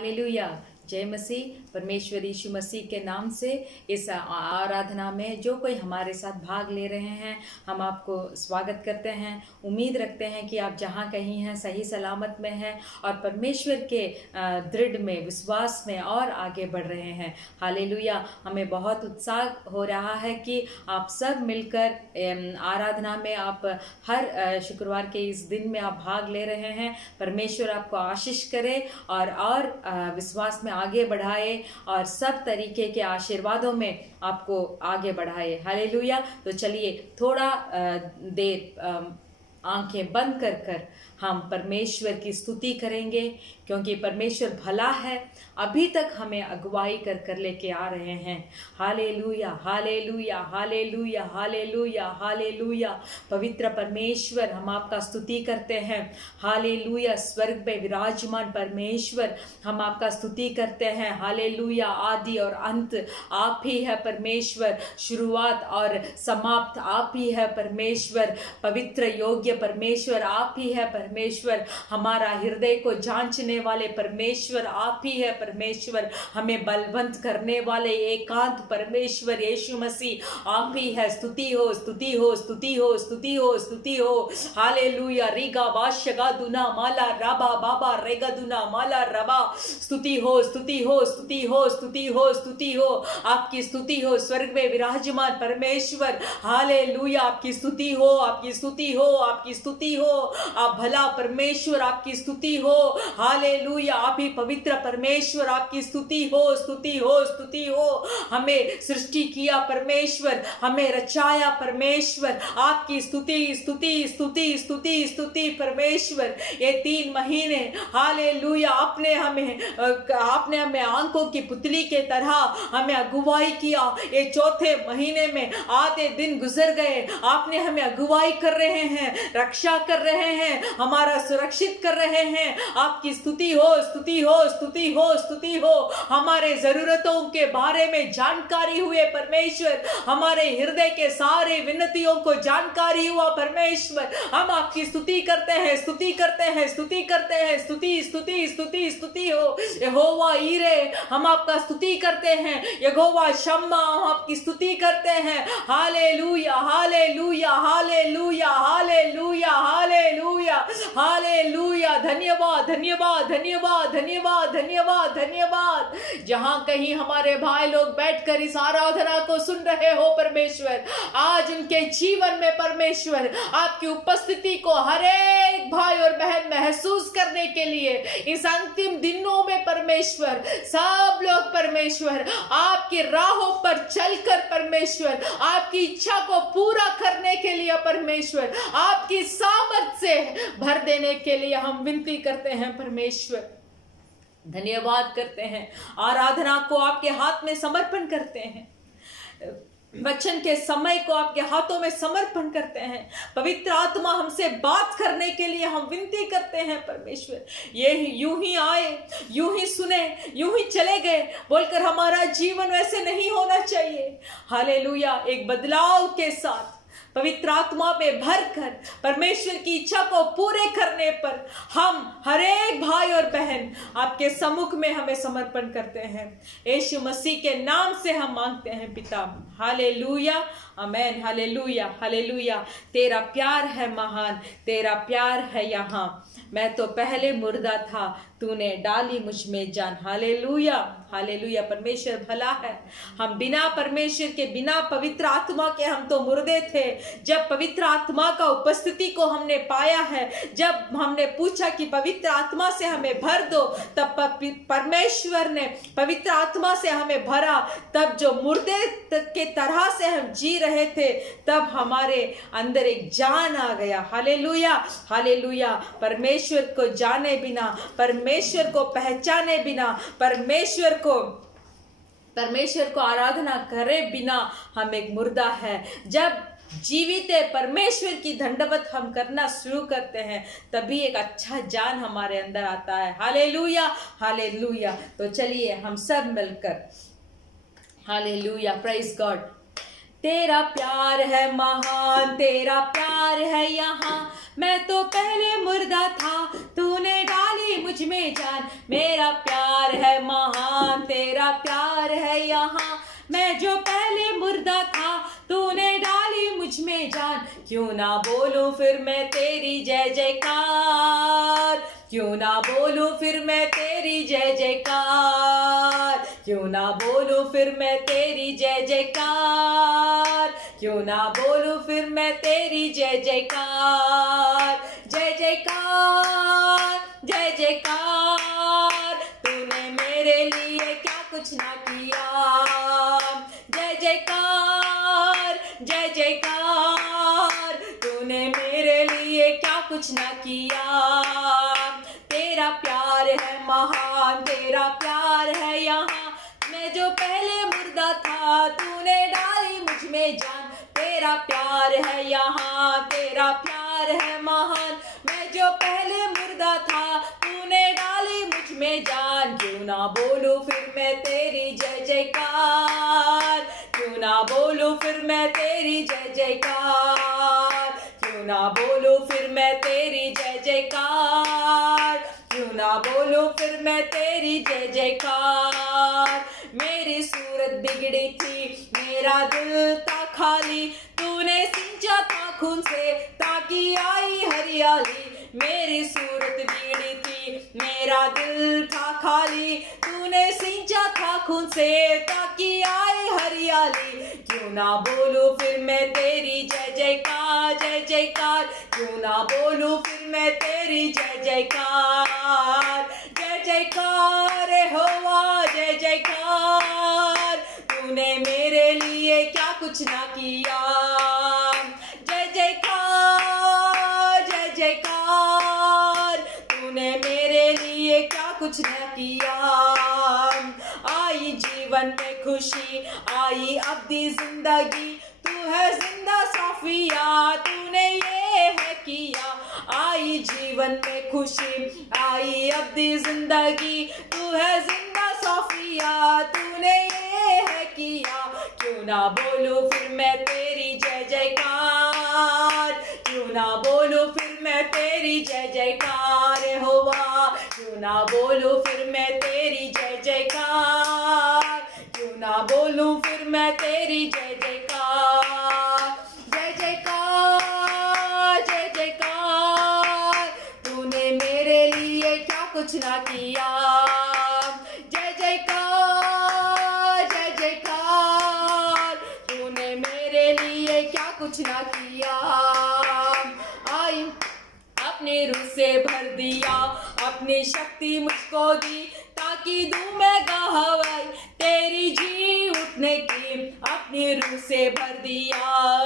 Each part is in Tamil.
हालेलुया। जय मसीह। परमेश्वर यीशु मसीह के नाम से इस आराधना में जो कोई हमारे साथ भाग ले रहे हैं, हम आपको स्वागत करते हैं। उम्मीद रखते हैं कि आप जहां कहीं हैं सही सलामत में हैं और परमेश्वर के दृढ़ में, विश्वास में और आगे बढ़ रहे हैं। हालेलुया। हमें बहुत उत्साह हो रहा है कि आप सब मिलकर आराधना में आप हर शुक्रवार के इस दिन में आप भाग ले रहे हैं। परमेश्वर आपको आशीष करे और विश्वास में आगे बढ़ाए और सब तरीके के आशीर्वादों में आपको आगे बढ़ाए। हालेलुया। तो चलिए थोड़ा देर आंखें बंद कर हम परमेश्वर की स्तुति करेंगे, क्योंकि परमेश्वर भला है, अभी तक हमें अगुवाई कर लेके आ रहे हैं। Hallelujah, hallelujah, hallelujah, hallelujah, hallelujah. पवित्र परमेश्वर, हम आपका स्तुति करते हैं। हालेलुया। स्वर्ग में विराजमान परमेश्वर, हम आपका स्तुति करते हैं। हालेलुया। आदि और अंत आप ही है परमेश्वर, शुरुआत और समाप्त आप ही है परमेश्वर। पवित्र योग्य परमेश्वर आप ही है परमेश्वर। हमारा हृदय को जांचने वाले परमेश्वर आप ही है परमेश्वर। हमें बलवंत करने वाले एकांत परमेश्वर यीशु मसीह आप ही है। स्तुति हो, स्तुति हो, स्तुति हो, स्तुति हो, स्तुति हो। हालेलुया। रीगा बाशगा दुना माला राबा बाबा रेगा दुना माला रबा। स्तुति हो, स्तुति हो, स्तुति हो, स्तुति हो, स्तुति हो। आपकी स्तुति हो स्वर्ग में विराजमान परमेश्वर। हालेलुया। आपकी स्तुति हो, आपकी स्तुति हो, आपकी स्तुति हो। आप भला परमेश्वर, आपकी स्तुति हो। हालेलुया। आप ही पवित्र परमेश्वर, आपकी स्तुति हो, स्तुति हो, स्तुति हो। हमें सृष्टि किया परमेश्वर, हमें रचाया परमेश्वर। आपकी स्तुति, स्तुति, स्तुति, स्तुति, स्तुति परमेश्वर। ये 3 महीने हालेलुया आपने हमें आंखों की पुतली के तरह हमें अगुवाई किया। ये 4थे महीने में आधे दिन गुजर गए, आपने हमें अगुवाई कर रहे हैं, रक्षा कर रहे हैं, हमारा सुरक्षित कर रहे हैं। आपकी स्तुति हो, स्तुति हो, स्तुति हो, स्तुति हो। हमारे जरूरतों के बारे में जानकारी हुए परमेश्वर, हमारे हृदय के सारे विनतियों को जानकारी हुआ परमेश्वर। हम आपकी स्तुति करते हैं, स्तुति करते हैं, स्तुति करते हैं। स्तुति, स्तुति, स्तुति, स्तुति हो। यहोवा ईरे, हम आपका स्तुति करते हैं। यहोवा शम्मा, हम आपकी स्तुति करते हैं। Hallelujah, hallelujah, hallelujah, hallelujah, hallelujah, hallelujah. धन्यवाद, धन्यवाद, धन्यवाद, धन्यवाद, धन्यवाद, धन्यवाद। जहां कहीं हमारे भाई लोग बैठकर इस आराधना को सुन रहे हो परमेश्वर, आज उनके जीवन में परमेश्वर आपकी उपस्थिति को हर एक भाई और बहन महसूस करने के लिए इस अंतिम दिनों में परमेश्वर सब लोग परमेश्वर आपकी राहों पर चलकर परमेश्वर आपकी इच्छा को पूरा करने के लिए परमेश्वर आपकी सामर्थ से भर देने के लिए हम विनती करते हैं परमेश्वर। धन्यवाद करते हैं, आराधना को आपके हाथ में समर्पण करते हैं, वचन के समय को आपके हाथों में समर्पण करते हैं। पवित्र आत्मा हमसे बात करने के लिए हम विनती करते हैं परमेश्वर। ये यूं ही आए, यूं ही सुने, यूं ही चले गए बोलकर हमारा जीवन वैसे नहीं होना चाहिए। हालेलुया। एक बदलाव के साथ पवित्र आत्मा में भरकर परमेश्वर की इच्छा को पूरे करने पर हम हर एक भाई और बहन आपके सम्मुख में हमें समर्पण करते हैं। यीशु मसीह के नाम से हम मांगते हैं पिता। हालेलुया, आमेन। हालेलुया, हालेलुया। तेरा प्यार है महान, तेरा प्यार है यहाँ। मैं तो पहले मुर्दा था, तूने डाली मुझ में जान। Hallelujah, hallelujah. परमेश्वर भला है। हम बिना परमेश्वर के, बिना पवित्र आत्मा के हम तो मुर्दे थे। जब पवित्र आत्मा का उपस्थिति को हमने पाया है, जब हमने पूछा कि पवित्र आत्मा से हमें भर दो, तब परमेश्वर ने पवित्र आत्मा से हमें भरा। तब जो मुर्दे के तरह से हम जी रहे थे, तब हमारे अंदर एक जान आ गया। Hallelujah, hallelujah. परमेश्वर को जाने बिना, परमेश्वर को पहचाने बिना, परमेश्वर को आराधना करे बिना हम एक मुर्दा है। जब जीवित परमेश्वर की दंडवत हम करना शुरू करते हैं, तभी एक अच्छा जान हमारे अंदर आता है। Hallelujah, hallelujah. तो चलिए हम सब मिलकर हालेलुया, प्रेज गॉड। तेरा प्यार है महान, तेरा प्यार है यहाँ। मैं तो पहले मुर्दा था, तूने डाली मुझ में जान। मेरा प्यार है महान, तेरा प्यार है यहाँ। मैं जो पहले मुर्दा था, तूने डाली मुझ में जान। क्यों ना बोलूं फिर मैं तेरी जय जयकार, क्यों ना बोलूं फिर मैं तेरी जय जयकार, क्यों ना बोलूं फिर मैं तेरी जय जयकार, क्यों ना बोलूं फिर मैं तेरी जय जयकार। जय जयकार, जय जयकार, तूने मेरे लिए क्या कुछ ना किया। जय जयकार, जय जयकार, तूने मेरे लिए क्या कुछ ना किया। तेरा प्यार है महान, तेरा प्यार है यहाँ। मैं जो पहले मुर्दा था, तूने डाली मुझ में जान। तेरा प्यार है यहाँ, तेरा प्यार है महान। मैं जो पहले मुर्दा था, तूने डाली मुझ में जान। क्यों ना बोलूं फिर मैं तेरी जय जयकार, क्यों ना बोलूं फिर मैं तेरी जय जयकार, क्यों ना बोलूं फिर मैं तेरी जय जयकार, क्यों ना बोलूं फिर मैं तेरी जय जयकार। मेरी सूरत बिगड़ी थी, मेरा दिल था खाली, तूने सींचा था खून से ताकि आई हरियाली। मेरी सूरत बिगड़ी थी, मेरा दिल था खाली, तूने सींचा था खून से ताकि आई हरियाली। क्यों ना बोलूं फिर मैं तेरी जय जयकार, जय जयकार, क्यों ना बोलूं फिर मैं तेरी जय जयकार। जय जयकार यहोवा, जय जयकार, तूने मेरे लिए क्या कुछ ना किया। जय जयकार, जय जयकार, तूने मेरे लिए क्या कुछ न किया। आई जीवन में खुशी, आई अब्दी जिंदगी, तू है जिंदा साफिया, तूने ये है किया। आई जीवन में खुशी, आई अब्दी जिंदगी, तू है जिंदा साफिया, तूने ये है किया। क्यों ना बोलूं फिर मैं तेरी जय जयकार, क्यों ना बोलूं फिर मैं तेरी जय जयकार यहोवा। क्यों ना बोलूं फिर मैं तेरी जय जयकार, क्यों ना बोलूं फिर मैं तेरी जय जयकार। जय जयकार, जय जयकार, तूने मेरे लिए क्या कुछ ना किया। जय जयकार, जय जयकार, तूने मेरे लिए क्या कुछ ना किया। आई अपने रूह से भर दिया, अपनी शक्ति मुझको दी, ताकि दूं मैं गवाही तेरी जी उठने की। अपनी रूह से भर दिया,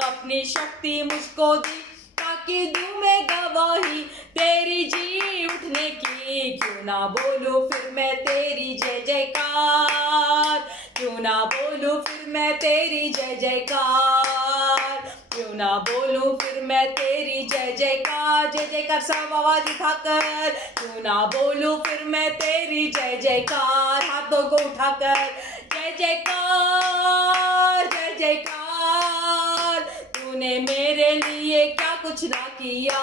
अपनी शक्ति मुझको दी, ताकि दूं मैं गवाही तेरी जी उठने की। क्यों ना बोलूं फिर मैं तेरी जय जयकार, क्यों ना बोलूं फिर मैं तेरी जय जयकार, क्यों ना बोलूं फिर मैं तेरी जय जयकार। जय जयकार सब आवाज उठाकर, क्यों ना बोलूं फिर मैं तेरी जय जयकार। हाथों को उठाकर जय जयकार, जय जयकार, तूने मेरे लिए क्या कुछ ना किया।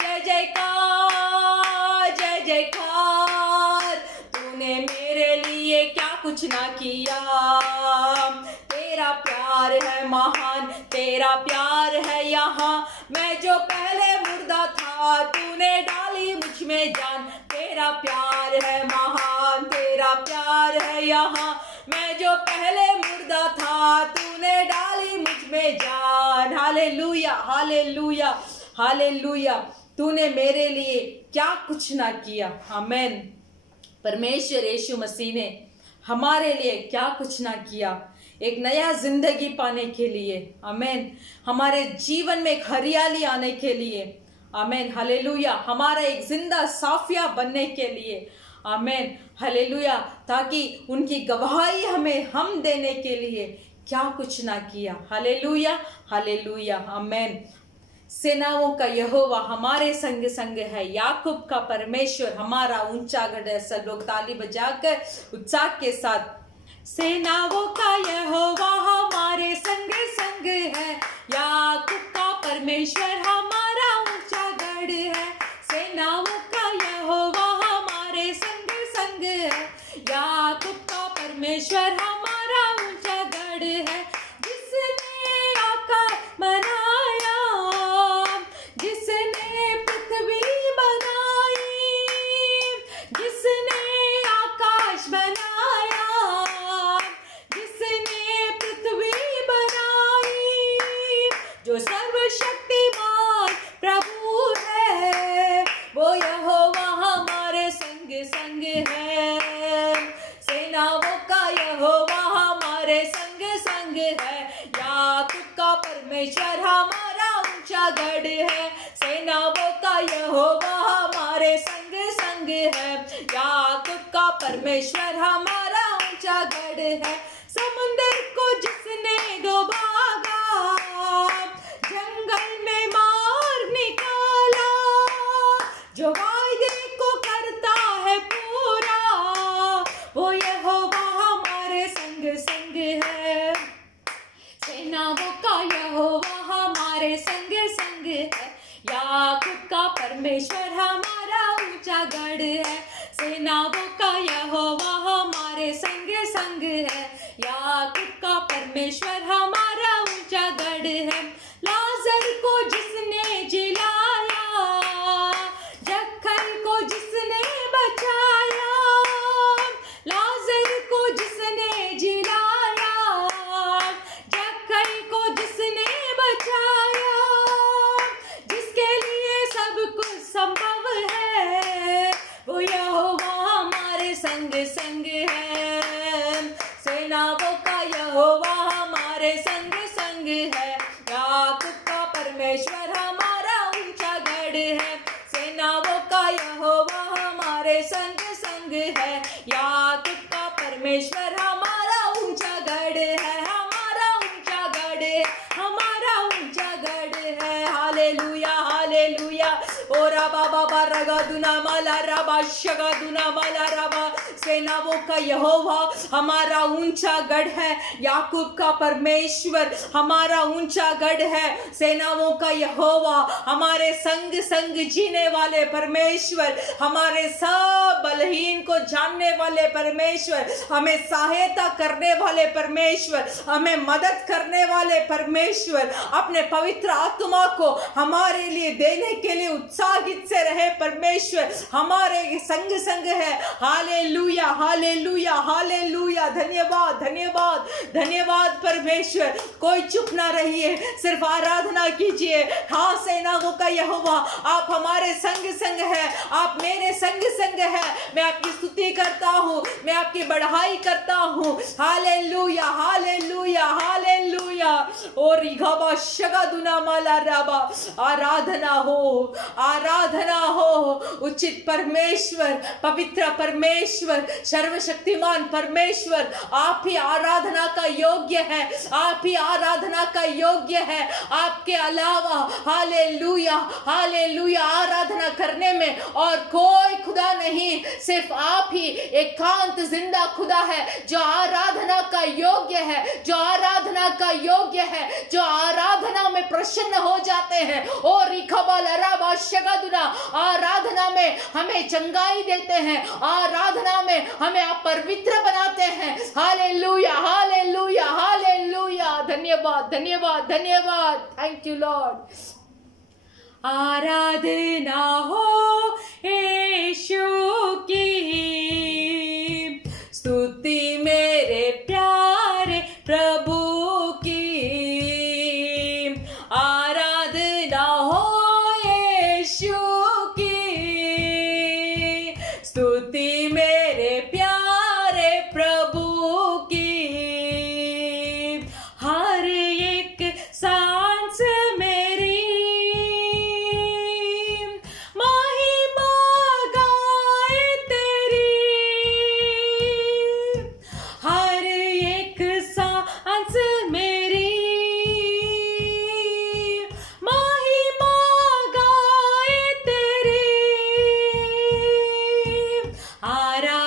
जय जयकार, जय जयकार, तूने मेरे लिए क्या कुछ ना किया। तेरा प्यार है महान, तेरा प्यार है यहाँ। मैं जो पहले मुर्दा था, तूने डाली मुझ में जान। तेरा प्यार है महान, तेरा प्यार है यहाँ। मैं जो पहले मुर्दा था, तूने डाली मुझ में जान। हालेलुया, हालेलुया, हालेलुया, तूने मेरे लिए क्या कुछ ना किया। आमीन। परमेश्वर यीशु मसीह ने हमारे लिए क्या कुछ ना किया, एक नया जिंदगी पाने के लिए। आमीन। हमारे जीवन में एक हरियाली आने के लिए। आमीन। हालेलुया। हमारा एक जिंदा साफिया बनने के लिए। आमीन। हालेलुया। ताकि उनकी गवाही हम देने के लिए क्या कुछ ना किया। Hallelujah, hallelujah. आमीन। सेनाओं का यहोवा हमारे संग संग है, याकूब का परमेश्वर हमारा ऊंचा गढ़ है। सब लोग ताली बजाकर उत्साह के साथ सेनाओं का यहोवा हमारे संग संग है, याकूब का परमेश्वर हमारा ऊंचा गढ़ है। सेनाओं का यहोवा हमारे संग संग है, याकूब का परमेश्वर हमारा ऊंचा गढ़ है। जिसने आकाश बनाया, जिसने पृथ्वी बनाई, जिसने आकाश बनाया, जिसने पृथ्वी बनाई, जो सर्वशक्तिमान प्रभु है, वो यहोवा हमारे संग संग है। सेनाओं का यहोवा हमारे संग संग है, याकूब का परमेश्वर हमारा ऊंचा गढ़ है। सेनाओं का यहोवा हमारे संग संग है, याकूब का परमेश्वर हमारा ऊंचा गढ़ है। समुंदर को जिसने डुबागा, जंगल में मार निकाला, जो वायदे को करता है पूरा, वो यहोवा हमारे संग संग है। सेनाओं का यहोवा हमारे संग संग है, याकूब का परमेश्वर हमारा ऊंचा गढ़ है। सेनाओं का यहोवा हमारे संग संग है, याकूब का परमेश्वर हमारा ऊंचा गढ़ है। लाजर को जिसने जिलाया, जक्कई को जिसने बचाया, लाजर को जिसने जिलाया, जक्कई को जिसने बचाया, जिसके लिए सब कुछ संभव है, वो यहोवा हमारे संग संग है। सेनाओं का यहोवा हमारे संग संग है, याकूब का परमेश्वर हमारा ऊंचा गढ़ है। सेनाओं का यहोवा हमारे संग संग है, याकूब का परमेश्वर हमारा ऊंचा गढ़ है, हमारा ऊंचा गढ़ है, हमारा ऊंचा गढ़ है। Hallelujah hallelujah. ओरा बाबा बारगा दुना माला राबा शगा दुना माला राबा। सेनाओं का यहोवा हमारा ऊंचा गढ़ है, याकूब का परमेश्वर हमारा ऊंचा गढ़ है। सेनाओं का यहोवा हमारे संग संग जीने वाले परमेश्वर, हमारे सब बलहीन को जानने वाले परमेश्वर, हमें सहायता करने वाले परमेश्वर, हमें मदद करने वाले परमेश्वर, अपने पवित्र आत्मा को हमारे लिए देने के लिए उत्साहित से रहे परमेश्वर हमारे संग संग है। Hallelujah hallelujah hallelujah. धन्यवाद धन्यवाद धन्यवाद परमेश्वर। कोई चुप ना रहिए, सिर्फ आराधना कीजिए। हाँ, सेनाओं का यहोवा आप हमारे संग संग है, आप मेरे संग संग है। मैं आपकी स्तुति करता हूँ, मैं आपकी बढ़ाई करता हूँ। Hallelujah hallelujah hallelujah. और रिघाबा शगादुना माला राबा। आराधना हो, आराधना हो। उचित परमेश्वर, पवित्र परमेश्वर, सर्वशक्तिमान परमेश्वर, आप ही आराधना का योग्य है, आप ही आराधना का योग्य है। आपके अलावा हालेलुया हालेलुया आराधना करने में और कोई खुदा नहीं, सिर्फ आप ही एकांत जिंदा खुदा है जो आराधना का योग्य है, जो आराधना का योग्य है, जो आराधना में प्रसन्न हो जाते हैं। और आराधना में हमें चंगाई देते हैं, आराधना में हमें आप पवित्र बनाते हैं। Hallelujah hallelujah hallelujah. धन्यवाद धन्यवाद धन्यवाद। Thank you Lord. आराधना हो यीशु की, स्तुति मेरे प्यारे प्रभु की। आराधना हो यीशु की, स्तुति मेरे प्यारे प्रभु की। हर एक सांस मेरी महिमा गाए तेरी, हर एक सांस मेरी महिमा गाए तेरी। आरा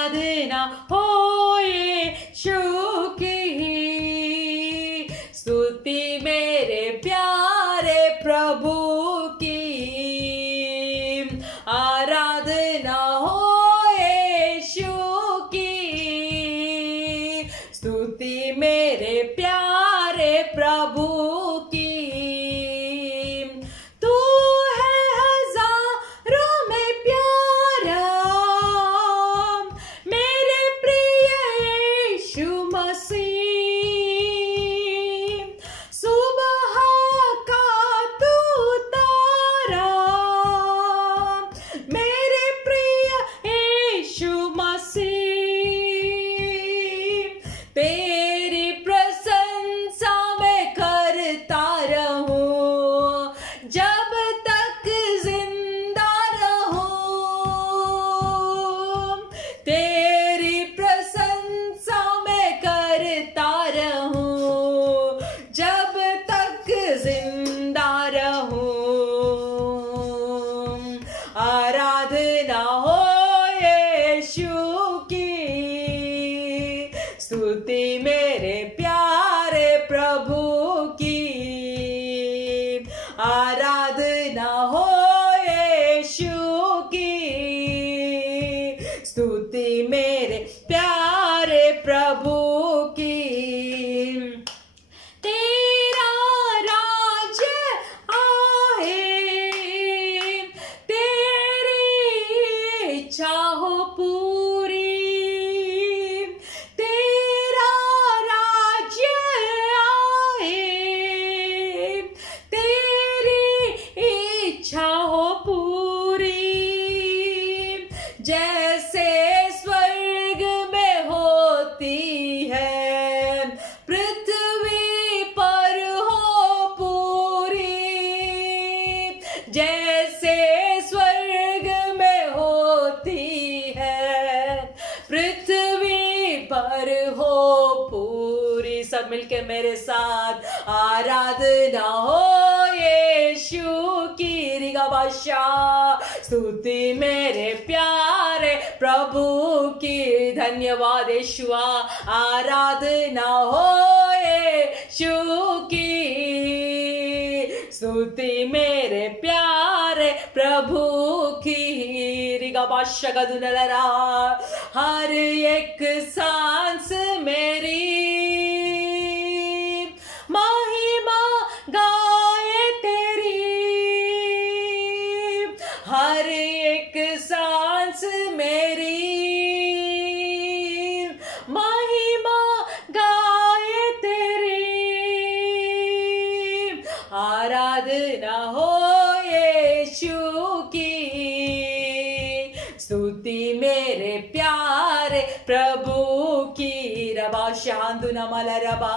स्तुति मेरे प्यारे प्रभु की। तेरा राज्य आए, तेरी इच्छा हो पूरी। तेरा राज्य आए, तेरी इच्छा हो पूरी। जैसे स्वर्ग में होती है, पृथ्वी पर हो पूरी। जैसे स्वर्ग में होती है, पृथ्वी पर हो पूरी। सब मिलके मेरे साथ आराधना हो यीशु की। रिगा बादशाह स्तुति मेरे प्यारे प्रभु की। धन्यवाद यीशुआ, आराधना हो यीशु की। स्तुति मेरे प्यारे प्रभु की। रिगा बादशाह का दुनलरा, हर एक सांस मेरी महिमा गाए तेरी। हर एक सांस मेरी महिमा गाए तेरी। आराधना हो यीशु की। स्तुति मेरे प्यारे प्रभु की। रबा शांदुना मला रबा,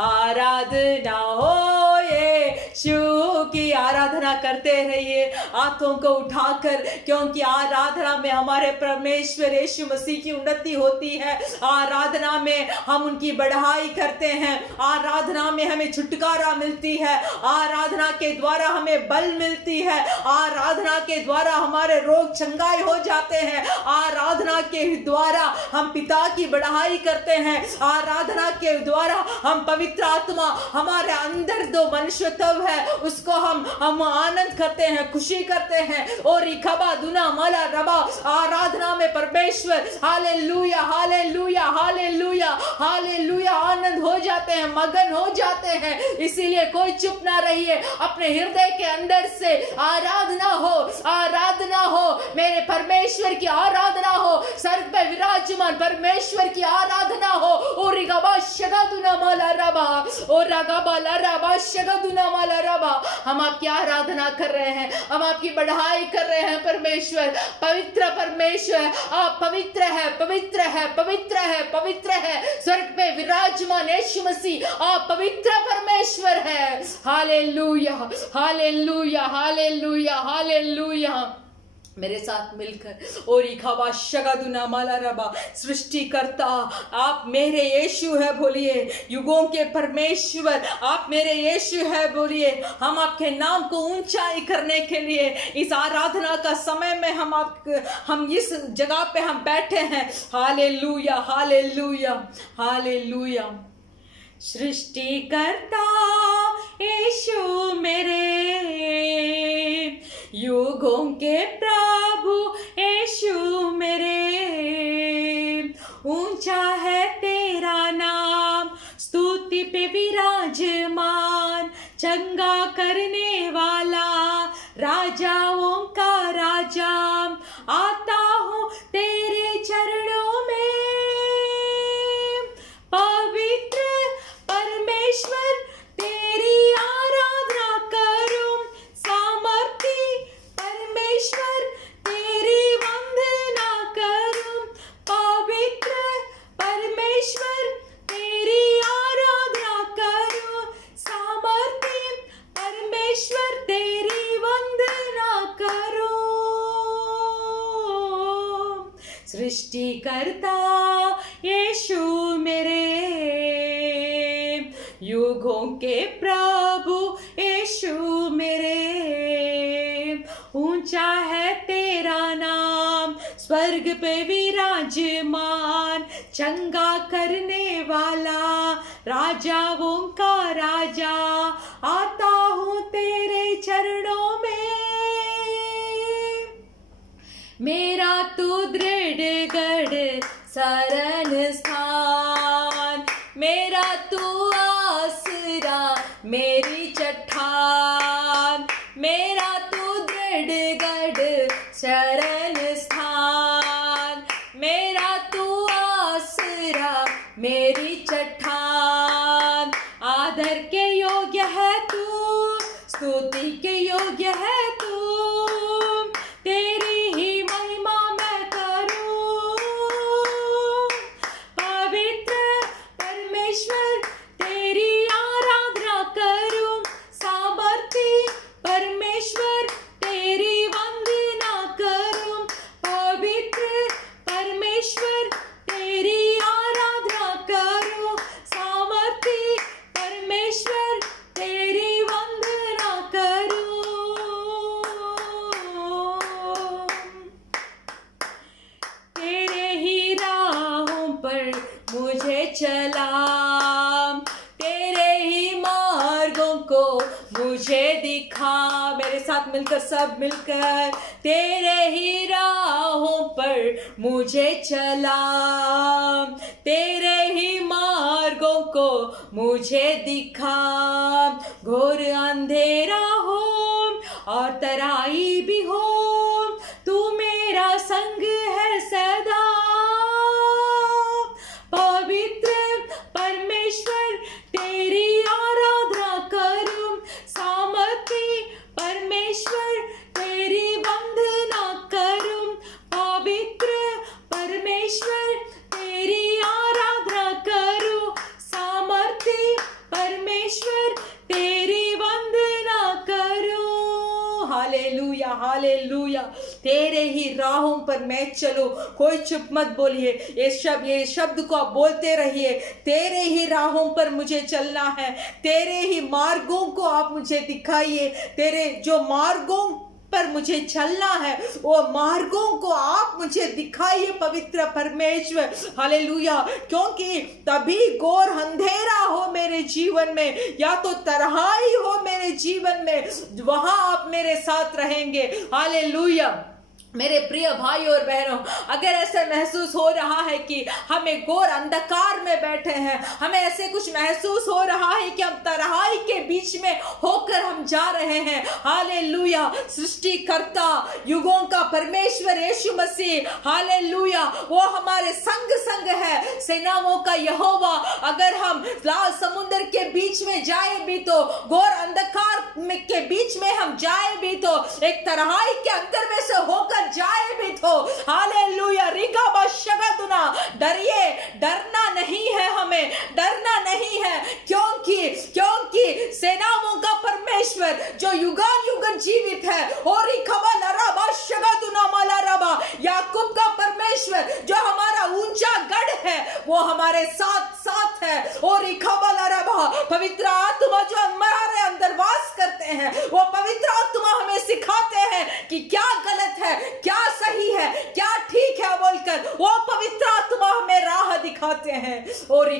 आराधना हो यीशु की। आराधना करते रहिए हाथों को उठाकर, क्योंकि आराधना में हमारे परमेश्वर यीशु मसीह की उन्नति होती है। आराधना में हम उनकी बढ़ाई करते हैं। आराधना में हमें छुटकारा मिलती है। आराधना के द्वारा हमें बल मिलती है। आराधना के द्वारा हमारे रोग चंगाई हो जाते हैं। आराधना के द्वारा हम पिता की बढ़ाई करते हैं। आराधना के द्वारा हम पवित्र आत्मा हमारे अंदर जो मनुष्यत्व है उसको हम आनंद करते हैं, खुशी करते हैं। और रिखबा दुना मला रबा, आराधना में परमेश्वर हालेलुया हालेलुया हालेलुया हालेलुया आनंद हो जाते हैं, मगन हो जाते हैं। इसीलिए कोई चुप ना रहिए, अपने हृदय के अंदर से आराधना हो, आराधना हो। मेरे परमेश्वर की आराधना हो, सर्ग पे विराजमान परमेश्वर की आराधना हो। और रिगबा शगदुना मला रबा, और रगबा लरबा शगदुना मला रबा। हम आपकी आराधना कर रहे हैं, हम आपकी बढ़ाई कर रहे हैं। परमेश्वर पवित्र परमेश्वर, आप पवित्र है, पवित्र है, पवित्र है, पवित्र है। स्वर्ग पे विराजमान यीशु मसीह, आप पवित्र परमेश्वर है। Hallelujah hallelujah hallelujah hallelujah. मेरे साथ मिलकर और इखावा शगदुना माला रबा, सृष्टिकर्ता आप मेरे यीशु है बोलिए। युगों के परमेश्वर आप मेरे यीशु है बोलिए। हम आपके नाम को ऊंचाई करने के लिए इस आराधना का समय में हम इस जगह पे हम बैठे हैं। Hallelujah hallelujah hallelujah. सृष्टिकर्ता यीशु मेरे, युगों के प्रभु यीशु मेरे। ऊंचा है तेरा नाम, स्तुति पे विराजमान, चंगा करने वाला, राजाओं का राजा। आता हूँ तेरे चरणों में, पवित्र परमेश्वर तेरी आराधना करूं। सामर्थी परमेश्वर तेरी वंदना करूं। पवित्र परमेश्वर तेरी आराधना करूं। सामर्थी परमेश्वर तेरी वंदना करूं। सृष्टिकर्ता यीशु मेरे, युगों के प्रभु यीशु मेरे। ऊंचा है तेरा नाम, स्वर्ग पे विराजमान, चंगा करने वाला, राजाओं का राजा। आता हूँ तेरे चरणों में, मेरा तू दृढ़ शरण स्थान, मेरा तू आसरा मेरी चट्टान, मेरा तू दृढ़ गढ़ शरण स्थान, मेरा तू आसरा मेरी चट्टान। आदर के योग्य है तू, स्तुति के योग्य है तू, तेरी ही महिमा मैं करूं। पवित्र परमेश्वर तेरी आराधना करूं, सामर्थी परमेश्वर तेरी वंदना करूं। पवित्र परमेश्वर तेरी आराधना करूं, सामर्थी परमेश्वर तेरी वंदना करूं। तेरे ही राहों पर मुझे चला, तेरे ही मार्गों को मुझे दिखा। मेरे साथ मिलकर, सब मिलकर, तेरे ही राहों पर मुझे चला, तेरे ही मार्गों को मुझे दिखा। घोर अंधेरा हो और तराई भी हो, तू मेरा संग है सदा। पवित्र परमेश्वर तेरी आराधना करूं, सामर्थी परमेश्वर तेरी वंदना करूं। पवित्र परमेश्वर तेरी आराधना करूं, सामर्थी परमेश्वर तेरी वंदना करूं। Hallelujah, hallelujah. तेरे ही राहों पर मैं चलूं। कोई चुप मत बोलिए, ये शब्द को आप बोलते रहिए। तेरे ही राहों पर मुझे चलना है, तेरे ही मार्गों को आप मुझे दिखाइए। तेरे जो मार्गों पर मुझे चलना है, वो मार्गों को आप मुझे दिखाइए पवित्र परमेश्वर। हालेलुया। क्योंकि तभी घोर अंधेरा हो मेरे जीवन में, या तो तन्हाई हो मेरे जीवन में, वहां आप मेरे साथ रहेंगे। हालेलुया। मेरे प्रिय भाई और बहनों, अगर ऐसा महसूस हो रहा है कि हमें घोर अंधकार में बैठे हैं, हमें ऐसे कुछ महसूस हो रहा है कि हम तन्हाई के बीच में होकर हम जा रहे हैं, हालेलुया, सृष्टिकर्ता युगों का परमेश्वर यीशु मसीह, हालेलुया, वो हमारे संग संग है, सेनाओं का यहोवा। अगर हम लाल समुद्र के बीच में जाए भी तो, घोर अंधकार के बीच में हम जाए भी तो, एक तन्हाई के अंदर में से होकर जाए भी तो, हालेलुया, रिका बशगदुना, डरिए, डरना नहीं है, हमें डरना नहीं है। क्योंकि सेनाओं का परमेश्वर जो युगान युगन जीवित है, और याकूब का परमेश्वर जो हमारा ऊंचा गढ़ है, वो हमारे साथ साथ है। और पवित्र आत्मा जो हमारे अंदर वास करते हैं, वो पवित्र आत्मा हमें सिखाते हैं कि क्या गलत है, क्या सही है, क्या ठीक है बोलकर, वो पवित्र आत्मा हमें राह दिखाते हैं। और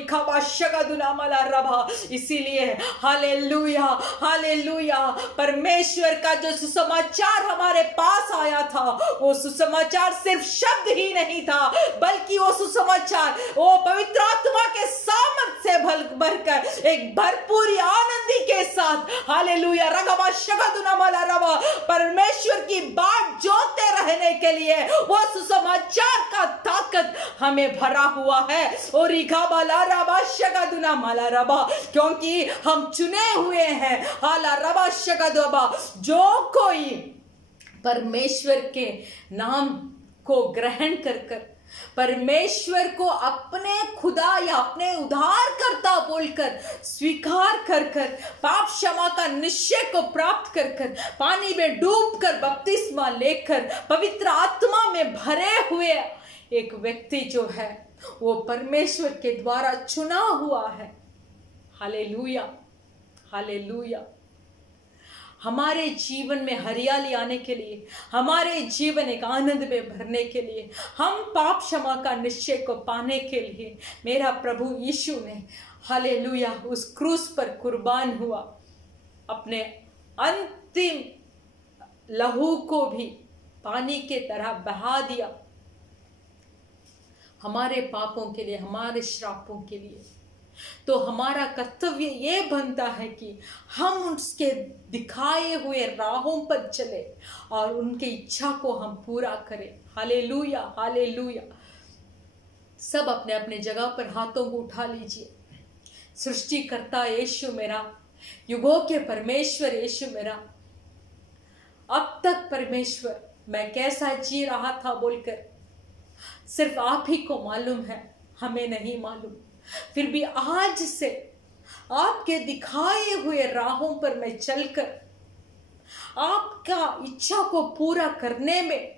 इसीलिए हालेलुया, हालेलुया, परमेश्वर का जो सुसमाचार हमारे पास आया था, वो सुसमाचार सिर्फ शब्द ही नहीं था, बल्कि वो सुसमाचार वो पवित्र आत्मा के सामर्थ से भरकर एक भरपूरी आनंदी के साथ, हालेलुया, परमेश्वर की बात जोते रहने के लिए वो सुसमाचार का ताकत हमें भरा हुआ है। और क्योंकि हम चुने हुए हैं, जो कोई परमेश्वर के नाम को ग्रहण कर परमेश्वर को अपने खुदा या अपने उद्धारकर्ता बोलकर स्वीकार कर पाप क्षमा का निश्चय को प्राप्त कर पानी में डूबकर बपतिस्मा लेकर पवित्र आत्मा में भरे हुए एक व्यक्ति जो है, वो परमेश्वर के द्वारा चुना हुआ है। Hallelujah, hallelujah. हमारे जीवन में हरियाली आने के लिए, हमारे जीवन एक आनंद में भरने के लिए, हम पाप क्षमा का निश्चय को पाने के लिए मेरा प्रभु यीशु ने, हालेलुया, उस क्रूस पर कुर्बान हुआ, अपने अंतिम लहू को भी पानी के तरह बहा दिया। हमारे पापों के लिए, हमारे श्रापों के लिए। तो हमारा कर्तव्य ये बनता है कि हम उसके दिखाए हुए राहों पर चले और उनकी इच्छा को हम पूरा करें। Hallelujah, hallelujah. सब अपने अपने जगह पर हाथों को उठा लीजिए। सृष्टिकर्ता यीशु मेरा, युगों के परमेश्वर यीशु मेरा, अब तक परमेश्वर मैं कैसा जी रहा था बोलकर सिर्फ आप ही को मालूम है, हमें नहीं मालूम। फिर भी आज से आपके दिखाए हुए राहों पर मैं चलकर आपका इच्छा को पूरा करने में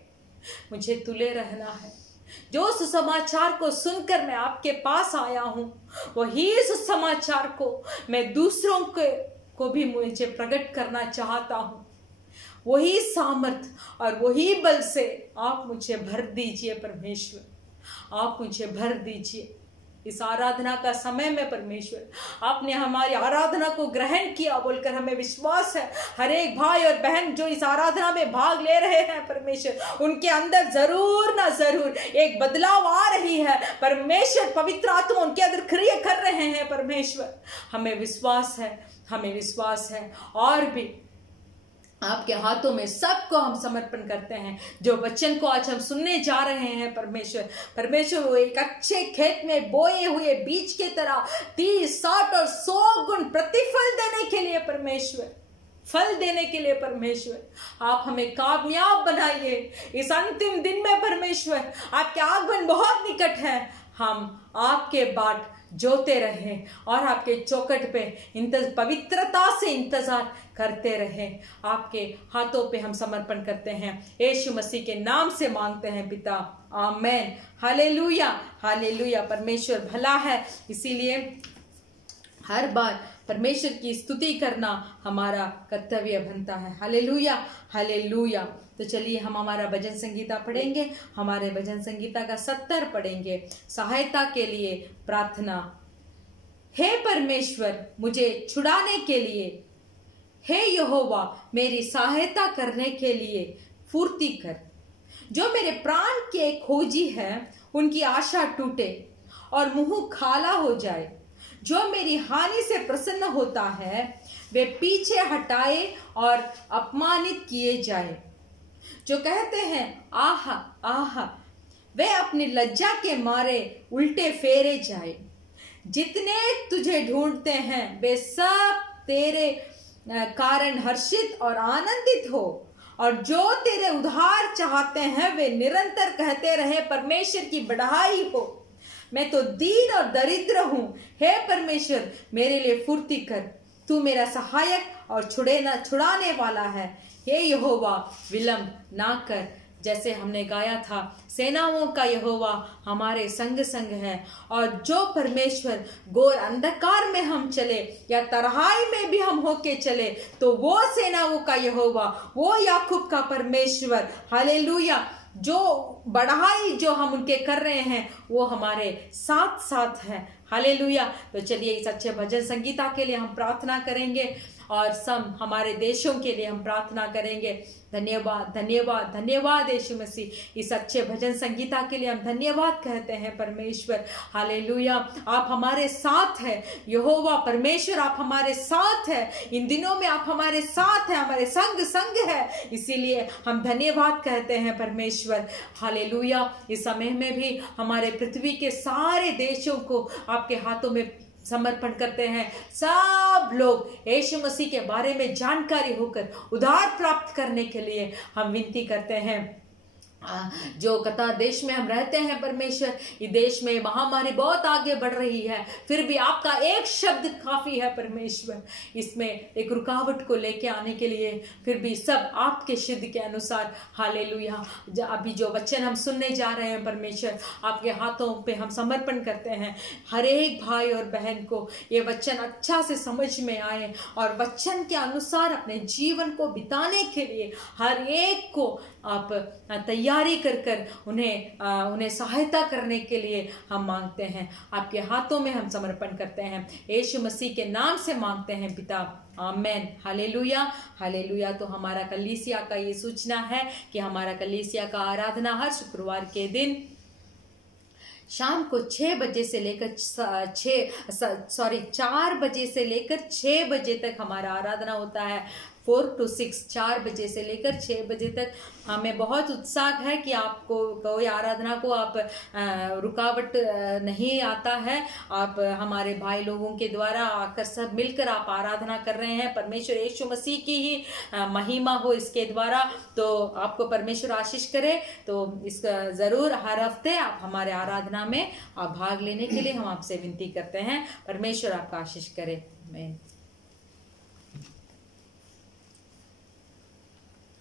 मुझे तुले रहना है। जो सुसमाचार को सुनकर मैं आपके पास आया हूं, वही सुसमाचार को मैं दूसरों को भी मुझे प्रकट करना चाहता हूं। वही सामर्थ और वही बल से आप मुझे भर दीजिए परमेश्वर, आप मुझे भर दीजिए। इस आराधना का समय में परमेश्वर आपने हमारी आराधना को ग्रहण किया बोलकर हमें विश्वास है। हर एक भाई और बहन जो इस आराधना में भाग ले रहे हैं परमेश्वर, उनके अंदर जरूर ना जरूर एक बदलाव आ रही है परमेश्वर। पवित्र आत्मा उनके अंदर क्रिया कर रहे हैं परमेश्वर, हमें विश्वास है, हमें विश्वास है। और भी आपके हाथों में सबको हम समर्पण करते हैं। जो वचन को आज हम सुनने जा रहे हैं परमेश्वर वो एक अच्छे खेत में बोए हुए बीज के तरह 30, 60 और 100 गुण प्रतिफल देने के लिए परमेश्वर, फल देने के लिए परमेश्वर आप हमें कामयाब बनाइए इस अंतिम दिन में परमेश्वर। आपके आगमन बहुत निकट है। हम आपके बाट जोते रहें और आपके चौखट पे पवित्रता से इंतजार करते रहें। आपके हाथों पे हम समर्पण करते हैं, यीशु मसीह के नाम से मांगते हैं पिता, आमेन। हालेलुया, हालेलुया। परमेश्वर भला है, इसीलिए हर बार परमेश्वर की स्तुति करना हमारा कर्तव्य बनता है। Hallelujah, hallelujah. तो चलिए हम हमारा भजन संगीता पढ़ेंगे। हमारे भजन संगीता का 70 पढ़ेंगे। सहायता के लिए प्रार्थना। हे परमेश्वर मुझे छुड़ाने के लिए, हे यहोवा मेरी सहायता करने के लिए फुर्ती कर। जो मेरे प्राण के खोजी है उनकी आशा टूटे और मुंह खाला हो जाए। जो मेरी हानि से प्रसन्न होता है वे पीछे हटाए और अपमानित किए जाए। जो कहते हैं आहा आहा, वे अपनी लज्जा के मारे उल्टे फेरे जाए। जितने तुझे ढूंढते हैं वे सब तेरे कारण हर्षित और आनंदित हो, और जो तेरे उद्धार चाहते हैं वे निरंतर कहते रहे परमेश्वर की बढ़ाई हो। मैं तो दीन और दरिद्र हूं, हे परमेश्वर मेरे लिए फुर्ती कर। तू मेरा सहायक और छुड़ाने वाला है। हे यहोवा विलंब ना कर। जैसे हमने गाया था, सेनाओं का यहोवा हमारे संग संग है। और जो परमेश्वर घोर अंधकार में हम चले या तराई में भी हम होके चले, तो वो सेनाओं का यहोवा, वो याकूब का परमेश्वर, हालेलुया, जो बढ़ाई जो हम उनके कर रहे हैं वो हमारे साथ साथ है। हालेलुया। तो चलिए इस अच्छे भजन संगीता के लिए हम प्रार्थना करेंगे और सब हमारे देशों के लिए हम प्रार्थना करेंगे। धन्यवाद, धन्यवाद, धन्यवाद यीशु मसीह। इस अच्छे भजन संगीता के लिए हम धन्यवाद कहते हैं परमेश्वर। हालेलुया। आप हमारे साथ हैं यहोवा परमेश्वर, आप हमारे साथ हैं। इन दिनों में आप हमारे साथ हैं, हमारे संग है, इसीलिए हम धन्यवाद कहते हैं परमेश्वर। हालेलुया। इस समय में भी हमारे पृथ्वी के सारे देशों को आपके हाथों में समर्पण करते हैं। सब लोग यीशु मसीह के बारे में जानकारी होकर उद्धार प्राप्त करने के लिए हम विनती करते हैं। जो कतार देश में हम रहते हैं परमेश्वर, इस देश में महामारी बहुत आगे बढ़ रही है, फिर भी आपका एक शब्द काफी है परमेश्वर इसमें एक रुकावट को लेके आने के लिए। फिर भी सब आपके सिद्ध के अनुसार, हालेलुया, अभी जो वचन हम सुनने जा रहे हैं परमेश्वर, आपके हाथों पे हम समर्पण करते हैं। हर एक भाई और बहन को ये वचन अच्छा से समझ में आए और वचन के अनुसार अपने जीवन को बिताने के लिए हर एक को आप तैयारी कर उन्हें सहायता करने के लिए हम मांगते हैं। आपके हाथों में हम समर्पण करते हैं, यीशु मसीह के नाम से मांगते हैं पिता, आमेन। हालेलुया, हालेलुया। तो हमारा कलीसिया का ये सूचना है कि हमारा कलीसिया का आराधना हर शुक्रवार के दिन शाम को 6 बजे से लेकर 4 बजे से लेकर 6 बजे तक हमारा आराधना होता है। 4 to 6, 4 बजे से लेकर 6 बजे तक। हमें बहुत उत्साह है कि आपको कोई आराधना को आप रुकावट नहीं आता है। आप हमारे भाई लोगों के द्वारा आकर सब मिलकर आप आराधना कर रहे हैं। परमेश्वर यीशु मसीह की ही महिमा हो इसके द्वारा। तो आपको परमेश्वर आशीष करे। तो इसका ज़रूर हर हफ्ते आप हमारे आराधना में आप भाग लेने के लिए हम आपसे विनती करते हैं। परमेश्वर आपका आशीष करे। आमीन।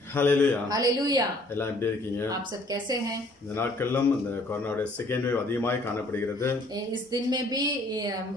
ஹல்லேலூயா हालेलुया। எல்லாம் எப்படி இருக்கீங்க? आप सब कैसे हैं? இந்த நாட்களிலும் இந்த கொரோனாவுடைய செகண்ட் வேவ் அதிகமாய் காணப்படுகிறது। इस दिन में भी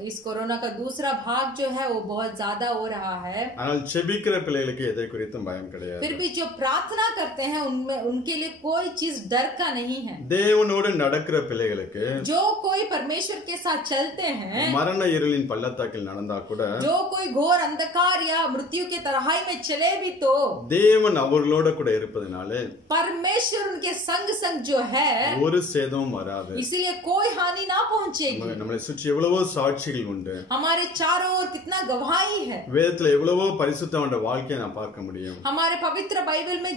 इस कोरोना का दूसरा भाग जो है वो बहुत ज्यादा हो रहा है। ஆனால் செபிக்கிற பிள்ளைகளுக்கு எதை குறித்தும் பயம் கிடையாது। फिर भी जो प्रार्थना करते हैं उनमें उनके लिए कोई चीज डर का नहीं है। தேவனோடு நடக்கிற பிள்ளைகளுக்கு जो कोई परमेश्वर के साथ चलते हैं, மரண இருளின் பள்ளத்தாக்கில் நடந்தா கூட, जो कोई घोर अंधकार या मृत्यु के तराई में चले भी तो தேவன் அவர்களோட கூட இருப்பதனால परमेश्वर उनके संग संग जो है ஒரு சேதமும் வராது। इसलिए कोई हानि ना पहुंचेगी। நம்மளை சுற்றி எவ்வளவோ சாட்சிகள் உண்டு। हमारे चारों ओर कितना गवाही है। வேதத்துல எவ்வளவோ பரிசுத்தமான வாழ்க்கையை நாம் பார்க்க முடியும்। हमारे पवित्र बाइबल में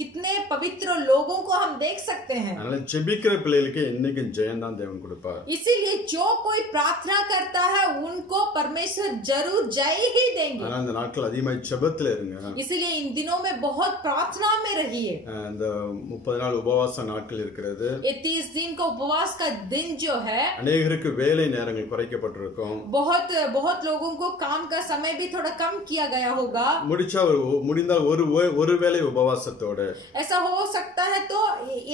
कितने पवित्र लोगों को हम देख सकते हैं। அதனால செபிக்கிற பிள்ளைகளுக்கு என்னைக்கும் ஜெயம் தான் தேவன் கொடுப்பார்। इसीलिए जो कोई प्रार्थना करता है उनको परमेश्वर जरूर जय ही देंगे। அதனால இந்த நாட்கள் அதிகமாக ஜெபத்துல இருங்க। इसलिए इन दिनों में बहुत प्रार्थना में रहिए। இந்த 30 நாள் உபவாச நாட்கள் இருக்கிறது। ये 30 दिन का उपवास का दिन जो है, अनेகருக்கு வேலை நேரங்கள் குறைக்கப்பட்டிருக்கும்। बहुत लोगों को काम का समय भी थोड़ा कम किया गया होगा। முடிந்தால் ஒரு வேளை உபவாசத்தோட ऐसा हो सकता है तो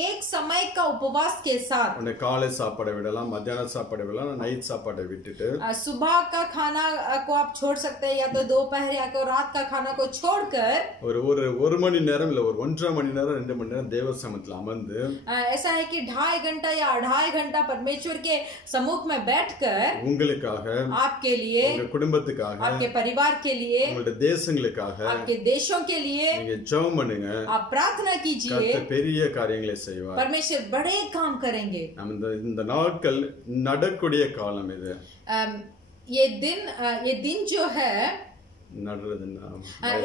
एक समय का उपवास के साथ உன்னை காலை சாப்பாடை விடலாம், மத்தியான சாப்பாடை விடலாம், நைட் சாப்பாடை விட்டுட்டு सुबह का खाना को आप छोड़ सकते हैं, या तो दोपहर या तो रात का खाना को छोड़कर ஒரு மணி நேரம் இல்ல ஒரு 1.5 மணி நேரம் 2 மணி நேரம் தேவ சமூகத்தில் அமர்ந்து, ऐसा है कि 2.5 घंटा या 2.5 घंटा परमेश्वर के सम्मुख में बैठकर உங்களுக்காக, आपके लिए, உங்க குடும்பத்துக்காக, आपके परिवार के लिए, உங்களுடைய தேசங்களுக்காக, आपके देशों के लिए நீங்க ஜெபம் பண்ணுங்க। आप प्रार्थना कीजिए। கர்த்தர் பெரிய காரியங்களை செய்வார்। परमेश्वर बड़े काम करेंगे। நம்ம இந்த நாட்கள் நடக்கூடிய காலம் இது। ये दिन जो है,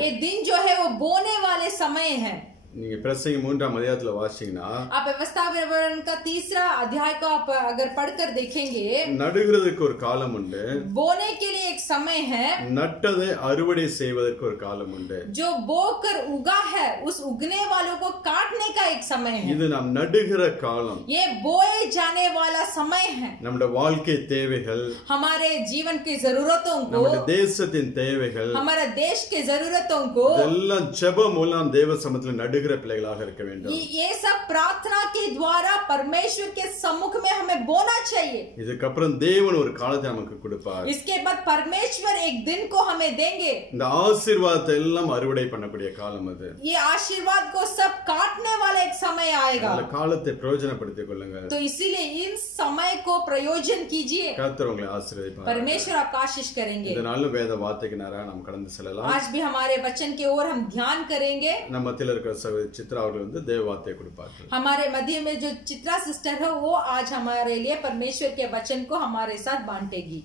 ये दिन जो है वो बोने वाले समय है। நீங்க பிரசங்கி 3ஆம் அதிகாரத்துல வாசிச்சீங்கன்னா, आप व्यवस्था विवरण का 3रा अध्याय को आप अगर पढ़कर देखेंगे, நடுகிறதுக்கு ஒரு காலம் உண்டு, बोने के लिए एक समय है, நட்டதை அறுவடை செய்வதற்கு ஒரு காலம் உண்டு, जो बोकर उगा है उस उगने वालों को काटने का एक समय है। இது நாம் நடுகிற காலம்। ये बोए जाने वाला समय है। நம்முடைய வாழ்க்கை தேவைகள், हमारे जीवन की जरूरतों को, நம்முடைய தேசத்தின் தேவைகள், हमारा देश के जरूरतों को எல்லாம் ஜெபம் மூலம் தேவ சமூகத்தில் நடுகிற பிள்ளைகளாக இருக்க வேண்டும்। ये सब प्रार्थना के द्वारा परमेश्वर के सम्मुख में हमें बोना चाहिए। இதுக்கப்புறம் தேவன் ஒரு காலத்தை நமக்கு கொடுப்பார்। इसके बाद परमेश्वर एक दिन को हमें देंगे। இந்த ஆசீர்வாதத்தை எல்லாம் அறுவடை பண்ணக்கூடிய காலம் அது। ये आशीर्वाद को सब काटने वाला एक समय आएगा। அந்த காலத்தை பிரயோஜனப்படுத்திக் கொள்ளுங்க। तो इसीलिए इन समय को प्रयोजन कीजिए। கர்த்தர் உங்களை ஆசீர்வதிப்பார்। परमेश्वर आपका आशीष करेंगे। இதனால வேத வார்த்தைக்கு நேரா நாம் கடந்து செல்லலாம்। आज भी हमारे वचन की ओर हम ध्यान करेंगे। நம்ம மத்தியில இருக்கிற चित्रा அவர்கள் தேவ வார்த்தையை கொடுப்பார்கள்। हमारे मध्य में जो चित्रा सिस्टर है वो आज हमारे लिए परमेश्वर के वचन को हमारे साथ बांटेगी।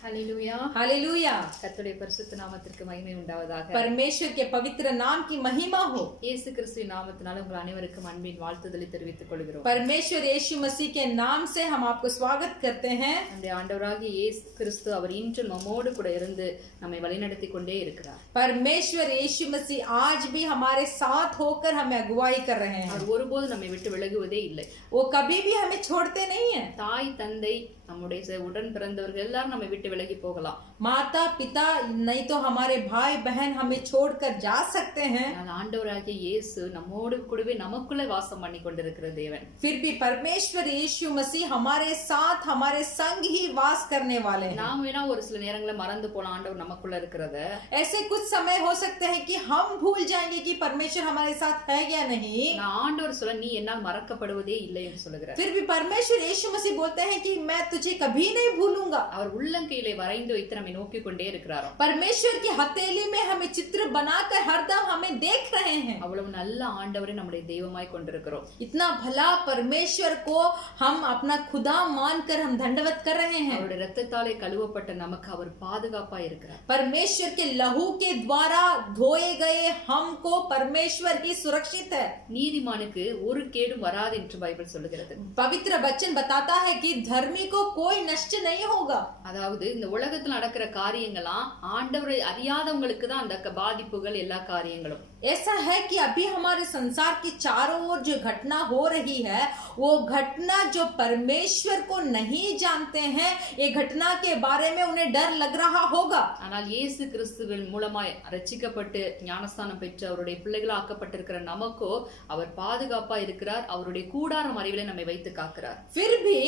Hallelujah, hallelujah. கர்த்தருடைய பரிசுத்த நாமத்திற்கு மகிமை உண்டாவதாக। परमेश्वर के पवित्र नाम की महिमा हो। இயேசு கிறிஸ்துவின் நாமத்தினால உங்கள் அனைவருக்கும் அன்பின் வாழ்த்துதலை தெரிவித்துக் கொள்கிறோம்। परमेश्वर यीशु मसीह के नाम से हम आपको स्वागत करते हैं। நம்முடைய ஆண்டவராகிய இயேசு கிறிஸ்து அவர் இன்று நம்மோடு கூட இருந்து நம்மை வழிநடத்தி கொண்டே இருக்கிறார்। परमेश्वर यीशु मसीह आज भी हमारे साथ होकर हमें अगुवाई कर रहे हैं। அவர் ஒருபோதும் நம்மை விட்டு விலகுவதே இல்லை। वो कभी भी हमें छोड़ते नहीं है। தாய் தந்தை நம்முடைய உடன் பிறந்தவர்கள் எல்லாரும் நம்மை விட்டு விலகி போகலாம்। माता पिता नहीं तो हमारे भाई बहन हमें छोड़कर जा सकते हैं। ஆண்டவராகிய இயேசு நம்மோடு கூடவே நமக்குள்ளே வாசம் பண்ணி கொண்டிருக்கிற தேவன்। फिर भी परमेश्वर यीशु मसीह हमारे साथ हमारे संग ही वास करने वाले हैं। நாம் வேணா ஒரு சில நேரங்களில் மறந்து போலாம் ஆண்டவர் நமக்குள்ள இருக்கிறத। ऐसे कुछ समय हो सकते हैं कि हम भूल जाएंगे कि परमेश्वर हमारे साथ है या नहीं। ஆண்டவர் சொல்ல நீ என்னால் மறக்கப்படுவதே இல்லை என்று சொல்லுகிறார்। फिर भी परमेश्वर यीशु मसीह बोलते हैं कि मैं तुझे कभी नहीं भूलूंगा। அவர் உள்ளங்கை பலகையிலே வரைந்து வைத்து நம்மை நோக்கி கொண்டே இருக்கிறாராம். परमेश्वर की हथेली में हमें चित्र बनाकर हरदम हमें देख रहे हैं। அவ்வளவு நல்ல ஆண்டவரை நம்முடைய தெய்வமாய் கொண்டிருக்கிறோம். इतना भला परमेश्वर को हम अपना खुदा मानकर हम दंडवत कर रहे हैं। அவருடைய இரத்தத்தாலே கழுவப்பட்ட நமக்கு அவர் பாதுகாப்பாய் இருக்கிறார். परमेश्वर के लहू के द्वारा धोए गए हमको परमेश्वर ही सुरक्षित है। நீதிமானுக்கு ஒரு கேடும் வராது என்று பைபிள் சொல்லுகிறது. पवित्र वचन बताता है कि धर्मी को कोई नष्ट नहीं होगा। அதாவது இந்த உலகத்தில் நடக்கிற காரியங்களாம் ஆண்டவரை அறியாதவங்களுக்கு தான் அந்த பாதிப்புகள் எல்லா காரியங்களும். ऐसा है कि अभी हमारे संसार की चारों ओर जो घटना हो रही है वो घटना जो परमेश्वर को नहीं जानते हैं, ये घटना के बारे में उन्हें डर लग रहा होगा। ஆனால் இயேசு கிறிஸ்துவின் மூலமாய் ரட்சிக்கப்பட்டு ஞானஸ்தானம் பெற்று அவருடைய பிள்ளைகளாக ஆக்கப்பட்டிருக்கிற நமக்கோ அவர் பாதுகாப்பா இருக்கிறார். அவருடைய கூடார மறைவிலே நம்மை வைத்து காக்கிறார். फिर भी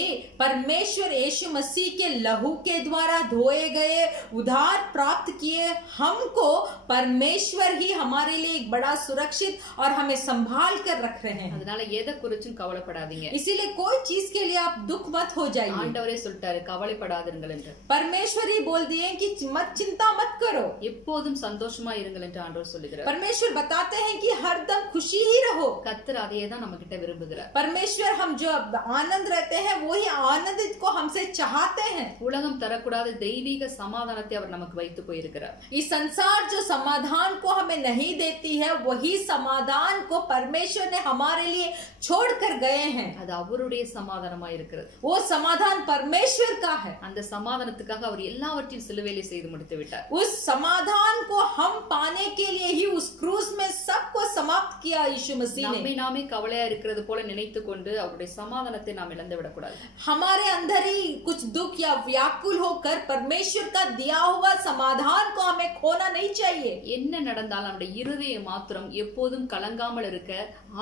परमेश्वर यीशु मसीह के लहू के द्वारा धोए गए उद्धार प्राप्त किए हमको परमेश्वर ही हमारे लिए एक बड़ा सुरक्षित और हमें संभाल कर रख रहे हैं। அதனால எதை குறிச்சும் கவலைப்படாதீங்க. इसीलिए कोई चीज के लिए आप दुख मत हो जाइए। ஆண்டவரே சொல்லிட்டாரு கவலைப்படாதீர்கள் என்று. परमेश्वर ही बोल दिए कि मत चिंता मत करो, எப்போதும் சந்தோஷமா இருங்கள் என்று ஆண்டவர் சொல்லுகிறார். परमेश्वर बताते हैं कि हरदम खुशी ही रहो। கர்த்தர் அதையே தான் நம்ம கிட்ட விரும்புகிறார். परमेश्वर हम जो आनंद रहते हैं वही आनंदित को हमसे चाहते हैं। உலகம் தரக்கூடாத தெய்வீக சமாதானத்தை அவர் நமக்கு வைத்து போயிருக்கிறார். इस संसार जो समाधान को हमें नहीं देती है वही समाधान को परमेश्वर ने हमारे लिए छोड़ कर गए हैं। அது அவருடைய சமாதானமா இருக்கிறது. वो समाधान परमेश्वर का है। அந்த சமாதானத்துக்காக அவர் எல்லாவற்றையும் சிலுவையிலே செய்து முடித்து விட்டார். उस समाधान को हम पाने के लिए ही उस क्रूस में सबको समाप्त किया यीशु मसीह ने। நம்மை நாமே கவலையா இருக்கிறது போல நினைத்து கொண்டு அவருடைய சமாதானத்தை நாம் இழந்து விடக்கூடாது. हमारे अंदर ही कुछ दुख या व्याकुल होकर परमेश्वर का दिया हुआ समाधान को हमें खोना नहीं चाहिए। என்ன நடந்தாலும் நம்முடைய இருதயம் மாத்திரம் எப்போதும் கலங்காமல் இருக்க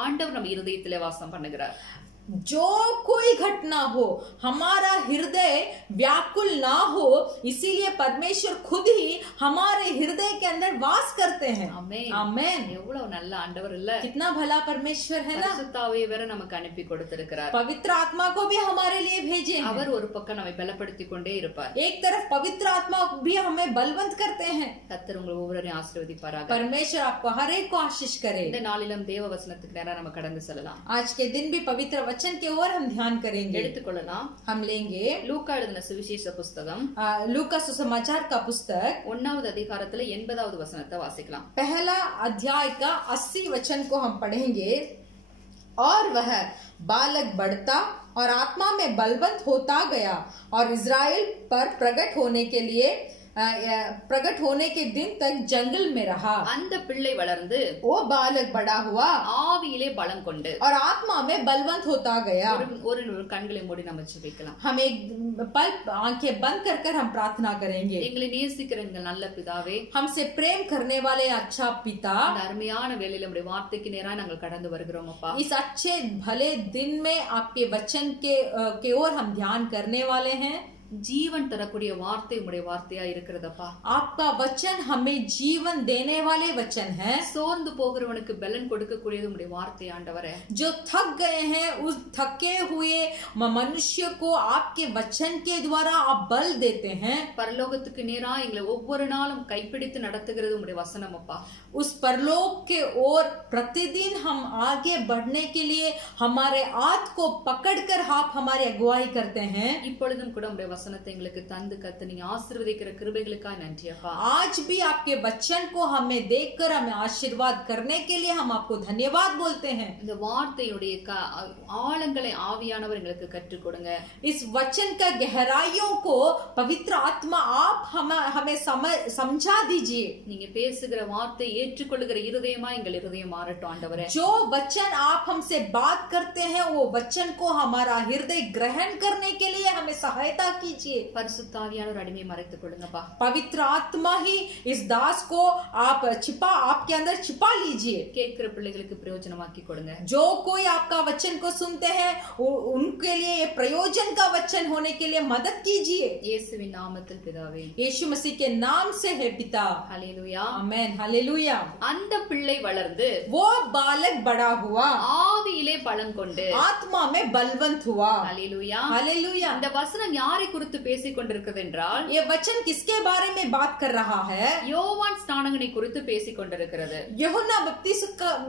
ஆண்டவர் நம்ம இருதயத்திலே வாசம் பண்ணுகிறார். जो कोई घटना हो हमारा हृदय व्याकुल ना हो, इसीलिए परमेश्वर खुद ही हमारे हृदय के अंदर वास करते हैं। ஆமென். आमेन। எவ்வளவு நல்ல ஆண்டவர் இல்ல. कितना भला परमेश्वर है ना। பரிசுத்த ஆவியை வேற நமக்கு அனுப்பி கொடுத்திருக்கிறார். पवित्र आत्मा को भी हमारे लिए भेजे हैं। அவர் ஒரு பக்கம் நம்மை பலப்படுத்திக் கொண்டே இருப்பார். एक तरफ पवित्र आत्मा भी हमें बलवंत करते हैं। கர்த்தர் உங்களை ஒவ்வொருவரையும் ஆசீர்வதிப்பாராக. परमेश्वर आपको हर एक को आशीष करे। இந்த நாளிலும் தேவ வசனத்துக்கு நேரா நம்ம கடந்து செல்லலாம். आज के दिन भी पवित्र वचन के ओर हम ध्यान करेंगे। எடுத்துக்கொள்ளலாம். हम लेंगे லூக்கா எழுதின சுவிசேஷ புஸ்தகம் लूका सुसमाचार का पुस्तक 1வது அதிகாரத்துல 80வது வசனத்தை வாசிக்கலாம். पहला अध्याय का 80 वचन को हम पढ़ेंगे। और वह बालक बढ़ता और आत्मा में बलवंत होता गया और इज़राइल पर प्रकट होने के दिन तक जंगल में रहा। அந்த பிள்ளை வளர்ந்து वो बालक बड़ा हुआ ஆவியிலே பலம் கொண்டு और आत्मा में बलवंत होता गया। ஒரு கண்களை மூடி நம்ம ஜெபிக்கலாம். हम एक पल आंखें बंद कर हम प्रार्थना करेंगे। எங்களை நேசிக்கிற எங்கள் நல்ல பிதாவே, हमसे प्रेम करने वाले अच्छा पिता, இந்த அருமையான வேளையில நம்முடைய வார்த்தைக்கு நேராக நாங்கள் கடந்து வருகிறோம் அப்பா. इस अच्छे भले दिन में आपके वचन के ओर हम ध्यान करने वाले हैं। ஜீவன் தரக்கூடிய வார்த்தை உம்முடைய வார்த்தையா இருக்கிறதப்பா. आपका वचन हमें जीवन देने वाले वचन है। சோர்ந்து போகிறவனுக்கு பலன் கொடுக்கக்கூடியது உம்முடைய வார்த்தை ஆண்டவரே. जो थक गए हैं उस थके हुए मनुष्य को आपके वचन के द्वारा आप बल देते हैं। பரலோகத்துக்கு நேரா எங்களை ஒவ்வொரு நாளும் கைப்பிடித்து நடத்துகிறது உம்முடைய வசனம் அப்பா. उस परलोक के ओर प्रतिदिन हम आगे बढ़ने के लिए हमारे हाथ को पकड़कर आप हमारी अगुवाई करते हैं। இப்பொழுதும் கூட உம்முடைய வசனத்தை எங்களுக்கு தந்து கர்த்தர் நீங்க ஆசீர்வதிக்கிற கிருபைகளுக்காக நன்றி அப்பா. आज भी आपके वचन को हमें देखकर हमें आशीर्वाद करने के लिए हम आपको धन्यवाद बोलते हैं। இந்த வார்த்தையுடைய ஆழங்களை ஆவியானவர் எங்களுக்கு கற்றுக் கொடுங்க. इस वचन का गहराइयों को पवित्र आत्मा आप हमें समझा दीजिए। நீங்க பேசுகிற வார்த்தை ஏற்றுக்கொள்ளுகிற இருதயமா எங்கள் இருதயம் மாறட்டும் ஆண்டவரே. जो वचन आप हमसे बात करते हैं वो वचन को हमारा हृदय ग्रहण करने के लिए हमें सहायता कीजिए। பரிசுத்த ஆவியானவர் அடிமையை மறைத்துக் கொள்ளுங்கப்பா. पवित्र आत्मा ही इस दास को आप आपके अंदर छिपा लीजिए। கேட்கிற பிள்ளைகளுக்கு பிரயோஜனமாக்கி கொடுங்க. जो कोई आपका वचन को सुनते हैं उनके लिए ये प्रयोजन का वचन होने के लिए मदद कीजिए। இயேசுவின் நாமத்தில் பிதாவே. यीशु मसीह के नाम से है पिता। ஹல்லேலூயா. आमेन। हालेलुया। அந்த பிள்ளை வளர்ந்து वो बालक बड़ा हुआ, ஆவியிலே பலம் கொண்டு आत्मा में बलवंत हुआ। ஹல்லேலூயா. हालेलुया। இந்த வசனம் யாரை குறித்து பேசிக் கொண்டிருக்கிறது என்றால் ये वचन किसके बारे में बात कर रहा है? யோவான் ஸ்நானகனை குறித்து பேசிக் கொண்டிருக்கிறது. यूहन्ना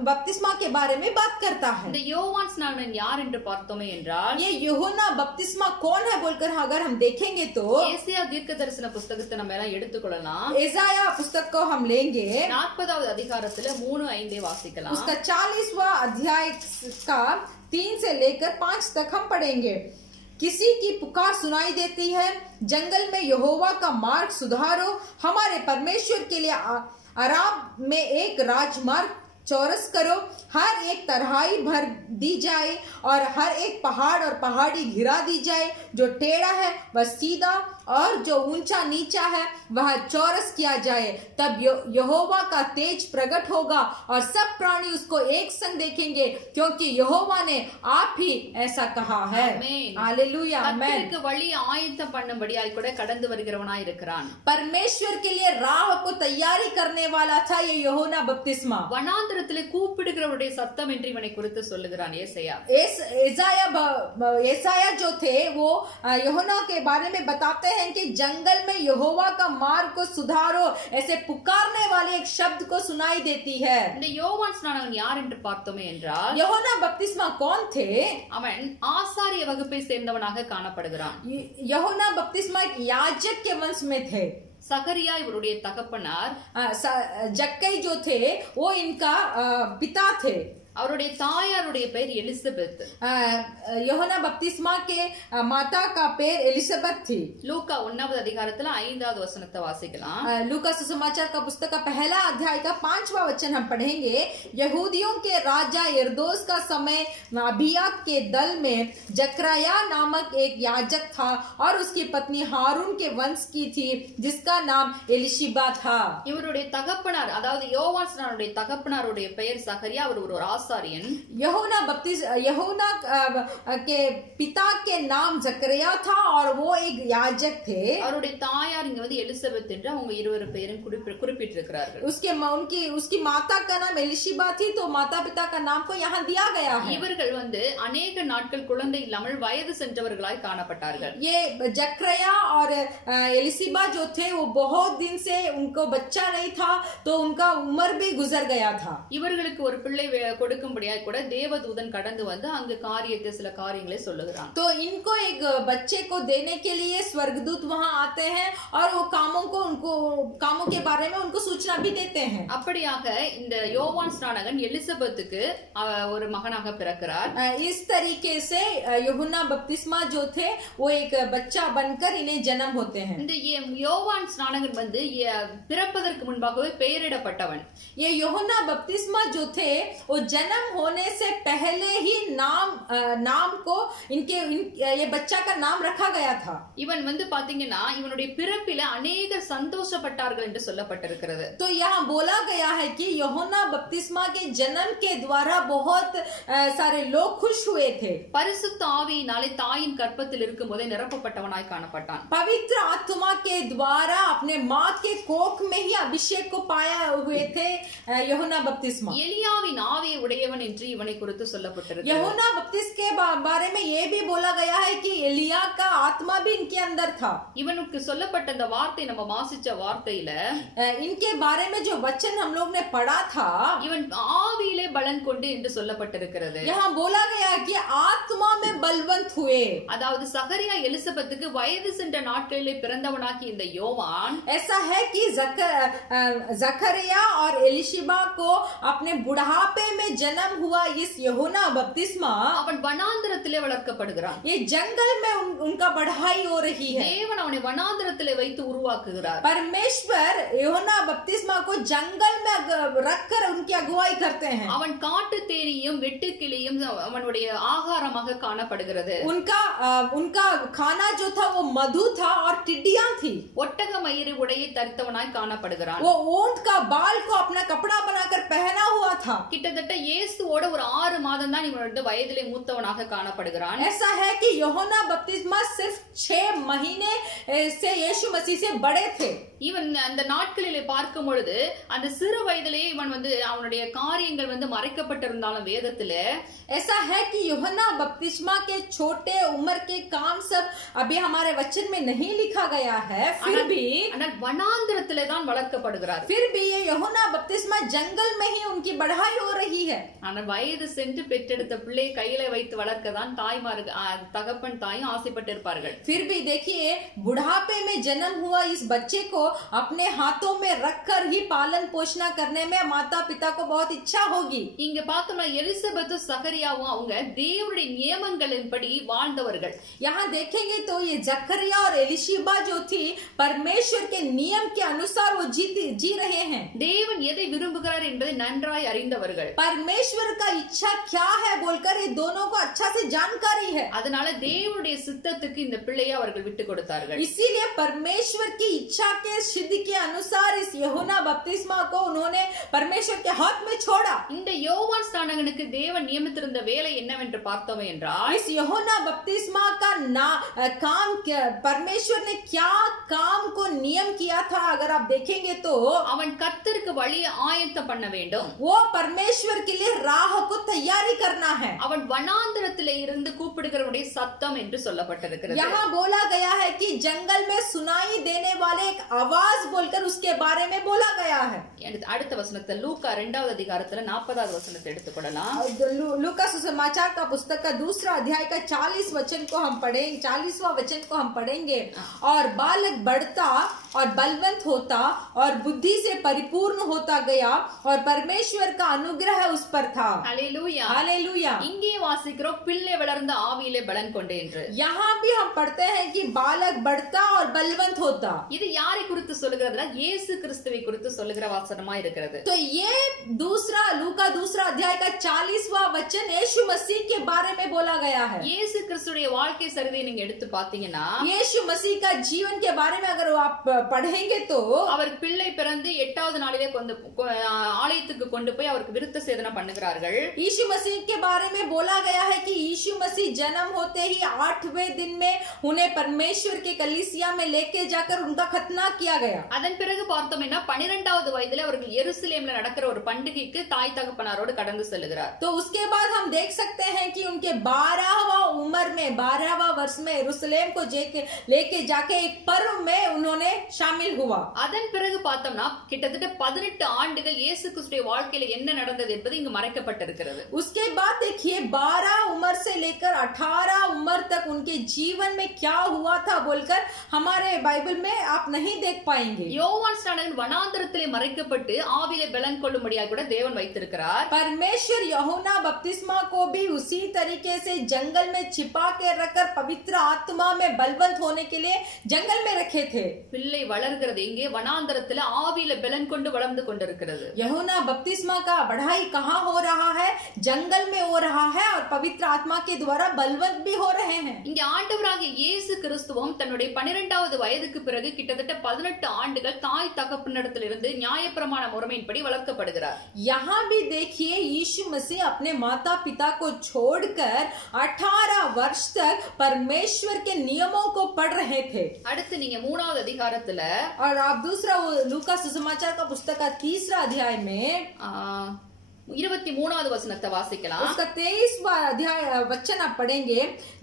बपतिस्मा के बारे में बात करता है. இந்த யோவான் ஸ்நானகன் யார் என்று பார்த்தோமே என்றால் ये यूहन्ना बपतिस्मा कौन है बोलकर अगर हम देखेंगे तो ஏசாயா தீர்க்கதரிசன புத்தகத்தை நம்ம எல்லாம் எடுத்துக்கொள்ளலாம். एसाया पुस्तक को हम लेंगे. 40வது அதிகாரத்துல 3-5 வாசிக்கலாம். उसका 40वां अध्याय का 3 से लेकर 5 तक हम पढ़ेंगे. किसी की पुकार सुनाई देती है, जंगल में यहोवा का मार्ग सुधारो, हमारे परमेश्वर के लिए अराब में एक राजमार्ग चौरस करो, हर एक तराई भर दी जाए और हर एक पहाड़ और पहाड़ी घिरा दी जाए, जो टेढ़ा है वह सीधा और जो ऊंचा नीचा है वह चौरस किया जाए. तब यहोवा का तेज प्रकट होगा और सब प्राणी उसको एक संग देखेंगे, क्योंकि यहोवा ने आप ही ऐसा कहा है. हालेलुया. கர்த்தருக்கு வழி ஆயத்தம் பண்ணும்படியாய் கூட கடந்து வருகிறவனாய் இருக்கிறான். परमेश्वर के लिए राह को तैयारी करने वाला था ये यूहन्ना बपतिस्मा. வனாந்திரத்திலே கூப்பிடுகிறவருடைய சத்தம் என்று இவனை குறித்து சொல்லுகிறான் ஏசாயா. एसाया जो थे वो यूहन्ना के बारे में बताते हैं कि जंगल में यहोवा का मार्ग को सुधारो, ऐसे पुकारने वाले एक शब्द को सुनाई देती है. இந்த யோவான் ஸ்நானகன் யார் என்று பார்த்தோமே என்றால் यूहन्ना बपतिस्मा कौन थे? அவன் ஆசாரிய வகுப்பை சேர்ந்தவனாக காணப்படுகிறான். यूहन्ना बपतिस्मा एक याजक के वंश में थे. சகரியா இவருடைய தகப்பனார். जक्कई जो थे वो इनका पिता थे. அவருடைய தாயாருடைய பெயர் எலிசபெத். यूहन्ना बपतिस्मा के माता का पेर एलिजाबेथ थी. லூக்கா 1வது அதிகாரத்துல 5வது வசனத்தை வாசிக்கலாம். लूका सुसमाचार का पुस्तक का पहला अध्याय का 5वां वचन हम पढ़ेंगे. यहूदियों के राजा यरदोस का समय अबिया के दल में जकरिया नामक एक याजक था और उसकी पत्नी हारून के वंश की थी, जिसका नाम एलिशिबा था. இவருடைய தகப்பனார் அதாவது யோவான் ஸ்நானனுடைய தகப்பனாருடைய பெயர் சகரியா. அவர் ஒரு ஆசாரியன். यूहन्ना के पिता के नाम जकरिया था और वो एक याजक थे. அவருடைய தாயார் இங்க வந்து எலிசபெத் என்று அவங்க இருவர் பெயரும் குறிப்பிட்டிருக்கிறார்கள். उसकी माता का नाम एलिशिबा थी, तो माता पिता का नाम को यहाँ दिया गया है. இவர்கள் வந்து अनेक நாட்கள் குழந்தை இல்லாமல் வயது சென்றவர்களாய் காணப்பட்டார்கள். ये जकरिया और एलिशिबा जो थे वो बहुत दिन से उनको बच्चा नहीं था, तो उनका उम्र भी गुजर गया था. இவர்களுக்கு ஒரு பிள்ளை கொடுக்கும்படியாய் கூட தேவதூதன் கடந்து வந்து அங்கு சில காரியங்களை சொல்லுகிறான். तो इनको एक बच्चे को देने के लिए स्वर्गदूत वहां आते हैं और वो कामों के बारे में उनको सूचना भी देते हैं. அப்படியாக இந்த யோவான் ஸ்நானகன் எலிசபெத்துக்கு ஒரு மகனாக பிறக்கிறார். इस तरीके से यूहन्ना बपतिस्मा जो थे वो एक बच्चा बनकर इन्हें जन्म होते हैं. இந்த யோவான் ஸ்நானகன் வந்து பிறப்பதற்கு முன்பாகவே பெயரிடப்பட்டவன். ये यूहन्ना बपतिस्मा जो थे वो जन्म होने से पहले ही नाम को ये बच्चा का नाम रखा गया था. இவன் வந்து பாத்தீங்கன்னா இவனுடைய பிறப்பில अनेक சந்தோஷப்பட்டார்கள் என்று சொல்லப்பட்டிருக்கிறது. तो यहाँ बोला गया है कि यूहन्ना बपतिस्मा के जन्म के द्वारा बहुत सारे लोग खुश हुए थे. பரிசுத்த ஆவியினாலே தாயின் கற்பத்தில் இருக்கும்போதே நிரப்பப்பட்டவனாய் காணப்பட்டான். पवित्र आत्मा के द्वारा अपने माँ के कोख में ही अभिषेक को पाया हुए थे यूहन्ना बपतिस्मा. எலியாவின் ஆவியை உடையவன் என்று இவனை குறித்து சொல்லப்பட்டிருக்கிறது. यूहन्ना बपतिस्मा के बारे में ये भी बोला गया है कि एलिया का आत्मा भी इनके अंदर था. இவனுக்கு சொல்லப்பட்ட அந்த வார்த்தை நம்ம வாசிச்ச வார்த்தையில इनके बारे में जो वचन हम लोग ने पढ़ा था, இவன் ஆவியிலே பலன் கொண்டு என்று சொல்லப்பட்டிருக்கிறது. यहाँ बोला गया कि आत्मा में बलवंत हुए. அதாவது சகரியா எலிசபெத்துக்கு வயது சென்ற நாட்களிலே பிறந்தவனாகி இந்த யோவான் ऐसा है कि जकरिया और एलिशिबा को अपने बुढ़ापे में जन्म हुआ इस यूहन्ना बपतिस्मा அவன் வனாந்திரத்திலே வளர்க்கப்படுகிறான். ये जंगल में उनका बढ़ाई हो रही है. தேவன் அவனை வனாந்திரத்திலே வைத்து உருவாக்குகிறார். परमेश्वर यूहन्ना बपतिस्मा को जंगल में रखकर उनकी अगुवाई करते हैं. அவன் காட்டு தேனியும் வெட்டுக்கிளியும் அவனுடைய ஆகாரமாக காணப்படுகிறது. उनका खाना जो था वो मधु था और टिड्डियां थी. ஒட்டக மயிறு உடையை தரித்தவனாய் காணப்படுகிறான். वो ऊंट का बाल को अपना कपड़ा बनाकर पहना हुआ था. கிட்டத்தட்ட இயேசுவோட ஒரு 6 மாதம் தான் இவனோட வயதிலே மூத்தவனாக காணப்படுகிறான். ऐसा है कि यूहन्ना बपतिस्मा सिर्फ 6 महीने से यीशु मसीह से बड़े थे। இவன் அந்த நாட்களிலே பார்க்கும் பொழுது அந்த சிறு வயதிலேயே இவன் அவனுடைய காரியங்கள் மறைக்கப்பட்டிருந்தாலும் வேதத்திலே ऐसा है कि यूहन्ना बपतिस्मा के छोटे उम्र के काम सब अभी हमारे वचन में नहीं लिखा गया है, फिर भी वनांतरத்திலே தான் வளர்க்கப்படுகிறார்। फिर भी ये यूहन्ना बपतिस्मा जंगल में ही उनकी बढ़ाई हो रही है। ஆனால் வயது சென்று பெற்றெடுத்த பிள்ளை கையில வைத்து வளர்க்கதான் தகப்பன் தாயும் ஆசைப்பட்டிருப்பார்கள்। फिर भी देखिए, बुढ़ापे में जन्म हुआ इस बच्चे को अपने हाथों में रखकर ही पालन पोषण करने में माता पिता को बहुत इच्छा होगी। இங்க பார்த்தோம்னா எலிசபெத்தும் சகரியாவும் அவங்க தேவனுடைய நியமங்களின்படி வாழ்ந்தவர்கள்। यहाँ देखेंगे तो ये जकरिया और एलिशिबा जो थी परमेश्वर के नियम के अनुसार वो जी रहे हैं। தேவன் எதை விரும்புகிறார் என்பதை நன்றாய் அறிந்தவர்கள்। परमेश्वर का इच्छा क्या है बोलकर ये दोनों को अच्छा से जानकारी है। அதனால தேவனுடைய சித்தத்துக்கு இந்த பிள்ளையை அவர்கள் விட்டு கொடுத்தார்கள்। इसीलिए परमेश्वर की इच्छा के सिद्ध के अनुसार इस यूहन्ना बपतिस्मा को उन्होंने परमेश्वर के हाथ में छोड़ा। இந்த யோவான் ஸ்நானகனுக்கு தேவன் நியமித்திருந்த வேலை என்னவென்று பார்த்தோம் என்றால் इस यूहन्ना बपतिस्मा का काम परमेश्वर ने क्या काम को नियम किया था अगर आप देखेंगे तो அவன் கர்த்தருக்கு வழியை ஆயத்தம் பண்ண வேண்டும்। वो परमेश्वर के लिए राह को तैयारी करना है। அவன் வனாந்தரத்திலே இருந்து கூப்பிடுகிறவனுடைய சத்தம் என்று சொல்லப்பட்டிருக்கிறது। यहाँ बोला गया है कि जंगल में सुनाई देने वाले एक आवाज बोलकर उसके बारे में बोला गया है। அடுத்த வசனத்தை லூக்கா 2வது அதிகாரத்துல 40வது வசனத்தை எடுத்துக்கொள்ளலாம்। लूका सुसमाचार का पुस्तक का 2 अध्याय का 40 वचन को हम पढ़ेंगे, 40वां वचन को हम पढ़ेंगे। और बालक बढ़ता और बलवंत होता और बुद्धि से परिपूर्ण होता गया और परमेश्वर का अनुग्रह उस पर था। Hallelujah hallelujah. இங்கே வாசிக்கிறோம் பிள்ளை வளர்ந்த ஆவியிலே பலன் கொண்டே என்று। यहाँ भी हम पढ़ते हैं कि बालक बढ़ता और बलवंत होता। இது யாரை குறித்து சொல்லுகிறதுனா இயேசு கிறிஸ்துவை குறித்து சொல்லுகிற வசனமா இருக்கிறது। तो ये लूका 2 अध्याय का 40वां वचन यीशु मसीह के बारे में बोला गया है। இயேசு கிறிஸ்துடைய வாழ்க்கை சரிதை நீங்க எடுத்து பாத்தீங்கன்னா यीशु मसीह का जीवन के बारे में अगर आप पढ़ेंगे तो அவர் பிள்ளை பிறந்து 8வது நாளிலே ஆலயத்துக்கு கொண்டு போய் அவருக்கு விருத்த சேதனம் பண்ணுகிறார்கள்। यीशु मसीह के बारे में बोला गया है कि यीशु मसीह जन्म होते ही 8वें दिन में उन्हें परमेश्वर के कलीसिया में लेके जाकर उनका खतना किया गया। அதன் பிறகு பார்த்தோம்னா 12வது வயதிலே அவர்கள் எருசலேம்ல நடக்கிற ஒரு பண்டிகைக்கு தாய் தகப்பனாரோடு கடந்து செல்கிறார்। तो उसके बाद हम देख सकते हैं कि उनके 12वां उम्र में 12वां वर्ष में यरूशलेम को लेके जाके एक पर्व में उन्होंने शामिल हुआ। அதன் பிறகு பார்த்தோம்னா கிட்டத்தட்ட 18 ஆண்டுகள் இயேசு கிறிஸ்துவின் வாழ்க்கையில என்ன நடந்தது என்பது இங்கு மறைக்கப்பட்டிருக்கிறது। उसके बाद देखिए 12 उम्र से लेकर 18 उम्र तक उनके जीवन में क्या हुआ था बोलकर हमारे बाइबल में आप नहीं देख पाएंगे। யோவான் ஸ்நானகன் வனாந்தரத்திலே மறைக்கப்பட்டு ஆவியிலே பலன் கொள்ளும்படியாக கூட தேவன் வைத்திருக்கிறார்। परमेश्वर यूहन्ना बपतिस्मा को भी उसी तरीके से जंगल में छिपा के रखकर पवित्र आत्मा में बलवंत होने के लिए जंगल में रखे थे। பிள்ளை வளர்கிறது எங்கே வனாந்தரத்திலே ஆவியிலே பலன் கொண்டு வளர்ந்து கொண்டிருக்கிறது। यूहन्ना बपतिस्मा का बढ़ाई कहाँ हो रहा है? जंगल में हो रहा है और पवित्र आत्मा के द्वारा बलवंत भी हो रहे हैं। இங்கே ஆண்டவராகிய இயேசு கிறிஸ்துவும் தன்னுடைய 12வது வயதுக்கு பிறகு கிட்டத்தட்ட 18 ஆண்டுகள் தாய் தகப்பனிடத்திலிருந்து நியாயப்பிரமாண முறைமையின்படி வளர்க்கப்படுகிறார்। यहाँ भी देखिए यीशु मसीह अपने माता पिता को छोड़कर 18 वर्ष तक परमेश्वर के नियमों को पढ़ रहे थे। அடுத்து நீங்க 3வது அதிகாரத்துல और आप लूका सुसमाचार का पुस्तक का 3 अध्याय में 23வது वचनத்தை வாசிக்கலாம்। उसका 23वां अध्याय वचन आप पढ़ेंगे।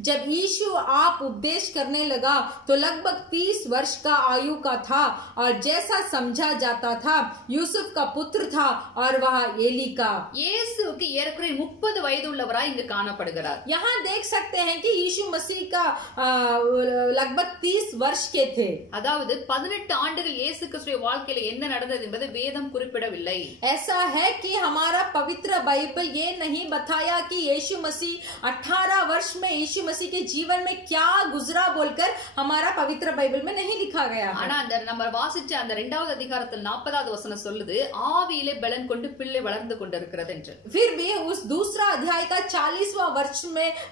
जब यीशु आप उपदेश करने लगा तो लगभग 30 वर्ष का आयु का था और जैसा समझा जाता था यूसुफ का पुत्र था और वह एली का। இயேசுவுக்கு ஏறக்குறைய 30 வயது உள்ளவராய் இங்கு காணப்படுகிறார்। यहाँ देख सकते हैं कि यीशु मसीह का लगभग 30 वर्ष के थे। அதாவது 18 ஆண்டுகள் இயேசு கிறிஸ்துவின் வாழ்க்கையில என்ன நடந்தது என்பது வேதம் குறிப்பிடவில்லை। ऐसा है कि हमारा पवित्र बाइबल ये नहीं बताया कि यीशु मसीह 18 वर्ष में यीशु मसीह के जीवन में क्या गुजरा बोलकर हमारा पवित्र बाइबल में नहीं लिखा गया है। ஆனா அந்த நம்ம வாசிச்ச அந்த 2வது அதிகாரத்தில் 40வது வசனம் சொல்லுது ஆவியிலே பலன் கொண்டு பிள்ளை வளர்ந்து கொண்டிருக்கிறது என்று। फिर भी उस 2 अध्याय का 40वां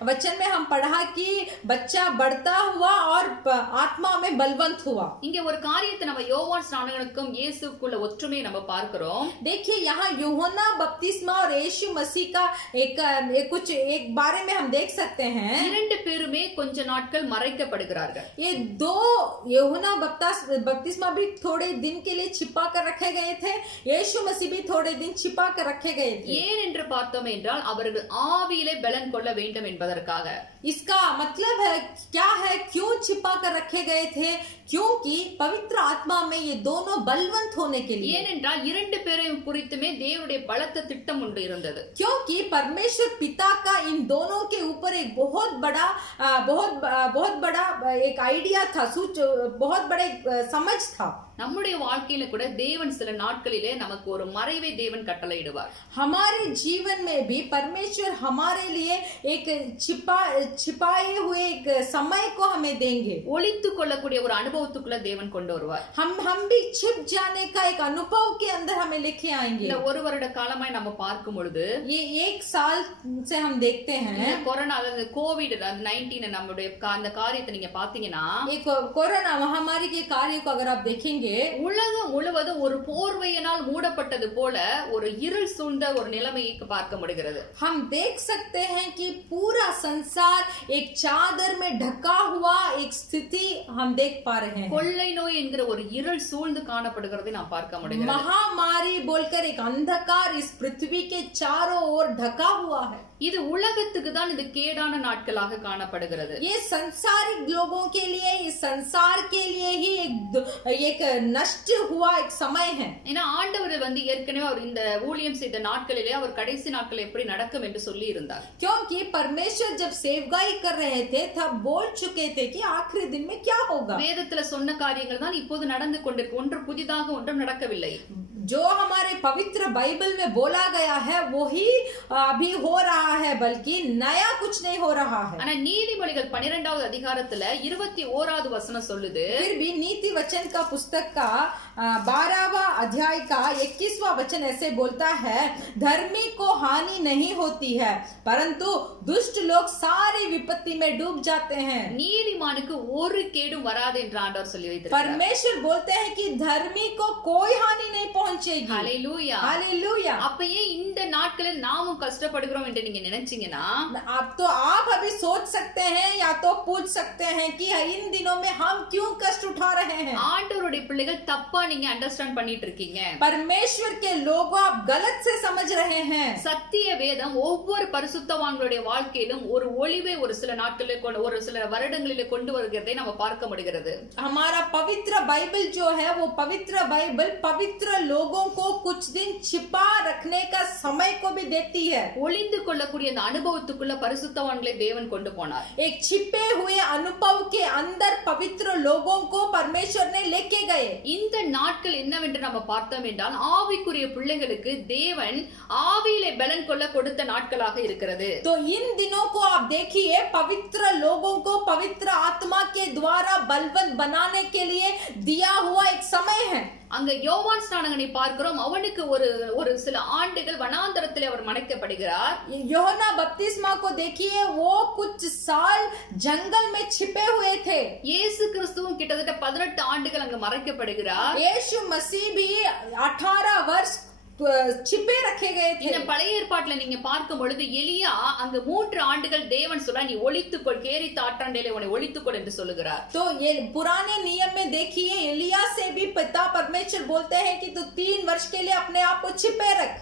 वचन में हम पढ़ा कि बच्चा बढ़ता हुआ और आत्मा में बलवंत हुआ। இங்க ஒரு காரியத்தை நம்ம யோவான் ஸ்நானகனுக்கும் இயேசுக்குள்ள ஒற்றுமையை நம்ம பார்க்கிறோம்। देखिए यहाँ यूहन्ना बपतिस्मा और यीशु मसीह का एक बारे में हम देख सकते हैं। இரண்டு பேருமே கொஞ்ச நாட்கள் மறைக்கப்படுகிறார்கள். ये दो यूहन्ना बपतिस्मा भी थोड़े दिन के लिए छिपा कर रखे गए थे, यीशु मसीह भी थोड़े दिन छिपा कर रखे गए थे. ஏன் என்று பார்த்தோம் என்றால் அவர்கள் ஆவியிலே பலன் கொள்ள வேண்டும் என்பதற்காக. इसका मतलब है क्या है, क्यों छिपा कर रखे गए थे? क्योंकि पवित्र आत्मा में ये दोनों बलवंत होने के लिए. ஏனென்றால் இரண்டு பேரையும் குறித்துமே தேவனுடைய பலத்த திட்டம் ஒன்று இருந்தது. क्योंकि परमेश्वर पिता का इन दोनों के ऊपर एक बहुत बड़ा एक आइडिया था, बहुत बड़े समझ था. நம்முடைய வாழ்க்கையில கூட தேவன் சில நாட்களிலே நமக்கு ஒரு மறைவை தேவன் கட்டளையிடுவார். हमारे जीवन में भी परमेश्वर हमारे लिए एक छिपाए हुए एक समय को हमें देंगे. ஒளித்து கொள்ளக்கூடிய ஒரு அனுபவத்துக்குள்ள தேவன் கொண்டு வருவார். हम भी छिप जाने का एक अनुभव के अंदर हमें लेके आएंगे. இந்த ஒரு வருட காலமாய் நம்ம பார்க்கும் பொழுது ये एक साल से हम देखते हैं, கொரோனா அதாவது கோவிட் 19 நம்முடைய அந்த காரியத்தை நீங்க பாத்தீங்கன்னா, एक कोरोना महामारी के कार्य को अगर आप देखेंगे, உலகம் முழுவதும் ஒரு போர்வையினால் மூடப்பட்டது போல ஒரு இருள் சூழ்ந்த ஒரு நிலைமையை பார்க்க முடிகிறது. हम देख सकते हैं कि पूरा संसार एक चादर में ढका हुआ एक स्थिति हम देख पा रहे हैं. கொள்ளை நோய் என்கிற ஒரு இருள் சூழ்ந்து காணப்படுகிறதை நாம் பார்க்க முடிகிறது. महामारी बोलकर एक अंधकार इस पृथ्वी के चारों ओर ढका हुआ है. இது உலகத்துக்கு தான் இது கேடான நாட்களாக காணப்படுகிறது. ये संसारिक लोगों के लिए, इस संसार के लिए ही एक नष्ट हुआ एक समय है. ஏன்னா ஆண்டவர் ஏற்கனவே அவர் இந்த ஊழியம் செய்த நாட்களிலே அவர் கடைசி நாட்கள் எப்படி நடக்கும் என்று சொல்லி இருந்தார். क्योंकि परमेश्वर जब सेवकाई कर रहे थे तब बोल चुके थे कि आखिरी दिन में क्या होगा. வேதத்துல சொன்ன காரியங்கள் தான் இப்போது நடந்து கொண்டிருக்கு. ஒன்று புதிதாக ஒன்றும் நடக்கவில்லை. जो हमारे पवित्र बाइबल में बोला गया है वही अभी हो रहा है, बल्कि नया कुछ नहीं हो रहा है. ஆனா நீதிமொழிகள் 12வது அதிகாரத்துல 21வது வசனம் சொல்லுது, फिर भी नीति वचन का पुस्तक का 12वां अध्याय का 21वां वचन ऐसे बोलता है, धर्मी को हानि नहीं होती है परंतु दुष्ट लोग सारी विपत्ति में डूब जाते हैं. நீதிமானுக்கு ஒரு கேடும் வராது என்று ஆண்டவர் சொல்லி வைத்திருக்கிறார். परमेश्वर बोलते हैं कि धर्मी को कोई हानि नहीं पहुंचेगी. Hallelujah, hallelujah. அப்ப ஏன் இந்த நாட்களில் நாமும் கஷ்டப்படுகிறோம் என்று நீங்க நினைச்சீங்கன்னா, आप अभी सोच सकते हैं या तो पूछ सकते हैं कि इन दिनों में हम क्यों कष्ट उठा रहे हैं. ஆண்டவருடைய பிள்ளைகள் தப்பா நீங்க அண்டர்ஸ்டாண்ட் பண்ணிட்டு இருக்கீங்க. परमेश्वर के लोगों आप गलत से समझ रहे हैं. சத்திய வேதம் ஒவ்வொரு பரிசுத்தவான்களுடைய வாழ்க்கையிலும் ஒரு ஒளிவை ஒரு சில நாட்களிலே ஒரு சில வருடங்களிலே கொண்டு வருகிறதை நம்ம பார்க்க முடிகிறது. हमारा पवित्र बाइबल जो है वो पवित्र बाइबल पवित्र लोगों को कुछ दिन छिपा रखने का समय को भी देती है. ஒளிந்து கொள்ளக்கூடிய அந்த அனுபவத்துக்குள்ள பரிசுத்தவான்களை தேவன் கொண்டு போனார். एक छिपे हुए अनुभव के अंदर पवित्र लोगों को परमेश्वर ने लेके गए. இந்த நாட்கள் என்னவென்று நம்ம பார்த்தோம் என்றால், ஆவிக்குரிய பிள்ளைகளுக்கு தேவன் ஆவியிலே பலன் கொள்ள கொடுத்த நாட்களாக இருக்கிறது. तो इन दिनों को आप देखिए, पवित्र लोगों को पवित्र आत्मा के द्वारा बलवंत बनाने के लिए दिया हुआ एक समय है. அங்க யோவான் ஸ்நானகனை பார்க்கிறோம். அவனுக்கு ஒரு சில ஆண்டுகள் வனாந்தரத்தில் அவர் மறைக்கப்படுகிறார். यूहन्ना बपतिस्मा को देखिए, वो कुछ साल जंगल में छिपे हुए थे. இயேசு கிறிஸ்துவும் கிட்டத்தட்ட 18 ஆண்டுகள் அங்க மறைக்கப்படுகிறார். यीशु मसीह भी 18 वर्ष छिपे रखे गए थे. இந்த பழைய ஏற்பாட்டுல நீங்க பார்க்கும் பொழுது எலியா அங்க 3 ஆண்டுகள் தேவன் சொல்ல, நீ ஒளித்துக்கொள், கேரித் ஆற்றண்டையிலே உன்னை ஒளித்துக்கொள் என்று சொல்லுகிறார். तो ये पुराने नियम में देखिए, एलिया से भी पिता परमेश्वर बोलते हैं कि तू 3 वर्ष के लिए अपने आप को छिपे रख.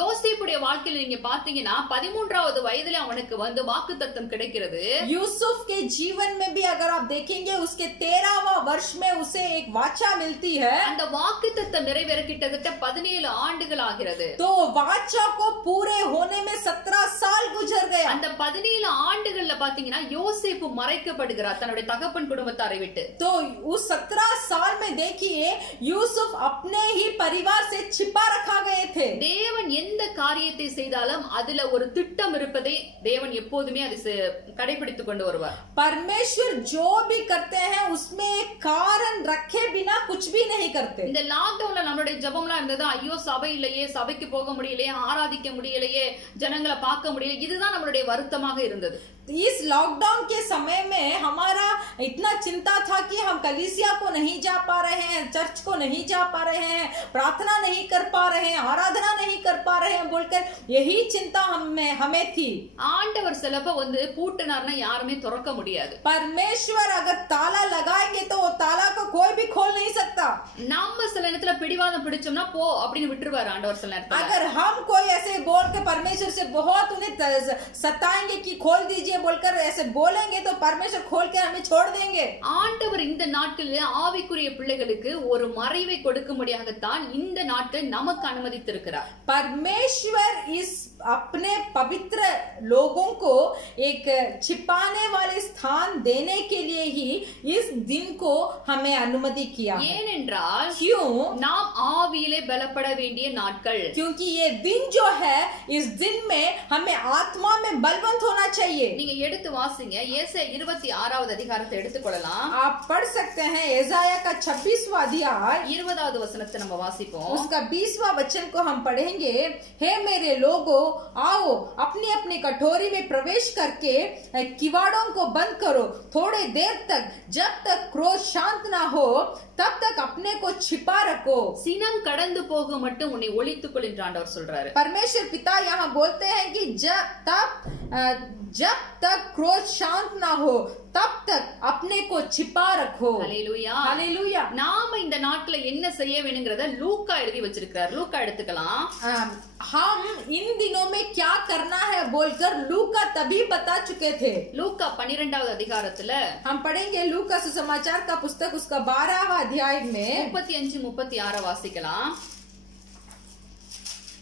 யோசேப்புடைய வாழ்க்கையில நீங்க பாத்தீங்கன்னா 13வது வயதிலே அவனுக்கு வாக்குத்தத்தம் கிடைக்கிறது. यूसुफ के जीवन में भी अगर आप देखेंगे, उसके 13वां वर्ष में उसे एक वाचा मिलती है. அந்த வாக்குத்தத்தம் நிறைவேற கிட்டத்தட்ட 17 ஆண்டுகள் ஆகிறது. तो वाचा को पूरे होने में 17 साल गुजर गया. அந்த 17 ஆண்டுகள்ல பாத்தீங்கன்னா யோசேப்பு மறைக்கப்படுகிறார் தன்னுடைய தகப்பன் குடும்பத்தாரை விட்டு. तो उस 17 साल में देखिए, यूसुफ अपने ही परिवार से छिपा रखा गए थे. தேவன் எந்த காரியத்தை செய்தாலும் அதுல ஒரு திட்டம் இருப்பதை தேவன் எப்போதுமே அதை கடைபிடித்துக் கொண்டு வருவார். परमेश्वर जो भी करते हैं उसमें एक कारण रखे बिना कुछ भी नहीं करते. இந்த லாக்டவுன்ல நம்மளுடைய ஜெபம்லாம் இருந்தது, ஐயோ சபை இல்லையே, சபைக்கு போக முடியலையே, ஆராதிக்க முடியலையே, ஜனங்களை பார்க்க முடியல, இதுதான் நம்மளுடைய வருத்தமாக இருந்தது. इस लॉकडाउन के समय में हमारा इतना चिंता था कि हम कलीसिया को नहीं जा पा रहे हैं, चर्च को नहीं जा पा रहे हैं, प्रार्थना नहीं कर पा रहे हैं, आराधना नहीं कर पा रहे हैं बोलकर यही चिंता हमें थी। ஆண்டவர் சிலப்ப வந்து பூட்டினார்னா யாருமே திறக்க முடியாது। परमेश्वर अगर ताला लगाएंगे तो वो ताला को कोई भी खोल नहीं सकता। நம்ம சில நேரத்துல பிடிவாதம் பிடிச்சோம்னா போ அப்படின்னு விட்டுருவாரு ஆண்டவர் சில நேரத்துல। अगर हम कोई ऐसे बोल के परमेश्वर से बहुत उन्हें सताएंगे कि खोल दीजिए बोलकर ऐसे बोलेंगे तो परमेश्वर खोल के हमें छोड़ देंगे। ஆண்டவர் இந்த நாட்களில் ஆவிக்குரிய பிள்ளைகளுக்கு ஒரு மறைவை கொடுக்கும்படியாகத்தான் இந்த நாட்டை நமக்கு அனுமதித்திருக்கிறார்। परमेश्वर इस अपने पवित्र लोगों को एक छिपाने वाले स्थान देने के लिए ही इस दिन को हमें अनुमति किया है। ஏனென்றால் क्यों? நாம் ஆவியிலே பலப்பட வேண்டிய நாட்கள்। क्योंकि ये दिन जो है इस दिन में हमें आत्मा में बलवंत होना चाहिए। நீங்க எடுத்து வாசிங்க ஏசாயா 26வது அதிகாரத்தை எடுத்துக்கொள்ளலாம்। आप पढ़ सकते हैं एसाया का 26वां अध्याय 20வது वचनத்தை நம்ம வாசிப்போம்। उसका 20वां वचन को हम पढ़ेंगे। हे मेरे लोगों, आओ अपनी अपनी कटोरी में प्रवेश करके किवाड़ों को बंद करो। थोड़े देर तक, जब तक क्रोध शांत ना हो तब तक अपने को छिपा रखो। சினம் கடந்து போக மட்டும் உன்னை ஒளித்துக்கொள் என்று ஆண்டவர் சொல்றாரு। परमेश्वर पिता यहाँ बोलते हैं कि जब तक क्रोध शांत ना हो तब तक अपने को छिपा रखो। Hallelujah hallelujah. நாம இந்த நாட்ல என்ன செய்ய வேணும்ங்கறத லூக்கா எழுதி வச்சிருக்கார்। லூக்கா எடுத்துக்கலாம்। हम इन दिनों में क्या करना है बोलकर लूका तभी बता चुके थे। லூக்கா 12வது அதிகாரத்துல हम पढ़ेंगे लूका सुसमाचार का पुस्तक उसका 12वां अध्याय में 35-36 வாசிக்கலாம்।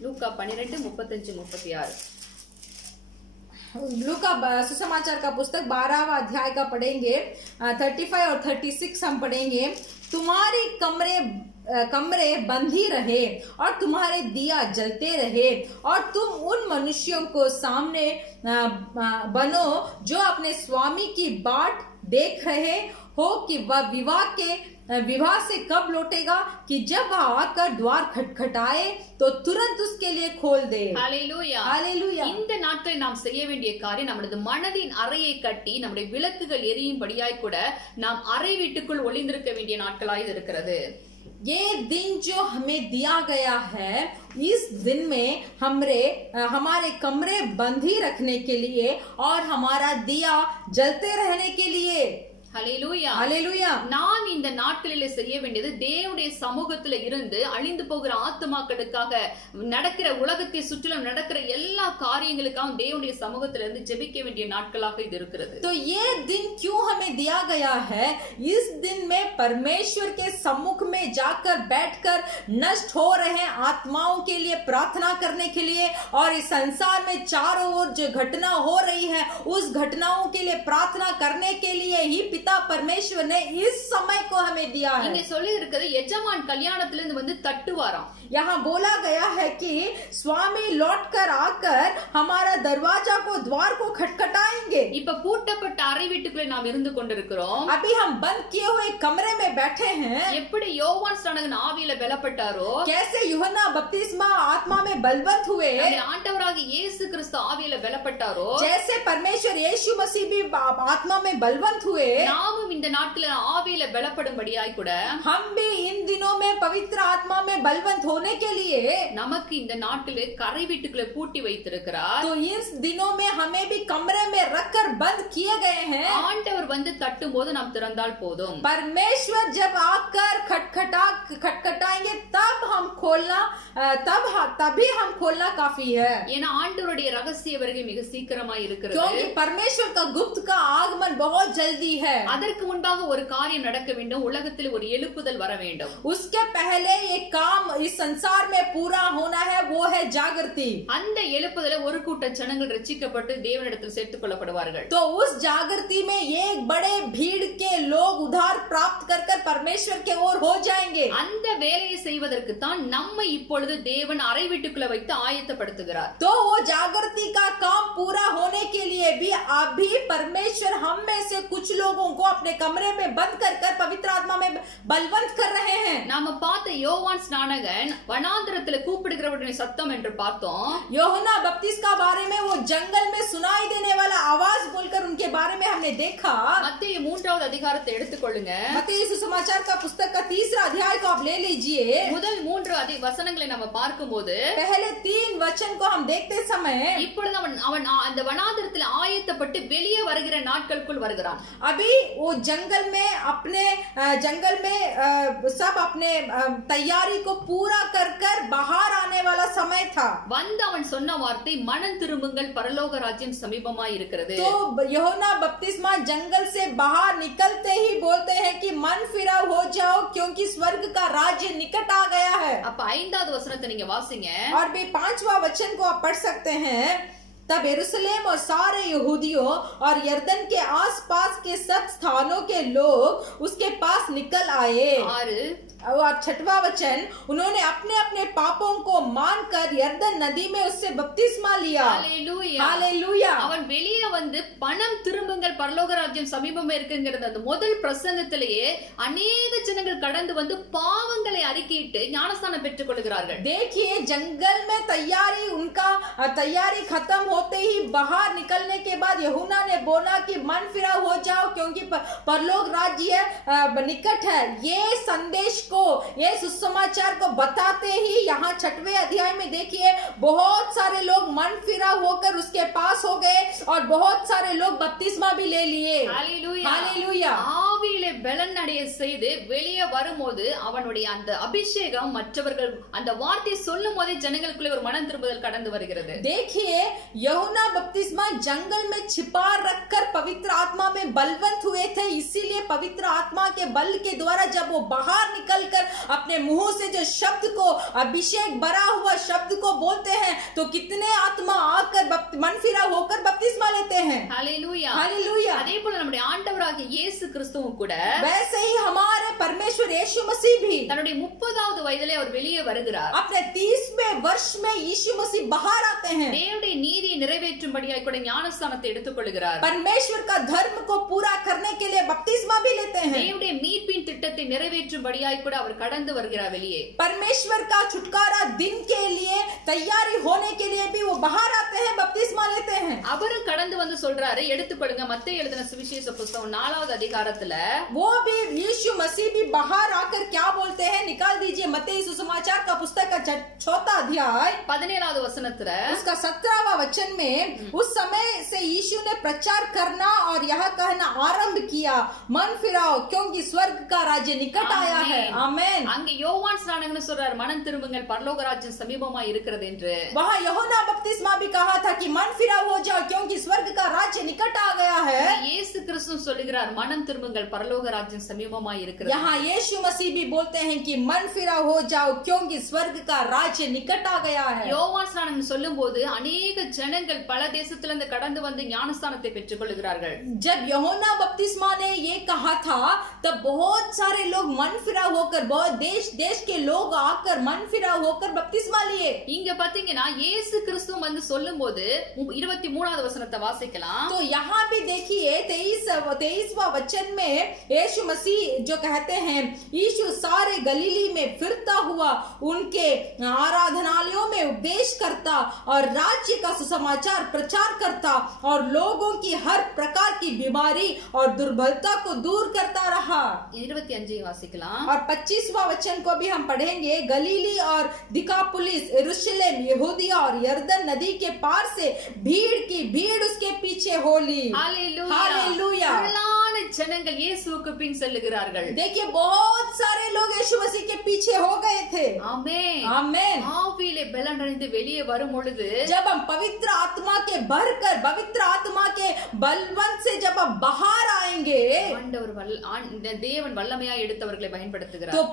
லூக்கா 12:35-36 लूका सुसमाचार का पुस्तक 12वां अध्याय का पढ़ेंगे। 35 और 36 हम पढ़ेंगे। तुम्हारी कमरे बंद ही रहे और तुम्हारे दिया जलते रहे और तुम उन मनुष्यों को सामने बनो जो अपने स्वामी की बाट देख रहे हो कि वह विवाह से कब लौटेगा, कि जब वह आकर द्वार खटखटाए तो तुरंत उसके लिए खोल दे। Hallelujah hallelujah. இந்த நாட்களில் நாம் செய்ய வேண்டிய காரியம் நமது மனதின் அறையை கட்டி நம்முடைய விளக்குகள் எரியும்படியாய் கூட நாம் அறை வீட்டுக்குள் ஒளிந்திருக்க வேண்டிய நாட்களாய் இருக்கிறது। ये दिन जो हमें दिया गया है, इस दिन में हमारे कमरे बंद ही रखने के लिए और हमारा दिया जलते रहने के लिए। ஹல்லேலூயா ஹல்லேலூயா। நாம் இந்த நாட்களிலே செய்ய வேண்டியது தேவனுடைய சமூகத்துல இருந்து அழிந்து போகிற ஆத்துமாக்களுக்காக நடக்கிற உலகத்தை சுற்றிலும் நடக்கிற எல்லா காரியங்களுக்காக தேவனுடைய சமூகத்துல இருந்து ஜெபிக்க வேண்டிய நாட்களாக இது இருக்கிறது। तो ये दिन क्यों हमें दिया गया है? इस दिन में परमेश्वर के सम्मुख में जाकर बैठकर नष्ट हो रहे आत्माओं के लिए प्रार्थना करने के लिए और इस संसार में चारों ओर जो घटना हो रही है उस घटनाओं के लिए प्रार्थना करने के लिए ही पिता परमेश्वर ने इस समय को हमें दिया है। இங்கே சொல்லி இருக்குது எஜமான் கல்யாணத்திலிருந்து வந்து தட்டுவாராம்। यहाँ बोला गया है कि स्वामी लौटकर आकर हमारा दरवाजा को द्वार को खटखटाएंगे। இப்ப பூட்டப்பட்ட அறை வீட்டுக்குள்ளே நாம் இருந்து கொண்டிருக்கிறோம்। अभी हम बंद किए हुए कमरे में बैठे हैं। எப்படி யோவான் ஸ்நானகன் ஆவியில பலப்பட்டாரோ, कैसे यूहन्ना बपतिस्मा आत्मा में बलवंत हुए, ஆண்டவராகிய இயேசு கிறிஸ்து ஆவியில பலப்பட்டாரோ, जैसे परमेश्वर यीशु मसीह भी आत्मा में बलवंत हुए, நாமும் இந்த நாட்களில் ஆவியில பலப்படும்படியாய் கூட हम भी इन दिनों में पवित्र आत्मा में बलवंत होने के लिए நமக்கு இந்த நாட்டிலே கரை வீட்டுக்குள்ளே பூட்டி வைத்திருக்கிறார்। तो इस दिनों में हमें भी कमरे में रखकर बंद किए गए हैं। ஆண்டவர் வந்து தட்டும் போது நாம் திறந்தால் போதும்। परमेश्वर जब आकर खटखटाएंगे तब हम खोलना तभी हम खोलना काफी है। ஏன்னா ஆண்டவருடைய ரகசிய வருகை மிக சீக்கிரமாய் இருக்கிறது। क्योंकि परमेश्वर का गुप्त का आगमन बहुत जल्दी है। அதற்கு முன்பாக ஒரு காரியம் நடக்க வேண்டும், உலகத்தில் ஒரு எழுப்புதல் வர வேண்டும்। उसके पहले एक काम इस संसार में पूरा होना है, वो है जागृति। அந்த எழுப்புதலை ஒரு கூட்ட ஜனங்கள் ரட்சிக்கப்பட்டு தேவனிடத்தில் சேர்த்துக் கொள்ளப்படுவார்கள்। तो उस जागृति में एक बड़े भीड़ के लोग उद्धार प्राप्त कर परमेश्वर के ओर हो जाएंगे। அந்த வேலையை செய்வதற்கு தான் நம்மை இப்பொழுது தேவன் அறை வீட்டுக்குள்ள வைத்து ஆயத்தப்படுத்துகிறார்। तो वो जागृति का काम पूरा होने के लिए भी अभी परमेश्वर हम हम में से कुछ लोगों को अपने कमरे में बंद कर पवित्र आत्मा में बलवंत कर रहे हैं। நாம பார்த்த யோவான் ஸ்நானகன் வனாந்திரத்துல கூப்பிடுகிறவருடைய சத்தம் என்று பார்த்தோம். यूहन्ना बपतिस्मा का बारे में वो जंगल में सुनाई देने वाला आवाज बोलकर उनके बारे में हमने देखा। மத்தேயு 3வது அதிகாரத்தை எடுத்துக்கொள்ளுங்க. मत्ती सुसमाचार का पुस्तक का 3रा अध्याय को आप ले लीजिए। முதல் 3 வசனங்களை நம்ம பார்க்கும்போது पहले 3 वचन को हम देखते समय இப்பொழுது அவன் அந்த வனாந்திரத்தில் ஆயத்தப்பட்டு வெளியே வருகிற நாட்களுக்குள் வருகிறான். अभी वो जंगल में सब अपने तैयारी को पूरा कर बाहर आने वाला समय था। வந்து அவன் சொன்ன வார்த்தை மனம் திரும்புங்கள் பரலோக ராஜ்யம் சமீபமாய் இருக்கிறது. तो यूहन्ना बपतिस्मा जंगल से बाहर निकलते ही बोलते हैं कि मन फिरा हो जाओ क्योंकि स्वर्ग का राज्य निकट आ गया है। அப்ப 5வது वचனத்தை நீங்க வாசிங்க. और भी 5वां वचन को आप पढ़ सकते हैं। तब यरूशलेम और सारे यहूदियों और यरदन के आसपास के सब स्थानों के लोग उसके पास निकल आए। और 6वां वचन, उन्होंने अपने अपने पापों को मानकर यरदन नदी में उससे बपतिस्मा लिया। Hallelujah hallelujah. அவன் வெளியே வந்து பணம் திரும்புங்கள் பரலோக ராஜ்யம் சமீபமா இருக்குங்கிறது அந்த முதல் பிரசங்கத்திலேயே अनेक ஜனங்கள் கடந்து வந்து பாவங்களை அறிக்கையிட்டு ஞானஸ்நானம் பெற்றுக் கொள்கிறார்கள். देखिए जंगल में तैयारी खत्म होते ही बाहर निकलने के बाद यूहन्ना ने बोला कि मन फिरा हो जाओ क्योंकि परलोक राज्य निकट है। ये संदेश को, ये सुसमाचार को बताते ही यहाँ 6वें अध्याय में देखिए बहुत सारे लोग मन फिरा होकर उसके पास हो गए और बहुत सारे लोग बपतिस्मा भी ले लिए। Hallelujah hallelujah. ஆவியிலே பலன் அடைய செய்து வெளியே வரும்போது அவனுடைய அந்த அபிஷேகம் மற்றவர்கள் அந்த வார்த்தையை சொல்லும் போதே ஜனங்களுக்குள்ளே ஒரு மனம் திரும்புதல் கடந்து வருகிறது. देखिए यूहन्ना बपतिस्मा जंगल में छिपा रखकर पवित्र आत्मा में बलवंत हुए थे, इसीलिए पवित्र आत्मा के बल के द्वारा जब वो बाहर निकलकर अपने मुंह से जो शब्द को, अभिषेक भरा हुआ शब्द को बोलते हैं तो कितने आत्मा आकर मन फिरा होकर बपतिस्मा लेते हैं। Hallelujah hallelujah. அதே போல நம்முடைய ஆண்டவராகிய இயேசு கிறிஸ்துவும் கூட वैसे ही हमारे परमेश्वर यीशु मसीह भी தன்னுடைய 30வது வயதிலே அவர் வெளியே வருகிறார். अपने 30वें वर्ष में यीशु मसीह बाहर आते हैं। தேவனுடைய நீதியை நிறைவேற்றும்படியாய் கூட ஞானஸ்நானத்தை எடுத்துக்கொள்கிறார். परमेश्वर का धर्म को पूरा करने के लिए बपतिस्मा भी लेते हैं। தேவனுடைய மீட்பின் திட்டத்தை நிறைவேற்றும்படியாய் கூட அவர் கடந்து வருகிறார் வெளியே. परमेश्वर का छुटकारा दिन के लिए तैयारी होने के लिए भी वो बाहर आते हैं, बपतिस्मा लेते हैं। அவரும் கடந்து வந்து சொல்றாரு, எடுத்துக்கொள்ளுங்க மத்தேயு எழுதின சுவிசேஷ புத்தகம் 4வது அதிகாரத்துல वो भी यीशु मसीह भी बाहर आकर क्या बोलते हैं, निकाल दीजिए मत्ती सुसमाचार का पुस्तक का 4था अध्याय 17வது वचनத்துல उसका 17वां वचन में उस समय से यीशु ने प्रचार करना और यह कहना आरंभ किया, मन फिराओ क्योंकि स्वर्ग का राज्य निकट आया है। आमेन। அங்க யோவான் ஸ்நானகன் சொல்றார் மனம் திரும்புங்கள் பரலோக ராஜ்யம் சமீபமா இருக்கிறது என்று. वहाँ यूहन्ना बपतिस्मा भी कहा था कि मन फिरा हो जाओ क्योंकि स्वर्ग का राज्य निकट आ गया है। இயேசு கிறிஸ்து சொல்லுகிறார் மனம் திரும்புங்கள் பரலோக ராஜ்யம் சமீபமா இருக்கிறது. यहाँ यीशु मसीह भी बोलते हैं कि मन फिरा हो जाओ क्योंकि स्वर्ग का राज्य निकट आ गया है। யோவான் ஸ்நானகன் சொல்லும்போது अनेक ஜனங்கள் பல தேசத்திலிருந்து கடந்து வந்து ஞானஸ்நானத்தை பெற்றுக் கொள்கிறார்கள். जब यूहन्ना बपतिस्मा ने ये कहा था तब बहुत सारे लोग मन फिरा होकर, बहुत देश के लोग आकर मन फिरा होकर बपतिस्मा लिए। இங்க பாத்தீங்கன்னா இயேசு கிறிஸ்து வந்து சொல்லும்போது 23வது வசனத்தை வாசிக்கலாம். तो यहाँ भी देखिए 23वां वचन में यीशु मसीह जो कहते हैं, यीशु सारे गलीली में फिरता हुआ उनके आराधनालयों में उपदेश करता और राज्य का सुसमाचार प्रचार करता और लोगों की हर प्रकार की बीमारी और दुर्बलता को दूर करता रहा। 25 वासिக்கலாம். और 25वां वचन को भी हम पढ़ेंगे। गलीली और दिकापुलिस, यरूशलेम, यहूदिया और यरदन नदी के पार से भीड़ की भीड़ उसके पीछे होली। Hallelujah hallelujah. திரளான ஜனங்கள் இயேசுவுக்கு பின் செல்லுகிறார்கள். देखिए बहुत सारे लोग यीशु मसीह के पीछे हो गए थे। आमेन आमेन। ஆவியிலே பலன் அடைந்து வெளியே வரும் பொழுது जब हम पवित्र आत्मा के भरकर, पवित्र आत्मा के बलवंत से जब हम बाहर आएंगे ஆண்டவர் தேவன் வல்லமையா எடுத்தவர்களை பயன்படுத்துகிறார். तो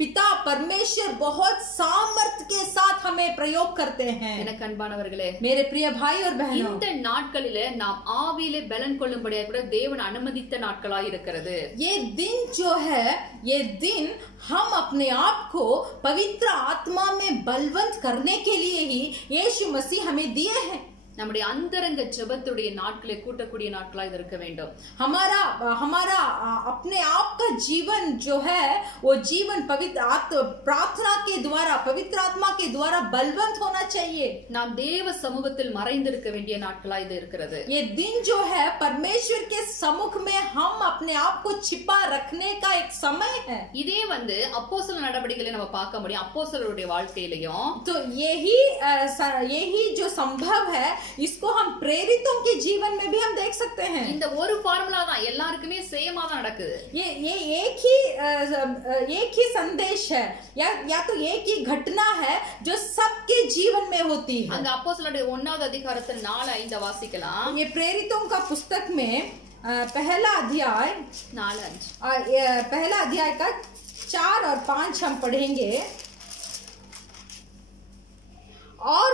पिता परमेश्वर बहुत सामर्थ के साथ हमें प्रयोग करते हैं। எனக்கு அன்பானவர்களே, मेरे प्रिय भाई और बहनों, இந்த நாட்களிலே நாம் ஆவியிலே பலன் கொள்ளும்படியாக கூட தேவன் அனுமதித்த நாட்களாய் இருக்கிறது. ये दिन जो है, ये दिन हम अपने आप को पवित्र आत्मा में बलवंत करने के लिए ही यीशु मसीह हमें दिए हैं। நம்முடைய அந்தரங்க ஜெபத்துடைய நாட்களை கூட்டக்கூடிய நாட்களா இது இருக்க வேண்டும். हमारा अपने आप का जीवन जो है वो जीवन पवित्र प्रार्थना के द्वारा पवित्र आत्मा के द्वारा बलवंत होना चाहिए. நாம் தேவ சமூகத்தில் மறைந்திருக்க வேண்டிய நாட்களா இது இருக்கிறது. ये दिन जो है परमेश्वर के सम्मुख में हम अपने आप को छिपा रखने का एक समय है. இதே அப்போஸ்தலர் நடவடிக்கைகளை நம்ம பார்க்க முடியும். அப்போஸ்தலருடைய வாழ்க்கையிலயும் तो यही जो संभव है इसको हम प्रेरितों के जीवन में भी हम देख सकते हैं. இந்த ஒரு ஃபார்முலா தான் எல்லாருக்குமே சேமா தான் நடக்குது. ये एक ही संदेश है या तो एक ही घटना है जो सबके जीवन में होती है. அங்க அப்போஸ்தலருடைய 1வது அதிகாரத்தில் 4-5 வாசிக்கலாம். ये प्रेरितों का पुस्तक में पहला अध्याय 4-5 पहला अध्याय का 4 और 5 हम पढ़ेंगे. और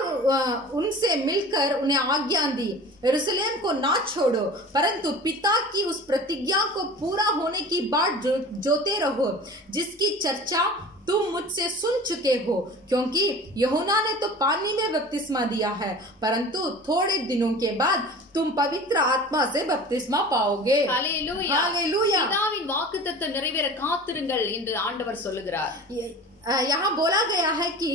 उनसे मिलकर उन्हें आज्ञा दी, यरूशलेम को ना छोड़ो, परंतु पिता की उस प्रतिज्ञा को पूरा होने की बाट जोते रहो, जिसकी चर्चा तुम मुझसे सुन चुके हो, क्योंकि यूहन्ना ने तो पानी में बपतिस्मा दिया है, परंतु थोड़े दिनों के बाद तुम पवित्र आत्मा से बपतिस्मा पाओगे. हालेलूया. हालेलूया. பிதாவின் வாக்குத்தத்தம் நிறைவேற காத்திருங்கள் என்று ஆண்டவர் சொல்லுகிறார். यहाँ बोला गया है कि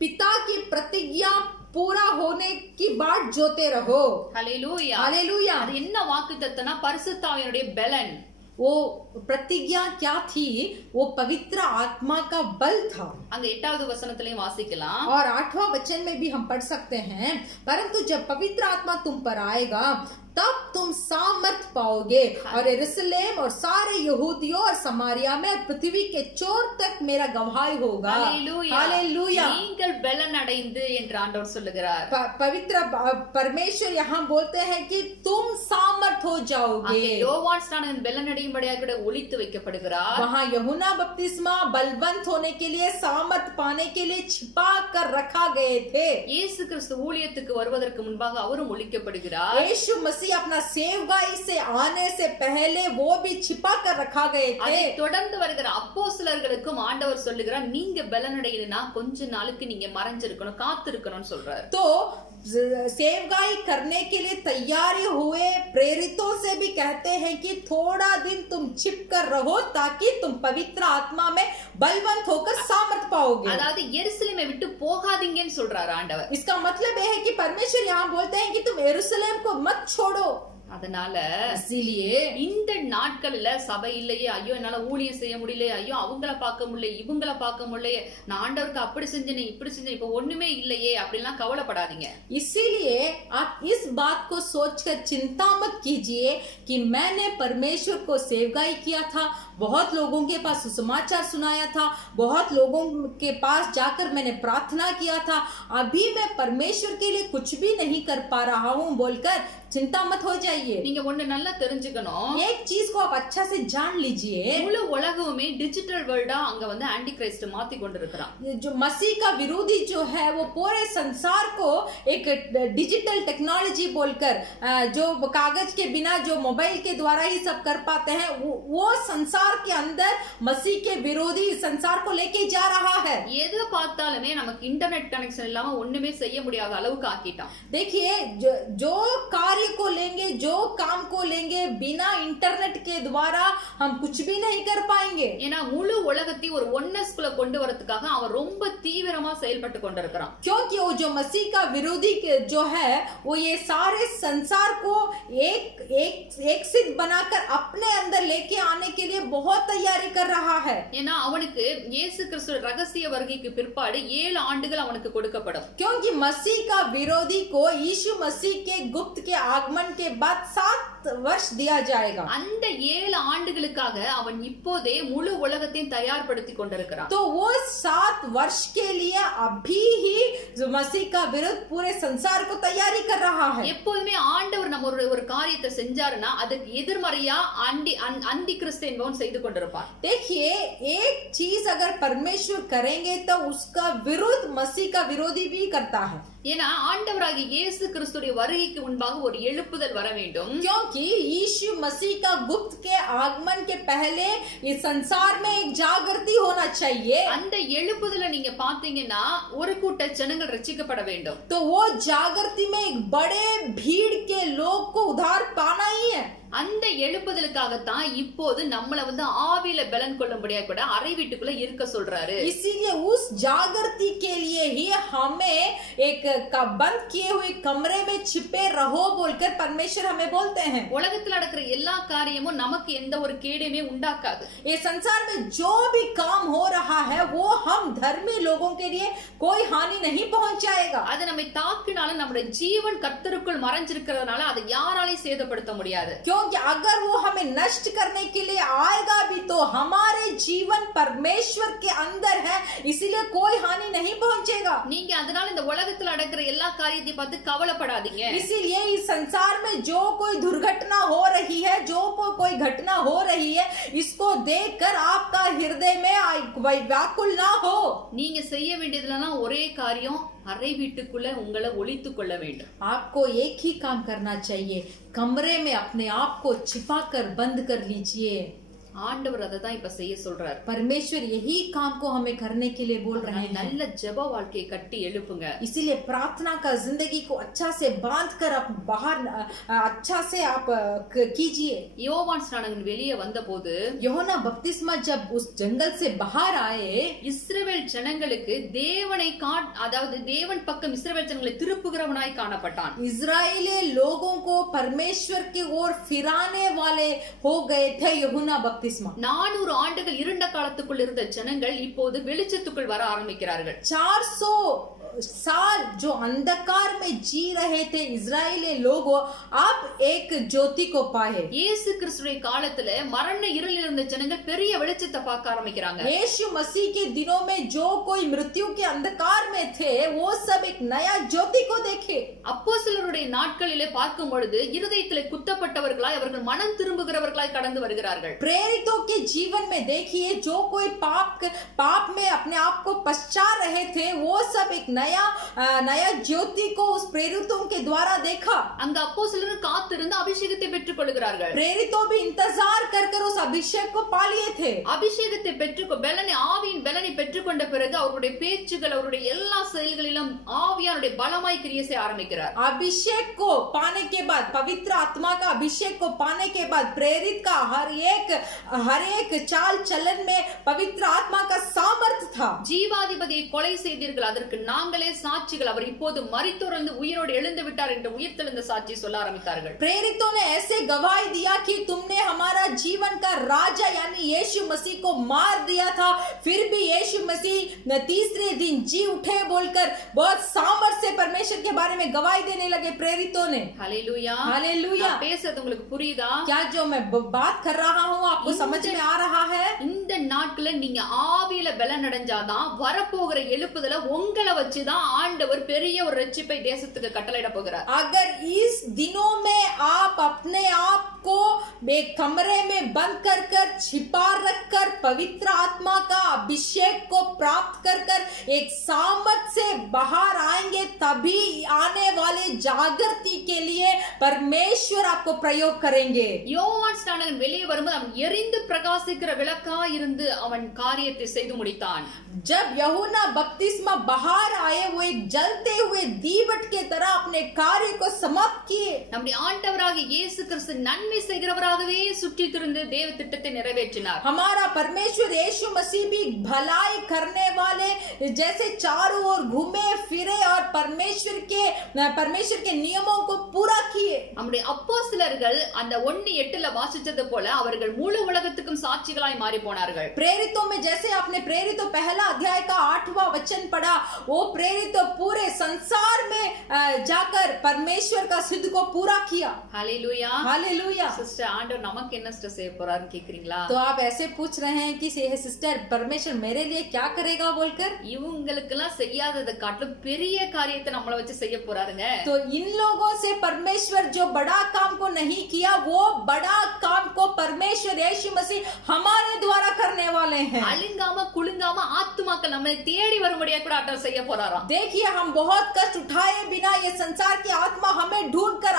पिता की प्रतिज्ञा पूरा होने की बाट जोते रहो. हालेलूया. हालेलूया. அது என்ன வாக்குத்தத்தம்னா பரிசுத்த ஆவியினுடைய பலன். वो प्रतिज्ञा क्या थी? वो पवित्र आत्मा का बल था. அங்க 8வது வசனத்திலையும் வாசிக்கலாம். और 8वां वचन में भी हम पढ़ सकते हैं, परंतु जब पवित्र आत्मा तुम पर आएगा तब तुम सामर्थ पाओगे और यरूशलेम और सारे यहूदियों और समारिया में पृथ्वी के चोर तक मेरा गवाही होगा. हालेलूया. நீங்கள் பலன் அடைந்து என்று ஆண்டவர் சொல்லுகிறார். पवित्र परमेश्वर यहाँ बोलते हैं कि तुम सामर्थ हो जाओगे. யோவான் ஸ்நானகன் பலன் அடையும்படியாக கூட ஒளித்து வைக்கப்படுகிறார். वहाँ यूहन्ना बपतिस्मा बलवंत होने के लिए सामर्थ पाने के लिए छिपा कर रखा गए थे. இயேசு கிறிஸ்து ஊழியத்துக்கு வருவதற்கு முன்பாக அவரும் ஒளிக்கப்படுகிறார். यीशु मसीह अपना सेवकाई से आने से पहले वो भी छिपा कर रखा गए थे. அதை தொடர்ந்து வருகிற அப்போஸ்தலர்களுக்கும் ஆண்டவர் சொல்லுகிறார், நீங்க பலனடையலைன்னா கொஞ்ச நாளுக்கு நீங்க மறைஞ்சிருக்கணும், காத்திருக்கணும்னு சொல்றாரு. तो सेवकाई करने के लिए तैयारी हुए प्रेरितों से भी कहते हैं कि थोड़ा दिन तुम छिप कर रहो ताकि तुम पवित्र आत्मा में बलवंत होकर सामर्थ पाओगे. அதாவது எருசலேமை விட்டு போகாதீங்கன்னு சொல்றாரு ஆண்டவர். इसका मतलब यह है कि परमेश्वर यहाँ बोलते हैं कि तुम यरूशलेम को मत छोड़ो. அதனால इसीलिए இந்த நாட்கள்ல சபை இல்லையே, ஐயோ என்னால ஊழியம் செய்ய முடியலையே, ஐயோ அவங்கள பார்க்க முடியல, இவங்கள பார்க்க முடியலையே, நான் ஆண்டவருக்கு அப்படி செஞ்சேன் இப்படி செஞ்சேன், இப்ப ஒண்ணுமே இல்லையே அப்படிலாம் கவலைப்படாதீங்க. इसीलिए आप इस बात को सोचकर चिंता मत कीजिए कि मैंने परमेश्वर को सेवकाई किया था, बहुत लोगों के पास सुसमाचार सुनाया था, बहुत लोगों के पास जाकर मैंने प्रार्थना किया था, अभी मैं परमेश्वर के लिए कुछ भी नहीं कर पा रहा हूँ बोलकर चिंता मत हो जाइए. நீங்க ஒண்ணு நல்லா தெரிஞ்சுக்கணும். एक चीज को आप अच्छा से जान लीजिए. முழு உலகமே டிஜிட்டல் வேர்ல்டா அங்க ஆன்டி கிரைஸ்ட் மாத்தி கொண்டிருக்கிறான். जो मसीह का विरोधी जो है वो पूरे संसार को एक डिजिटल टेक्नोलॉजी बोलकर जो कागज के बिना जो मोबाइल के द्वारा ही सब कर पाते हैं वो संसार के अंदर मसीह के विरोधी संसार को लेके जा रहा है. எது பார்த்தாலுமே நமக்கு இன்டர்நெட் கனெக்ஷன் இல்லாம ஒண்ணுமே செய்ய முடியாத அளவுக்கு ஆக்கிட்டான். देखिए जो कार्य को लेंगे, जो काम को लेंगे, बिना इंटरनेट के द्वारा हम कुछ भी नहीं कर पाएंगे. ஏன்னா முழு உலகத்தையும் ஒரு ஒன்னஸ்குள்ள கொண்டு வரதுக்காக அவன் ரொம்ப தீவிரமா செயல்பட்டு கொண்டிருக்கிறான். क्योंकि वो जो मसीह का विरोधी जो है वो ये सारे संसार को एक सिद्ध बनाकर अपने अंदर लेके आने के लिए बहुत तैयारी कर रहा है. ஏன்னா அவனுக்கு இயேசு கிறிஸ்து ரகசிய வருகைக்கு பிற்பாடு 7 ஆண்டுகள் அவனுக்கு கொடுக்கப்படும். क्योंकि मसीह का विरोधी को यीशु मसीह के गुप्त के आगमन के बाद 7 वर्ष दिया जाएगा. அந்த 7 ஆண்டுகளுக்காக அவன் இப்போதே முழு உலகத்தையும் தயார்படுத்தி கொண்டிருக்கிறான். तो वो 7 वर्ष के लिए अभी ही जो मसीह का विरोध पूरे संसार को तैयारी कर रहा है. எப்போதுமே ஆண்டவர் நம்ம ஒரு காரியத்தை செஞ்சாருன்னா அதுக்கு எதிர்மறையா அந்தி கிறிஸ்து என்பவன் செய்து கொண்டிருப்பான். देखिए एक चीज अगर परमेश्वर करेंगे तो उसका विरोध मसीह का विरोधी भी करता है. ஏன்னா ஆண்டவராகிய இயேசு கிறிஸ்துடைய வருகைக்கு முன்பாக ஒரு எழுப்புதல் வர வேண்டும். क्योंकि यीशु मसीह का गुप्त के आगमन के पहले इस संसार में एक जागृति होना चाहिए। அந்த எழுப்புதல நீங்க பாத்தீங்கன்னா ஒரு கூட்ட ஜனங்கள் ரட்சிக்கப்பட வேண்டும். तो वो जागृति में एक बड़े भीड़ के लोग को उद्धार पाना ही है. அந்த எழுப்புதலுக்காகத்தான் இப்போது நம்மள ஆவியில பலன் கொள்ளும்படியா கூட அறை வீட்டுக்குள்ள இருக்க சொல்றாரு. इसीलिए उस जागृति के लिए ही हमें एक बंद किए हुए कमरे में छिपे रहो बोलकर परमेश्वर हमें बोलते हैं. உலகத்துல நடக்கிற எல்லா காரியமும் நமக்கு எந்த ஒரு கேடுமே உண்டாக்காது. ये संसार में जो भी काम हो रहा है वो हम धर्मी लोगों के लिए कोई हानि नहीं पहुंचाएगा. அது நம்மை தாக்கினாலும் நம்முடைய ஜீவன் கர்த்தருக்குள் மறைஞ்சிருக்கிறதுனால அதை யாராலையும் சேதப்படுத்த முடியாது. क्योंकि अगर वो हमें नष्ट करने के लिए आएगा भी तो हमारे जीवन परमेश्वर के अंदर है, इसीलिए कोई हानि नहीं पहुंचेगा. நீங்க அதனால இந்த உலகத்துல நடக்கிற எல்லா காரியத்தை பார்த்து கவலைப்படாதீங்க. इसीलिए इस संसार में जो कोई दुर्घटना हो रही है, जो कोई घटना हो रही है, इसको देखकर आपका हृदय में व्याकुल ना हो. நீங்க செய்ய வேண்டியதுலாம் ஒரே காரியம், அறை வீட்டுக்குள்ள உங்களை ஒளித்துக் கொள்ள வேண்டும். आपको एक ही काम करना चाहिए, कमरे में अपने आप को छिपाकर बंद कर लीजिए. ஆண்டவர் அதை தான் இப்ப செய்ய சொல்றார். परमेश्वर यही काम को हमें करने के लिए बोल रहे हैं. நல்ல ஜெப வாழ்க்கையை கட்டி எழுப்புங்க. इसीलिए प्रार्थना का जिंदगी को अच्छा से बांध कर आप बाहर अच्छा से आप कीजिए. யோவான் ஸ்நானகன் வெளியே வந்தபோது யோனா बपतिस्मा जब उस जंगल से बाहर आए, இஸ்ரவேல் ஜனங்களுக்கு தேவனை அதாவது தேவன் பக்கம் இஸ்ரவேல் ஜனங்களை திருப்புகிறவனாய் காணப்பட்டான். इजरायली लोगों को परमेश्वर की ओर फिराने वाले हो गए थे यूहन्ना बपतिस्मा. 400 ஆண்டுகள் இருண்ட காலத்துக்குள் இருந்த ஜனங்கள் இப்போது வெளிச்சத்துக்குள் வர ஆரம்பிக்கிறார்கள். 400 साल जो अंधकार में जी रहे थे इजरायली लोग अब एक ज्योति को पाए. இயேசு கிறிஸ்துவின் காலத்துல மரண இருளில் இருந்த ஜனங்கள் பெரிய வெளிச்சத்தை பார்க்க ஆரம்பிக்கிறாங்க. यीशु मसीह के दिनों में जो कोई मृत्यु के अंधकार में थे वो सब एक नया ज्योति को देखे. அப்போஸ்தலருடைய நாட்களிலே பார்க்கும் பொழுது இருதயத்திலே குத்தப்பட்டவர்களாய் அவர்கள் மனம் திரும்புகிறவர்களாய் கடந்து வருகிறார்கள். प्रेरितों के जीवन में देखिए, जो कोई पाप में अपने आप को पश्चात रहे थे वो सब एक नया ज्योति को उस प्रेरितों के द्वारा देखा. அங்க அப்போஸ்தலர் காத்திருந்து அபிஷேகத்தை பெற்றுக் கொள்கிறார்கள். प्रेरितों भी इंतजार कर उस अभिषेक को पा लिए थे. அபிஷேகத்தை பெற்றுக்கொண்ட ஆவியின் பலனை பெற்றுக்கொண்ட பிறகு அவருடைய பேச்சுகள் அவருடைய எல்லா செயல்களிலும் ஆவியானுடைய பலமாய் கிரியை செய்ய ஆரம்பிக்கிறார். अभिषेक को पाने के बाद, पवित्र आत्मा का अभिषेक को पाने के बाद प्रेरित का हर एक चाल चलन में पवित्र आत्मा का सामर्थ्य था. ஜீவாதிபதியை கொலை செய்தீர்கள், அதற்கு நாங்களே சாட்சிகள். அவர் இப்போது மரித்தோர்ந்து உயிரோடு எழுந்து விட்டார் என்று உயிர்த்தெழுந்த சாட்சி சொல்ல ஆரம்பித்தார்கள். प्रेरितों ने ऐसे गवाही दिया कि तुमने हमारा जीवन का राजा यानी यीशु मसीह को मार दिया था, फिर भी यीशु मसीह तीसरे दिन जी उठे बोलकर बहुत सामर्थ्य से परमेश्वर के बारे में गवाही देने लगे प्रेरितों ने. Hallelujah, hallelujah. பேசுறது உங்களுக்கு புரியுதா? क्या जो मैं बात कर रहा हूँ आपको समझ में आ रहा है? இந்த நாட்கள நீங்க ஆவியில பலன் அடைஞ்சாதான் வரப்போகிற எழுப்புதல உங்களை வச்சுதான் ஆண்டவர் பெரிய ஒரு ரட்சிப்பை தேசத்துக்கு கட்டளையிட போகிறார். अगर इस दिनों में आप अपने आप को एक कमरे में बंद कर छिपा रखकर पवित्र आत्मा का अभिषेक को प्राप्त कर एक सामर्थ से बाहर आएंगे, तभी आने वाले जागृति के लिए परमेश्वर आपको प्रयोग करेंगे. யோவான் ஸ்நானகன் வெளியே வரும்போது அவன் எரிந்து பிரகாசிக்கிற விளக்கா இருந்து அவன் காரியத்தை செய்து முடித்தான். जब यूहन्ना बपतिस्मा बाहर आए वो एक जलते हुए दीवट के तरह अपने कार्य को समाप्त किए. நம்முடைய ஆண்டவராக இயேசு கிறிஸ்து நன்மை செய்கிறவராகவே சுற்றி திரிந்து தேவ திட்டத்தை நிறைவேற்றினார். हमारा परमेश्वर यीशु मसीह भी भलाई करने वाले जैसे चारों ओर घूमे फिरे और परमेश्वर के नियमों को पूरा किए. நம்முடைய அப்போஸ்தலர்கள் அந்த 1:8 வாசிச்சது போல அவர்கள் முழு உலகத்துக்கும் சாட்சிகளாய் மாறி போனார்கள். प्रेरितों में जैसे आपने प्रेरितों पहला अध्याय का 8वां वचन पढ़ा, वो प्रेरितों पूरे संसार में जाकर परमेश्वर का सिद्ध को पूरा किया. Hallelujah, hallelujah. सिस्टर ஆண்டவர் நமக்கு என்ன சிஸ்டர் செய்ய போறாருன்னு கேக்குறீங்களா? तो आप ऐसे पूछ रहे हैं कि सिस्टर परमेश्वर मेरे लिए क्या करेगा बोलकर? இவங்களுக்கெல்லாம் செய்யாததை காட்டிலும் பெரிய காரியத்தை நம்மள வச்சு செய்ய போறாருங்க. तो इन लोगों से परमेश्वर जो बड़ा काम को नहीं किया वो बड़ा काम को परमेश्वर परमेश्वर यीशु मसीह हमारे द्वारा करने वाले हैं। அழுங்காம குலுங்காம ஆத்துமாக்கள் நம்மை தேடி வரும்படியா கூட ஆண்டவர் செய்ய போறாராம்। देखिए हम बहुत कष्ट उठाए बिना ये संसार की आत्मा हमें ढूंढ कर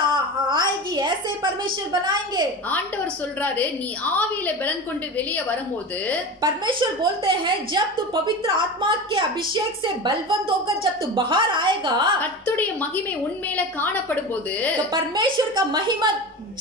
आएगी, ऐसे परमेश्वर बनाएंगे। ஆண்டவர் சொல்றாரு, நீ ஆவியில பலன் கொண்டு வெளியே வரும்போது, परमेश्वर बोलते हैं जब तू पवित्र आत्मा के अभिषेक से बलवंत होकर जब तू बाहर आएगा, கர்த்தருடைய மகிமை உன்மேல காணப்படும்போது, तो परमेश्वर का महिमा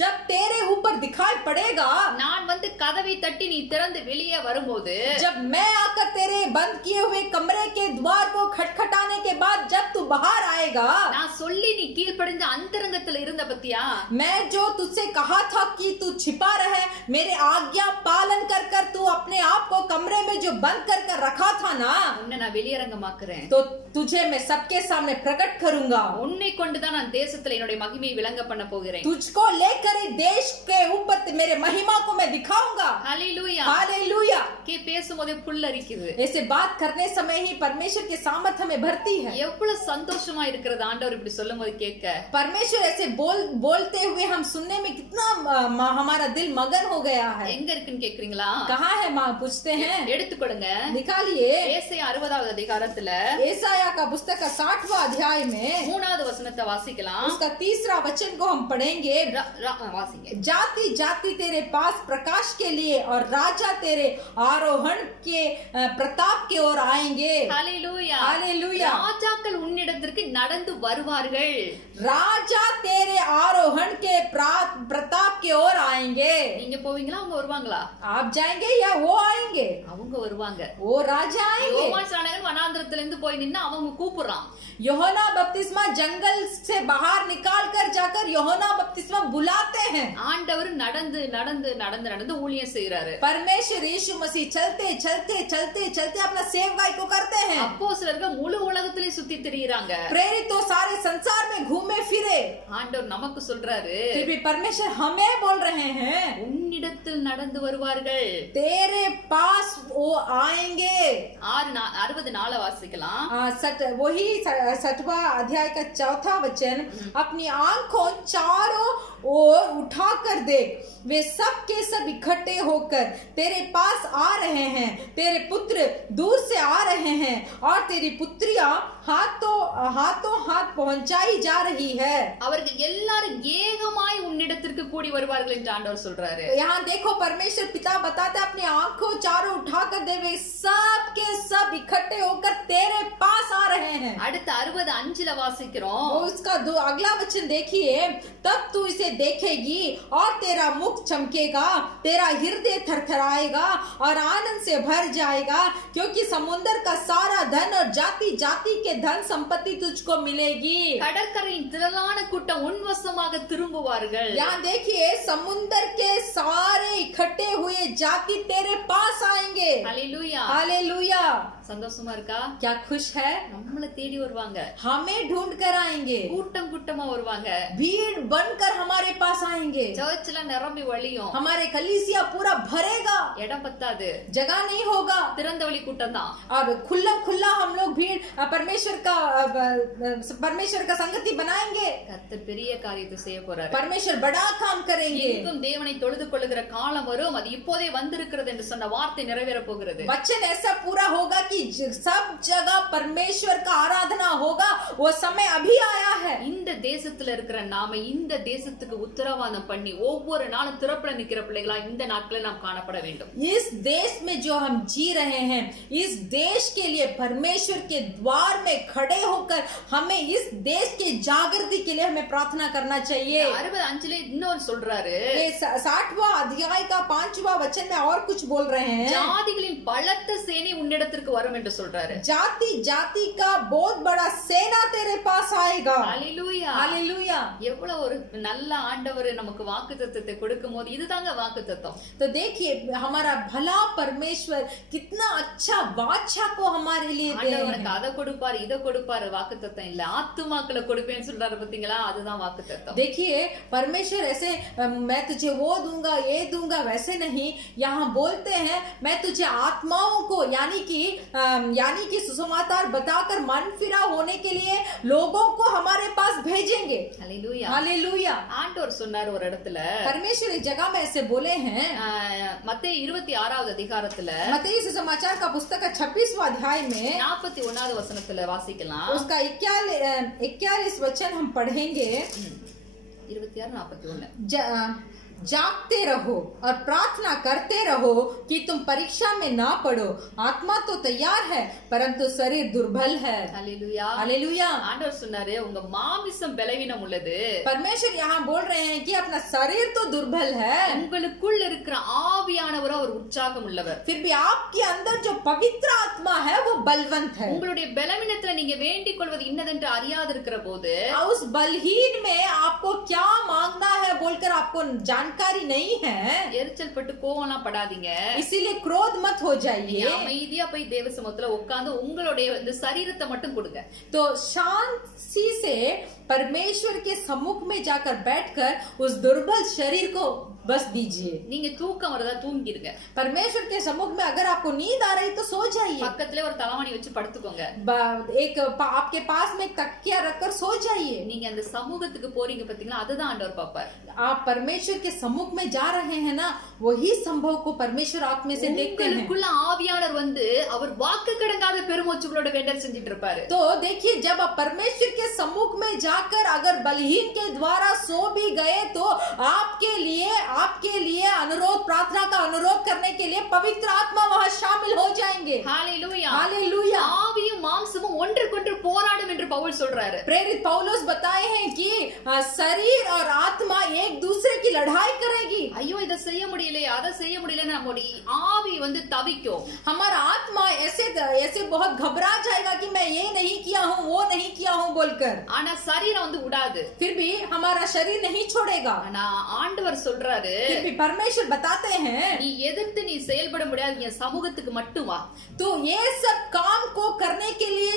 जब तेरे ऊपर दिखाई पड़ेगा, நான் வந்து கதவை தட்டி நீ திறந்து வெளியே வரும்போது, जब मैं आकर तेरे बंद किए हुए कमरे के द्वार को खटखटाने के बाद जब तू बाहर आएगा, நான் சொல்லி நீ கீழ்ப்படிஞ்ச अंतरंगத்துல இருந்த பத்தியா, मैं जो तुझसे कहा था कि तू छिपा रहे, मेरे आज्ञा पालन कर कर तू अपने आप को कमरे में जो बंद कर कर रखा था ना, உன்னை நான் வெளியரங்கமாக்குறேன், तो तुझे मैं सबके सामने प्रकट करूंगा। உன்னை கொண்டுதான் நான் தேசத்துல என்னுடைய மகிமையை விளங்க பண்ண போகிறேன்। तुझको लेकर देश के ऊपर मेरे महिमा को मैं दिखाऊंगा। Hallelujah, hallelujah. के பேசும்போதே புல்லரிக்குது। ऐसे बात करने समय ही परमेश्वर की सामर्थ हमें भरती है। எவ்வளவு சந்தோஷமா இருக்கிறது ஆண்டவர் இப்படி சொல்லும்போது கேட்க। परमेश्वर ऐसे बोलते हुए हम सुनने में कितना हमारा दिल मगन हो गया है। எங்க இருக்குன்னு கேக்குறீங்களா? कहाँ है माँ पूछते हैं? எடுத்துக்கொடுங்க, निकालिए। ஏசாயா 60வது அதிகாரத்துல ஏசாயா का पुस्तक का 60वां अध्याय में 3வது வசனத்தை வாசிக்கலாம்। उसका 3रा वचन को हम पढ़ेंगे। வாசிங்க। जाति जाति तेरे पास प्रकाश के लिए और राजा तेरे आरोहण के प्रताप की ओर आएंगे। Hallelujah, hallelujah. ராஜாக்கள் உன்னிடத்திற்கு நடந்து வருவார்கள்। राजा तेरे आरोहण के प्रताप की ओर आएंगे। நீங்க போவீங்களா அவங்க வருவாங்களா? आप जाएंगे या वो आएंगे? அவங்க வருவாங்க। वो राजा आएंगे। யோவான் ஸ்நானகன் வனாந்திரத்துல இருந்து போய் நின்னு அவங்க கூப்பிடுறான்। யோहना बपतिस्मा जंगल से बाहर निकाल कर जाकर யோहना बपतिस्मा बुलाते हैं। ஆண்டவர் நடந்து நடந்து நடந்து நடந்து ஊழியம் செய்யறாரு। परमेश्वर यीशु मसीह चलते चलते चलते चलते अपना सेवकाई को करते हैं। அப்போஸ்தலர்கள் முழு உலகத்திலே சுத்தி திரியுறாங்க। प्रेरित तो सारे संसार में घूमे फिरे। ஆண்டவர் நமக்கு சொல்றாரு, फिर भी परमेश्वर हमें बोल रहे हैं, உன்னிடத்தில் நடந்து வருவார்கள், तेरे पास वो आएंगे। 64 வாசிக்கலாம்। वही 60वां अध्याय का 4था वचन, अपनी आंखों चारों ओर उठाकर देख, वे सब के सब इकट्ठे होकर तेरे पास आ रहे हैं, तेरे पुत्र दूर से आ रहे हैं और तेरी पुत्रियां हाथों हाथ पहुंचाई जा रही है। அவர்கள் எல்லாரும் ஏகமாய் உன்னிடத்திற்கு கூடி வருவார்கள் என்று ஆண்டவர் சொல்றாரு। यहाँ देखो परमेश्वर पिता बताते अपनी आंखों चारों उठाकर देवे सब के सब इकट्ठे होकर तेरे पास आ रहे हैं। அடுத்து 65ல வாசிக்கிறோம்। वो उसका अगला वचन देखिए, तब तू इसे देखेगी और तेरा मुख चमकेगा, तेरा हृदय थरथराएगा और आनंद से भर जाएगा, क्योंकि समुद्र का सारा धन और जाति जाति के धन संपत्ति तुझको मिलेगी। கடற்கரையின் திரளான கூட்டம் உன்வசமாக திரும்புவார்கள்। यहाँ देखिए समुद्र के सारे इकट्ठे हुए जाति तेरे पास आएंगे। Hallelujah, hallelujah. சந்தோஷமா இருக்கா? क्या खुश है? நம்மள தேடி வருவாங்க, हमें ढूंढ कर आएंगे, கூட்டம் கூட்டமா வருவாங்க, भीड़ बनकर हमारे पास आएंगे, சர்ச்ல நிரம்பி வழியும், हमारे कलीसिया पूरा भरेगा, இடம் பத்தாது, जगह नहीं होगा, திறந்த வழி கூட்டம் தான்। और खुला खुला हम लोग भीड़ परमेश्वर का संगति बनाएंगे। கர்த்தர் பெரிய காரியத்தை செய்ய போறாரு। परमेश्वर बड़ा काम करेंगे। எங்கும் தேவனை தொழுது கொள்ளுகிற காலம் வரும், அது இப்போதே வந்திருக்கிறது என்று சொன்ன வார்த்தை நிறைவேற போகிறது। वचन ऐसा पूरा होगा कि सब जगह परमेश्वर का आराधना होगा, वो समय अभी आया है। இந்த தேசத்துல இருக்கிற நாம இந்த தேசத்துக்கு உத்தரவாதம் பண்ணி ஒவ்வொரு நாளும் திறப்புல நிக்கிற பிள்ளைகளா இந்த நாட்கள நாம் காணப்பட வேண்டும்। इस देश में जो हम जी रहे हैं, इस देश के लिए परमेश्वर के द्वार में खड़े होकर हमें इस देश के जागृति के लिए हमें प्रार्थना करना चाहिए। 65ல இன்னொரு சொல்றாரு, 60वां अध्याय का 5वां वचन में और कुछ बोल रहे हैं, ஜாதிகளின் பலத்த சேனை உன்னிடத்திற்கு வரும் என்று சொல்றாரு। जाति जाति का बहुत बड़ा सेना तेरे पास आएगा। Hallelujah, hallelujah. எவ்வளவு ஒரு நல்ல ஆண்டவர் நமக்கு வாக்குத்தத்தத்தை கொடுக்கும்போது இதுதாங்க வாக்குத்தத்தம்। तो देखिए हमारा भला परमेश्वर कितना अच्छा वाचा को हमारे लिए दे ஆண்டவர் நமக்கு அதை கொடுப்பார் இதை கொடுப்பார், வாக்குத்தத்தம் இல்ல, ஆத்துமாக்களை கொடுப்பேன்னு சொல்றாரு பாத்தீங்களா, அதுதான் வாக்குத்தத்தம்। देखिए परमेश्वर ऐसे मैं तुझे वो दूंगा ये दूंगा वैसे नहीं, यहाँ बोलते हैं मैं तुझे आत्माओं को यानी कि सुसमाचार बताकर मन फिरा होने के लिए लोगों को हमारे पास भेजेंगे। Hallelujah hallelujah. ஆண்டவர் சொன்னார் ஒரு இடத்துல, परमेश्वर एक जगह में ऐसे बोले हैं, மத்தேயு 26வது அதிகாரத்துல मत्ती सुसमाचार का पुस्तक का 26वां अध्याय में 41வது வசனத்துல வாசிக்கலாம்। उसका 41 वचन हम पढ़ेंगे। 26-41 जागते रहो और प्रार्थना करते रहो कि तुम परीक्षा में ना पड़ो। आत्मा तो तैयार है परंतु शरीर दुर्बल है। Hallelujah hallelujah. ஆண்டவர் சொன்னாரு உங்க மாமிசம் பலவீனம் உள்ளது। परमेश्वर यहाँ बोल रहे हैं कि अपना शरीर तो दुर्बल है, உங்களுக்குள்ள இருக்கிற ஆவியானவர் அவர் உற்சாகம் உள்ளவர்। फिर भी आपके अंदर जो पवित्र आत्मा है वो बलवंत है। உங்களுடைய பலவீனத்துல நீங்க வேண்டிக் கொள்வது இன்னதென்று அறியாது இருக்கிற போது, उस बलहीन में आपको क्या मांगना है बोलकर आपको जानकारी नहीं है, எரிச்சல் பட்டு கோவம்லாம் படாதீங்க। इसीलिए क्रोध मत हो जाइए। அமைதியா போய் தேவ சமூகத்துல உட்கார்ந்து உங்களுடைய இந்த சரீரத்தை மட்டும் கொடுங்க। तो शांति से परमेश्वर के सम्मुख में जाकर बैठकर उस दुर्बल शरीर को बस दीजिए। நீங்க தூக்கம் வரதா தூங்கிடுங்க। परमेश्वर के सम्मुख में अगर आपको नींद आ रही तो सो जाइए। பக்கத்துல ஒரு தலவாணி வச்சு படுத்துக்கோங்க। एक आपके पास में तकिया रखकर सो जाइए। நீங்க அந்த சமூகத்துக்கு போறீங்க பாத்தீங்களா, அதுதான் ஆண்டவர் பாப்பார்। आप परमेश्वर के सम्मुख में जा रहे हैं ना, वही संभव को परमेश्वर आप में से देखते हैं। உங்களுக்குள்ள ஆவியானவர் வந்து அவர் வாக்கு கடங்காத பெருமூச்சுகளோட வேண்டல் செஞ்சிட்டு இருப்பாரு। तो देखिए जब आप परमेश्वर के सम्मुख में जाकर अगर बलहीन के द्वारा सो भी गए तो आपके लिए अनुरोध प्रार्थना का अनुरोध करने के लिए पवित्र आत्मा वहां शामिल हो जाएंगे। Hallelujah hallelujah. ஆவியும் மாம்சமும் ஒன்றுக்கொன்று போராடும் என்று பவுல் சொல்றாரு। प्रेरित पौलुस बताए हैं कि शरीर और आत्मा एक दूसरे की लड़ाई करेगी। ஐயோ இத செய்ய முடியல அதை செய்ய முடியலன்னு நம்முடைய ஆவி வந்து தவிக்கும்। हमारा आत्मा ऐसे बहुत घबरा जाएगा कि मैं ये नहीं किया हूँ वो नहीं किया हूँ बोलकर, ஆனா சரீரம் வந்து விடாது। फिर भी हमारा शरीर नहीं छोड़ेगा। ஆனா ஆண்டவர் சொல்றாரு, फिर भी परमेश्वर बताते हैं நீ எதிர்த்து நீ செயல்பட முடியாது, என் சமூகத்துக்கு மட்டும் வா। तो ये सब काम को करने के लिए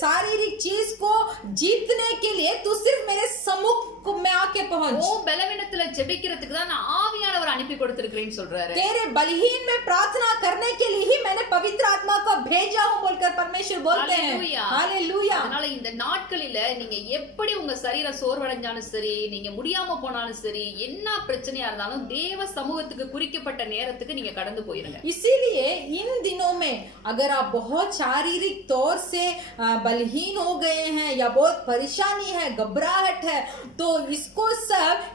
शारीरिक चीज को जीतने के लिए तू सिर्फ मेरे सम्मुख में आके पहुंच। ஓ பலவீனத்துல ஜெபிக்கிறதுக்கு தான் நான் ஆவியானவர் அனுப்பி கொடுத்திருக்கிறேன்னு சொல்றாரு। तेरे बलहीन में प्रार्थना करने के लिए ही मैंने पवित्र आत्मा को भेजा हूं बोलकर परमेश्वर बोलते हैं। हालेलूया। அதனால இந்த நாட்களில நீங்க எப்படி உங்க சரீரம் சோர்வடைஞ்சாலும் சரி, நீங்க முடியாம போனாலும் சரி, என்ன பிரச்சனையா இருந்தாலும் தேவ சமூகத்துக்கு குறிக்கப்பட்ட நேரத்துக்கு நீங்க கடந்து போயிருங்க। इसीलिए इन दिनों में अगर आप बहुत शारीरिक तौर से बलहीन हो गए हैं या बहुत परेशानी है, घबराहट है, तो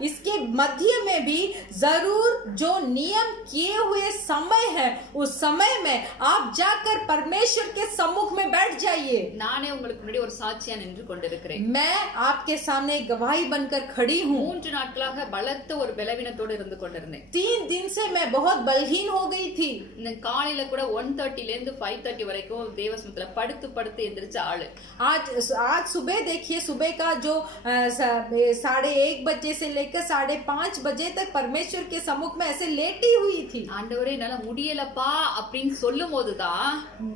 इसके मध्य में भी जरूर जो नियम किए हुए समय है उस समय में आप जाकर परमेश्वर के सम्मुख में बैठ जाइए। நானே உங்களுக்கு முன்னாடி ஒரு சாட்சியா நின்று கொண்டிருக்கிறேன்। मैं आपके सामने गवाही बनकर खड़ी हूँ। 3 நாட்களாக பலத்த ஒரு பலவீனத்தோடு இருந்து கொண்டிருந்தேன்। 3 दिन से मैं बहुत बलहीन हो गई थी। இந்த காலையில கூட 1:30 ல இருந்து 5:30 வரைக்கும் தேவசமத்துல படுத்து எந்திரிச்ச ஆளு। आज सुबह देखिए, सुबह का जो 1:30 बजे से लेकर 5:30 बजे तक परमेश्वर के सम्मुख में ऐसे लेटी हुई थी। ஆண்டவரே என்னால முடியலப்பா அப்படின்னு சொல்லும் போதுதான்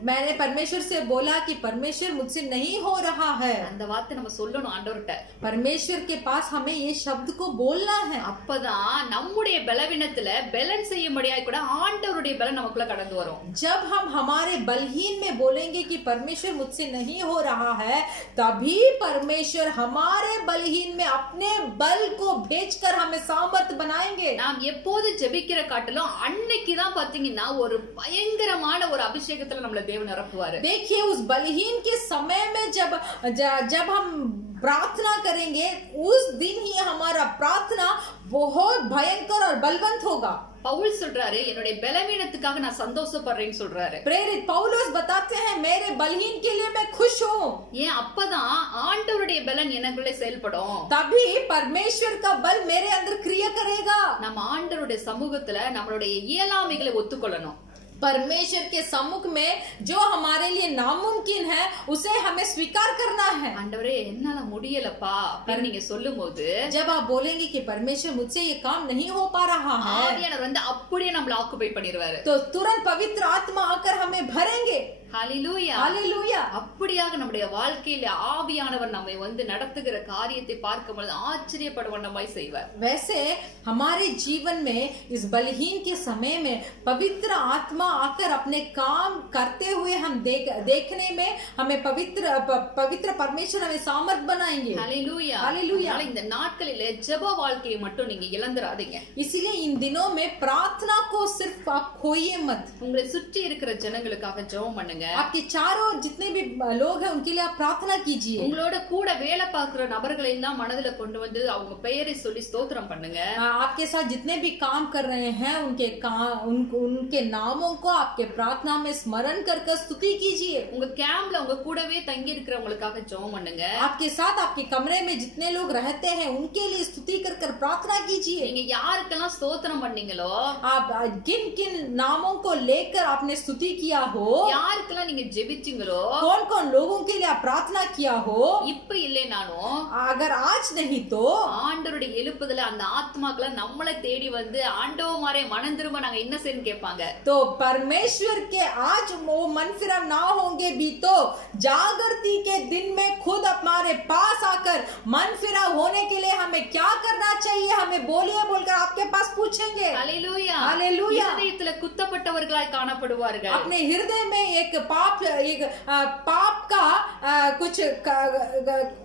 मैंने परमेश्वर से बोला कि परमेश्वर मुझसे नहीं हो रहा है। அந்த வார்த்தை நம்ம சொல்லணும் ஆண்டவர்கிட்ட। परमेश्वर के पास हमें ये शब्द को बोलना है। அப்பதான் நம்முடைய பலவீனத்துல பேலன்ஸ் செய்ய முடியாது கூட ஆண்டவருடைய பலன் நமக்குள்ள கடந்து வரும்। जब हम हमारे बलहीन में बोलेंगे कि परमेश्वर मुझसे नहीं हो रहा है, तभी परमेश्वर हमारे बलहीन में अपने बल को भेजकर हमें सामर्थ बनाएंगे। நாம் எப்போது ஜெபிக்கிற காட்டிலும் அன்னைக்கு தான் பாத்தீங்கன்னா ஒரு பயங்கரமான ஒரு அபிஷேகத்துல நம்மள தேவன் நிரப்புவாரு। देखिए उस बलहीन के समय में जब हम प्रार्थना करेंगे उस दिन ही हमारा प्रार्थना बहुत भयंकर और बलवंत होगा। பவுல் சொல்றாரு என்னுடைய பலவீனத்துக்காக நான் சந்தோஷப்படுறேன்னு சொல்றாரு। प्रेरित पौलुस बताते हैं मेरे बलहीन के लिए मैं खुश हूँ। ஏன் அப்பதான் ஆண்டவருடைய பலன் எனக்குள்ளே செயல்படும்। तभी परमेश्वर का बल मेरे अंदर क्रिया करेगा। நம்ம ஆண்டவருடைய சமூகத்துல நம்மளுடைய இயலாமைகளை ஒத்துக்கொள்ளணும்। परमेश्वर के सम्मुख में जो हमारे लिए नामुमकिन है उसे हमें स्वीकार करना है। ஆண்டவரே என்னால முடியலப்பா அப்படின்னு நீங்க சொல்லும்போது, जब आप बोलेंगे कि परमेश्वर मुझसे ये काम नहीं हो पा रहा है, ஆவியானவர் வந்து அப்படியே நம்மள ஆக்குபை பண்ணிடுவாரு। तो तुरंत पवित्र आत्मा आकर हमें भरेंगे। ஹalleluya हालेलुया। அப்படியாக நம்முடைய வாழ்க்கையில ஆவியானவர் நம்மை வந்து நடத்துகிற காரியத்தை பார்க்கும் பொழுது ஆச்சரியப்படுவண்ணமாய் செய்வார். वैसे हमारे जीवन में इस बलहीन के समय में पवित्र आत्मा आकर अपने काम करते हुए हम देखने में हमें पवित्र परमेश्वर हमें सामर्थ बनाएंगे। ஹalleluya हालेलुया। இந்த நாட்களிலே ஜெப வாழ்க்கையை மட்டும் நீங்க இழந்துராதீங்க. इसीलिए इन दिनों में प्रार्थना को सिर्फ आप खोइए मत। உங்களை சுற்றி இருக்கிற ஜனங்களுக்காக ஜெபம் பண்ணுங்க. आपके चारों जितने भी लोग हैं उनके लिए आप प्रार्थना कीजिए। உங்களோட கூட வேலை பார்க்கிற நபர்களை எல்லாம் மனதில கொண்டு வந்து அவங்க பெயரை சொல்லி ஸ்தோத்திரம் பண்ணுங்க. आपके साथ जितने भी काम कर रहे हैं उनके नामों को आपके प्रार्थना में स्मरण कर स्तुति कीजिए। உங்க கேம்ப்ல உங்க கூடவே தங்கி இருக்கிறவங்களுக்காக ஜெபம் பண்ணுங்க. आपके साथ आपके कमरे में जितने लोग रहते हैं उनके लिए स्तुति कर प्रार्थना कीजिए। நீங்க யாருக்கெல்லாம் ஸ்தோத்திரம் பண்ணீங்களோ आप किन किन नामों को लेकर आपने स्तुति किया हो, யாருக்கெல்லாம் நீங்க ஜெபிச்சீங்களோ कौन कौन लोगों के लिए आप प्रार्थना किया हो, இப்ப இல்லைனாலும் अगर आज नहीं तो ஆண்டவருடைய எழுப்புதல அந்த ஆத்மாக்களை நம்மளை தேடி வந்து ஆண்டவமாரே மனம் திரும்ப நாங்க என்ன செய்யணும் கேட்பாங்க. तो परमेश्वर के आज वो मन फिरा ना होंगे भी तो जागृति के दिन में खुद हमारे पास आकर मन फिरा होने के लिए हमें क्या करना चाहिए, हमें बोलिए बोलकर आपके पास पूछेंगे। ஹalleluya हालेलुया। இதயத்துல குத்தப்பட்டவர்களாய் காணப்படுவார்கள். अपने हृदय में एक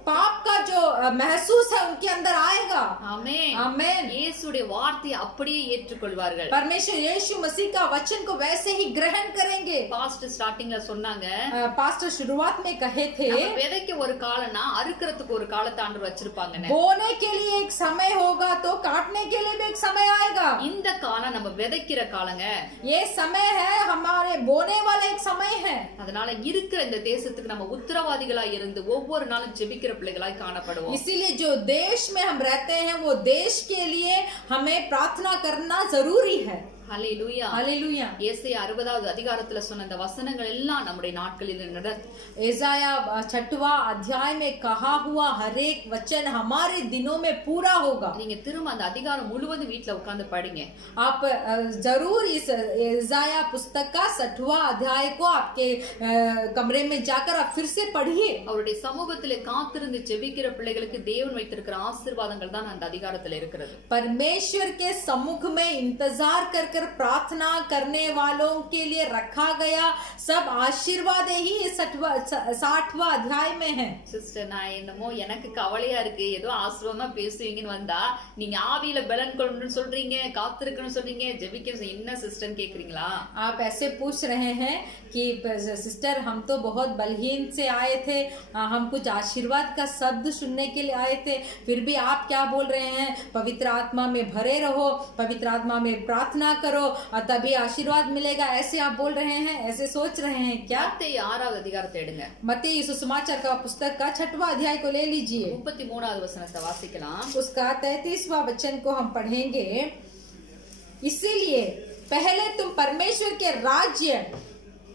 पाप का जो महसूस है उनके अंदर आएगा। ஆமென் आमेन। இயேசுடைய வார்த்தையை அப்படியே ஏற்றுக்கொள்வார்கள். परमेश्वर यीशु मसीह का वचन को वैसे ही ग्रहण करेंगे। பாஸ்டர் ஸ்டார்டிங்ல சொன்னாங்க पास्टर शुरुआत में कहे थे நம்ம விதைக்க ஒரு காலம்னா அறுக்கிறதுக்கு ஒரு காலத்தை ஆண்டவர் வச்சிருப்பாங்கன்னு. बोने के लिए एक समय होगा तो काटने के लिए भी एक समय आएगा। இந்த காலம் நம்ம விதைக்கிற காலங்க. ये समय है हमारे बोने वाला एक समय है। அதனால இருக்கிற இந்த தேசத்துக்கு நம்ம உத்தரவாதிகளாய் இருந்து ஒவ்வொரு நாளும் ஜெபிக்கிற பிள்ளைகளாய் காணப்படுவோம். इसीलिए जो देश में हम रहते हैं वो देश के लिए हमें प्रार्थना करना जरूरी है। ஹalleluya हालेलुया। ஏசாயா 60வது அதிகாரத்துல சொன்ன அந்த வசனங்கள் எல்லாம் நம்முடைய நாட்களில் நடக்கும். एसाया 6वां अध्याय में कहा हुआ हर एक वचन हमारे दिनों में पूरा होगा। நீங்க திரும்ப அந்த அதிகாரம் முழுவதும் வீட்ல உட்கார்ந்து படிங்க. आप जरूर इस एसाया पुस्तक का 6वां अध्याय को आपके कमरे में जाकर आप फिर से पढ़िए। அவருடைய சமூகத்திலே காத்திருந்து ஜெபிக்கிற பிள்ளைகளுக்கு தேவன் வைத்திருக்கிற ஆசீர்வாதங்கள் தான் அந்த அதிகாரத்துல இருக்கிறது. परमेश्वर के सम्मुख में इंतजार कर प्रार्थना करने वालों के लिए रखा गया सब आशीर्वाद ही 60वां अध्याय में है। சிஸ்டர் நான் என்னமோ எனக்கு கவலையா இருக்கு ஏதோ ஆசீர்வாதமா பேசுவீங்கன்னு வந்தா நீங்க ஆவியில பலன் கொள்ளணும்னு சொல்றீங்க, காத்திருக்கணும்னு சொல்றீங்க, ஜெபிக்கணும் என்ன சிஸ்டர் கேக்குறீங்களா? आप ऐसे पूछ रहे हैं कि सिस्टर हम तो बहुत बलहीन से आए थे, हम कुछ आशीर्वाद का शब्द सुनने के लिए आए थे, फिर भी आप क्या बोल रहे हैं पवित्र आत्मा में भरे रहो, पवित्र आत्मा में प्रार्थना करो और तभी आशीर्वाद मिलेगा, ऐसे आप बोल रहे हैं, ऐसे सोच रहे हैं क्या? மத்தேயு 6வது அதிகாரத்தை எடுங்க. मत्ती सुसमाचार का पुस्तक का 6वां अध्याय को ले लीजिए। 33வது வசனத்தை வாசிக்கலாம். उसका 33वां वचन को हम पढ़ेंगे। इसीलिए पहले तुम परमेश्वर के राज्य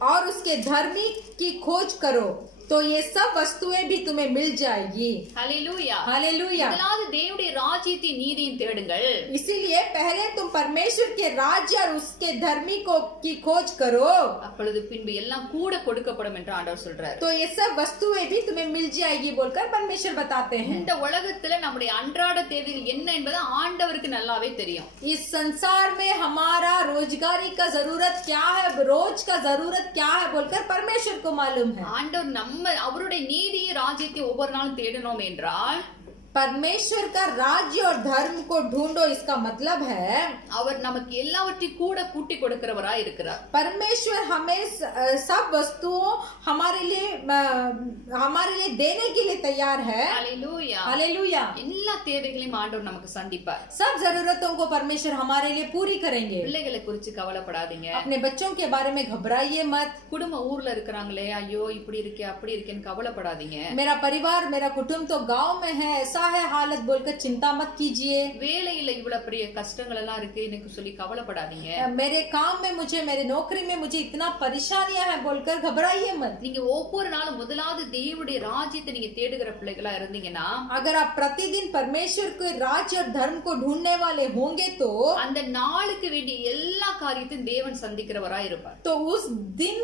और उसके धर्मी की खोज करो तो ये सब वस्तुएं भी तुम्हें मिल जाएगी। ஹalleluya हालेलुया। முதலாவது தேவனுடைய ராஜ்யத்தின் நீதியின் தேடுங்கள். इसीलिए पहले तुम परमेश्वर के राज्य और उसके धर्मी को की खोज करो அப்பொழுது பின்பு எல்லாம் கூட கொடுக்கப்படும் என்று ஆண்டவர் சொல்றார். तो ये सब वस्तुएं भी तुम्हें मिल जाएगी बोलकर परमेश्वर बताते हैं। இந்த உலகத்துல நம்முடைய அன்றாட தேவைகள் என்ன என்பது ஆண்டவருக்கு நல்லாவே தெரியும். इस संसार में हमारा रोजगारी का जरूरत क्या है, रोज का जरूरत क्या है बोलकर परमेश्वर को मालूम है। ஆண்டவர் நம்ம அவருடைய நீதி ராஜ்யத்தை ஒவ்வொரு நாளும் தேடணும் என்றால் परमेश्वर का राज्य और धर्म को ढूंढो, इसका मतलब है அவர் நமக்கு எல்லாவற்றையும் கூட கூட்டி கொடுக்கிறவராய் இருக்கிறார். परमेश्वर हमें सब वस्तुओं हमारे लिए देने के लिए तैयार है। ஹalleluya हालेलुया। எல்லா தேவைகளையும் ஆண்டவர் நமக்கு சந்திப்பார். सब जरूरतों को परमेश्वर हमारे लिए पूरी करेंगे। பிள்ளைகளை குறித்து கவலைப்படாதீங்க. अपने बच्चों के बारे में घबराइए मत। குடும்ப ஊர்ல இருக்கிறாங்களே ஐயோ இப்படி இருக்கே அப்படி இருக்கேன்னு கவலைப்படாதீங்க. मेरा परिवार मेरा कुटुंब तो गांव में है, ऐसा है हालत बोलकर चिंता मत कीजिए। வேலையில இவ்வளவு பெரிய கஷ்டங்கள் எல்லாம் இருக்கு எனக்கு சொல்லி கவலைப்படாதீங்க. मेरे काम में मुझे, मेरे नौकरी में मुझे इतना परेशानियां हैं बोलकर घबराइए मत। நீங்க ஒவ்வொரு நாளும் முதலாவது தேவனுடைய ராஜ்யத்தை நீங்க தேடுகிற பிள்ளைகளா இருந்தீங்கன்னா अगर आप प्रतिदिन परमेश्वर के राज्य और धर्म को ढूंढने वाले होंगे तो அந்த நாளுக்கு வேண்டிய எல்லா காரியத்தையும் தேவன் சந்திக்கிறவராய் இருப்பார். उस दिन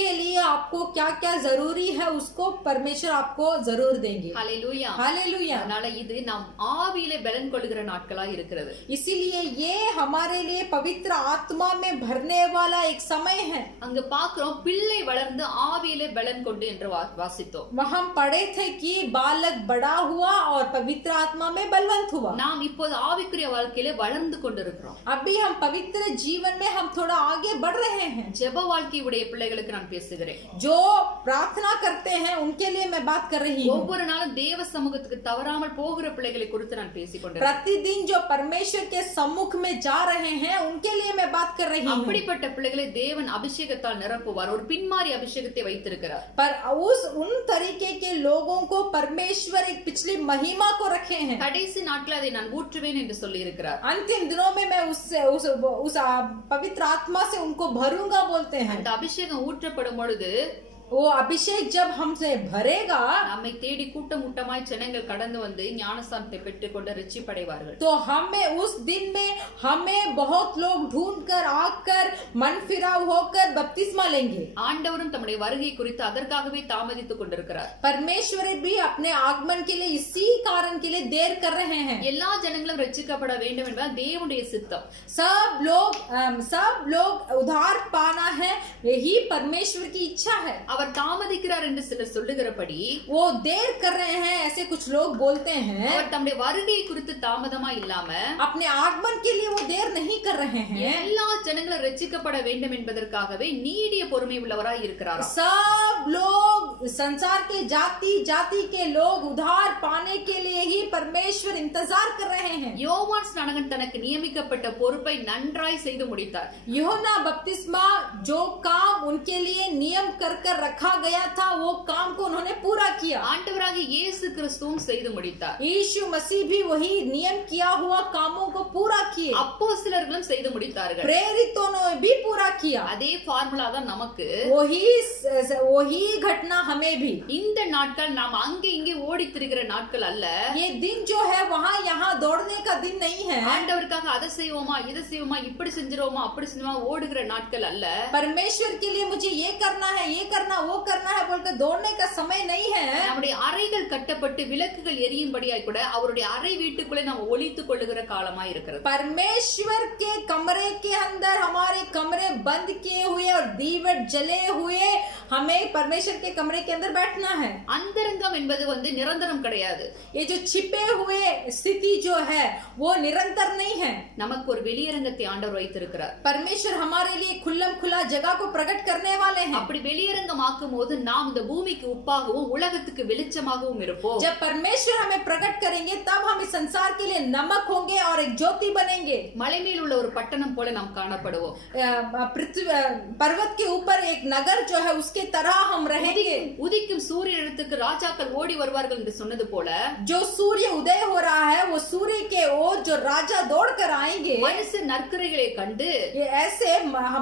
उसके लिए आपको क्या क्या जरूरी है उसको परमेश्वर आपको जरूर देंगे। ஹல்லேலூயா. हालेलुया। அதனால இது நாம் ஆவியிலே பலன் கொள்கிற நாட்களா இருக்கிறது. इसीलिए ये हमारे लिए पवित्र आत्मा में भरने वाला एक समय है। அங்க பாக்குறோம் பிள்ளை வளர்ந்து ஆவியிலே பலன் கொண்டு என்று வாசித்தோம். वहां पढ़े थे कि बालक बड़ा हुआ और पवित्र आत्मा में बलवंत हुआ। நாம் இப்போது ஆவிக்குரிய வாழ்க்கையிலே வளர்ந்து கொண்டிருக்கிறோம். अभी हम पवित्र जीवन में हम थोड़ा आगे बढ़ रहे हैं। ஜெப வாழ்க்கையுடைய பிள்ளைகளுக்கு நான் பேசுகிறேன். जो प्रार्थना करते हैं उनके लिए मैं बात कर रही हूँ। ஒவ்வொரு நாளும் தேவ சமூகத்துக்கு தவறாமல் போகிற பிள்ளைகளை குறித்து நான் பேசிக் கொண்டிருக்கிறேன். प्रतिदिन जो परमेश्वर के सम्मुख में जा रहे हैं उनके लिए मैं बात कर रही हूँ। அப்படிப்பட்ட பிள்ளைகளை தேவன் அபிஷேகத்தால் நிரப்புவார். ஒரு பின்மாறி அபிஷேகத்தை வைத்திருக்கிறார். पर उन तरीके के लोगों को परमेश्वर एक पिछली महिमा को रखे हैं। கடைசி நாட்களில் அதை நான் ஊற்றுவேன் என்று சொல்லி இருக்கிறார். अंतिम दिनों में मैं उस पवित्र आत्मा से उनको भरूंगा बोलते हैं। அந்த அபிஷேகம் ஊற்றப்படும் பொழுது वो अभिषेक जब हमसे भरेगा நம்மை தேடி கூட்டம் கூட்டமாய் ஜனங்கள் கடந்து வந்து ஞானஸ்நானத்தை பெற்றுக்கொண்டு ரட்சிப்படைவார்கள். तो हमें उस दिन में हमें बहुत लोग ढूंढ कर आकर मन फिराव होकर बपतिस्मा लेंगे। ஆண்டவரும் தம்முடைய வருகை குறித்து அதற்காகவே தாமதித்துக் கொண்டிருக்கிறார். परमेश्वर भी अपने आगमन के लिए इसी कारण के लिए देर कर रहे हैं। எல்லா ஜனங்களும் ரட்சிக்கப்பட வேண்டும் என்பது தேவனுடைய சித்தம். सब लोग उद्धार पाना है, यही परमेश्वर की इच्छा है। அவர் தாமதிக்கிறார் என்று சிலர் சொல்லுகிறபடி वो देर कर रहे हैं ऐसे कुछ लोग बोलते हैं। அவர் தம்முடைய வருகை குறித்து தாமதமா இல்லாம अपने आगमन के लिए वो देर नहीं कर रहे हैं। எல்லா ஜனங்களும் ரட்சிக்கப்பட வேண்டும் என்பதற்காகவே நீடிய பொறுமை உள்ளவராய் இருக்கிறார். सब लोग संसार के जाति जाति के लोग उद्धार पाने के लिए ही परमेश्वर इंतजार कर रहे हैं। யோவான் ஸ்நானகன் தனக்கு நியமிக்கப்பட்ட பொறுப்பை நன்றாய் செய்து முடித்தார். यूहन्ना बपतिस्मा जो काम उनके लिए नियम कर रखा गया था वो काम को उन्होंने पूरा किया। ஆண்டவராகிய இயேசு கிறிஸ்துவும் செய்து முடித்தார். यीशु मसीह भी वही नियम किया हुआ कामों को पूरा किए। அப்போஸ்தலர்களும் செய்து முடித்தார்கள். प्रेरितों ने भी पूरा किया। அதே ஃபார்முலா தான் நமக்கு. वही घटना हमें भी। இந்த நாட்கள் நாம் அங்கே இங்கே ஓடி திரிகிற நாட்கள் அல்ல. ये दिन जो है वहाँ यहाँ दौड़ने का दिन नहीं है। ஆண்டவருக்காக அதை செய்வோமா இதை செய்வோமா இப்படி செஞ்சிரோமா அப்படி செஞ்சோமா ஓடுகிற நாட்கள் அல்ல. परमेश्वर के लिए मुझे ये करना है ये करना वो करना है बोलकर दौड़ने का समय नहीं है। நம்முடைய அறைகள் கட்டப்பட்டு விளக்குகள் எரியும்படியாய் கூட அவருடைய அறை வீட்டுக்குள்ளே நாம் ஒளித்துக் கொள்ளுகிற காலமாய் இருக்கிறது. परमेश्वर के कमरे के अंदर हमारे कमरे बंद किए हुए और दीवट जले हुए हमें परमेश्वर के कमरे के अंदर बैठना है। अंतरंगम என்பது வந்து நிரந்தரம் கிடையாது. ये जो छिपे हुए स्थिति जो है वो निरंतर नहीं है। நமக்கு ஒரு வெளியரங்கத்தை ஆண்டவர் வைத்திருக்கிறார். परमेश्वर हमारे लिए खुल्लम खुला जगह को प्रकट करने वाले हैं। அப்படி வெளியரங்கமாக்கும் போது நாம் இந்த பூமிக்கு உப்பாகவும் உலகத்துக்கு வெளிச்சமாகவும் இருப்போம். जब परमेश्वर हमें प्रकट करेंगे तब हम इस संसार के लिए नमक होंगे और एक ज्योति बनेंगे। மலை மேல் உள்ள ஒரு பட்டணம் போல நாம் காணப்படுவோம். पृथ्वी पर्वत के ऊपर एक नगर जो है उसके तरह हम रहेंगे। உதிக்கும் சூரியனுக்கு ராஜாக்கள் ஓடி வருவார்கள் என்று சொன்னது போல जो सूर्य उदय हो रहा है वो सूर्य के ओर जो राजा दौड़ कर आएंगे। மனுஷ நற்கிரைகளை கண்டு ये ऐसे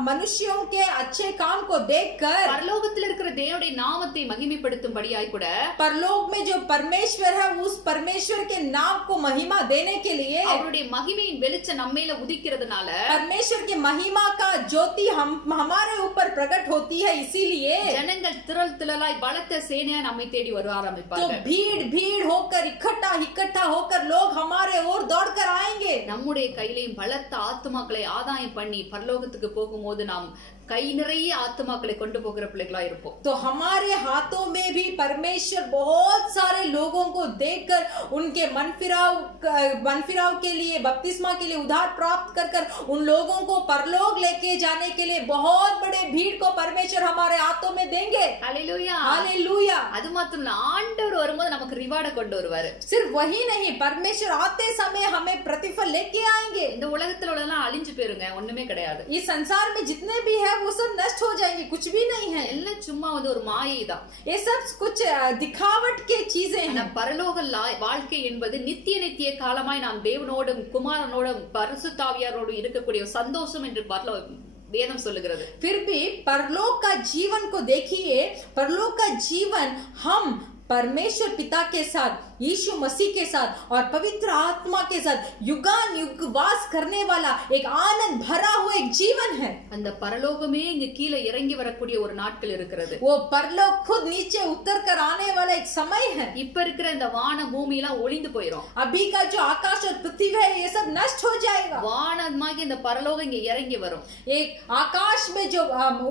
मनुष्यों के अच्छे काम को देखकर பரலோகத்தில் இருக்கிற தேவனுடைய நாமத்தை மகிமைப்படுத்தும்படியாய் கூட परलोक में जो परमेश्वर है उस परमेश्वर के नाम को महिमा देने के लिए அவருடைய மகிமையின் வெளிச்சம் நம்ம மேல உதிக்கிறதுனால परमेश्वर की महिमा का ज्योति हमारे ऊपर प्रकट होती है। इसीलिए ஜனங்கள் திரள் திரளாய் பலத்த சேனையா நம்மை தேடி வர ஆரம்பிப்பார்கள். तो भीड़ होकर इकट्ठा होकर लोग हमारे ओर दौड़ कर आएंगे। நம்முடைய கையிலையும் பலத்த ஆத்துமாக்களை ஆதாயம் பண்ணி பரலோகத்துக்கு போகும்போது நாம் கை நிறைய ஆத்துமாக்களை கொண்டு போகிற பிள்ளைகளா இருப்போம். तो हमारे हाथों में भी परमेश्वर बहुत सारे लोगों को देखकर उनके मन फिराव के लिए बपतिस्मा के लिए उद्धार प्राप्त कर उन लोगों को परलोक लेके जाने के लिए बहुत बड़े भीड़ को परमेश्वर हमारे हाथों में देंगे। Hallelujah hallelujah. அது மாத்திரம் இல்ல, ஆண்டவர் வரும்போது நமக்கு ரிவார்ட் கொண்டு வருவாரு. सिर्फ वही नहीं, परमेश्वर आते समय हमें प्रतिफल लेके आएंगे। இந்த உலகத்துல உள்ளதெல்லாம் அழிஞ்சு போயிருங்க, ஒண்ணுமே கிடையாது. इस संसार में जितने भी है वो सब नष्ट हो जाएंगे, कुछ भी नहीं है। எல்லாம் சும்மா வந்து ஒரு மாயை தான். ये सब कुछ दिखावट के चीजें हैं। பரலோக வாழ்க்கை என்பது நித்திய காலமாய் நாம் தேவனோடும் குமாரனோடும் பரிசுத்தாவியாரோடும் இருக்கக்கூடிய சந்தோஷம் என்று வேதம் சொல்லுகிறது. फिर भी परलोक का जीवन को देखिए, परलोक का जीवन हम परमेश्वर पिता के साथ, यीशु मसीह के साथ और पवित्र आत्मा के साथ युगान युग वास करने वाला एक आनंद भरा हुआ एक जीवन है। அந்த பரலோகமே இங்க கீழே இறங்கி வரக்கூடிய ஒரு நாட்கள் இருக்கிறது. वो परलोक खुद नीचे उतर कर आने वाला एक समय है। இப்ப இருக்கிற இந்த வான பூமி எல்லாம் ஒளிந்து போயிடும். अभी का जो आकाश और पृथ्वी है ये सब नष्ट हो जाएगा। வானமாகி இந்த பரலோகம் இங்க இறங்கி வரும். एक आकाश में जो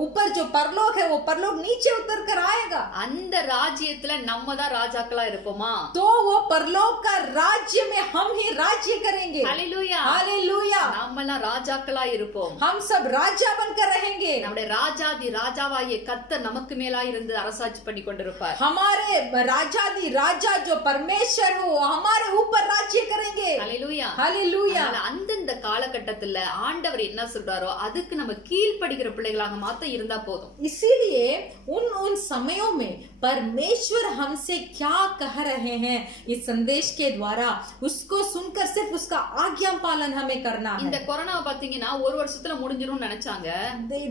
ऊपर जो परलोक है वो परलोक नीचे उतर कर आएगा। அந்த ராஜ்யத்துல நம்ம தான் ராஜாக்களா இருப்போமா? तो वो परलोक का राज्य में हम ही राज्य करेंगे। Hallelujah hallelujah. நம்மலாம் ராஜாக்களா இருப்போம். हम सब राजा बनकर रहेंगे। நம்முடைய ராஜாதி ராஜாவாகிய கர்த்தர் நமக்கு மேலா இருந்து அரசாட்சி பண்ணி கொண்டிருப்பார். हमारे राजाதி राजा जो परमेश्वर हो हमारे ऊपर राज्य करेंगे। Hallelujah hallelujah. அந்தந்த காலகட்டத்துல ஆண்டவர் என்ன சொல்றாரோ அதுக்கு நம்ம கீழ்ப்படிகிற பிள்ளைகளாக மாத்த இருந்தா போதும். इसीलिए उन समयों में परमेश्वर हमसे क्या कह रहे हैं इस संदेश के द्वारा उसको सुनकर सिर्फ उसका आज्ञा पालन हमें करना है। இந்த கொரோனா பாத்தீங்கன்னா ஒரு வருஷத்துல முடிஞ்சிரும் நினைச்சாங்க.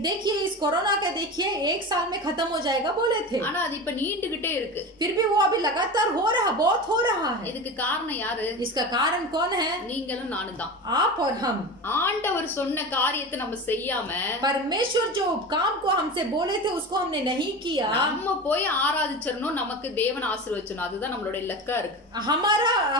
देखिए इस कोरोना का देखिए 1 साल में खत्म हो जाएगा बोले थे, ஆனா அது இப்ப நீண்டுகிட்டே இருக்கு. फिर भी वो अभी लगातार हो रहा, बहुत हो रहा है। இதுக்கு காரணம் யாரு? इसका कारण कौन है? நீங்களும் நானும் தான். आप और हम। ஆண்டவர் சொன்ன காரியத்தை நம்ம செய்யாம परमेश्वर जो काम को हमसे बोले थे उसको हमने नहीं किया, நம்ம போய் ஆராதிச்சிரணும், நமக்கு தேவன் ஆசீர்வதிச்சணும், அதுதான் நம்மளோட இலக்கா இருக்கு.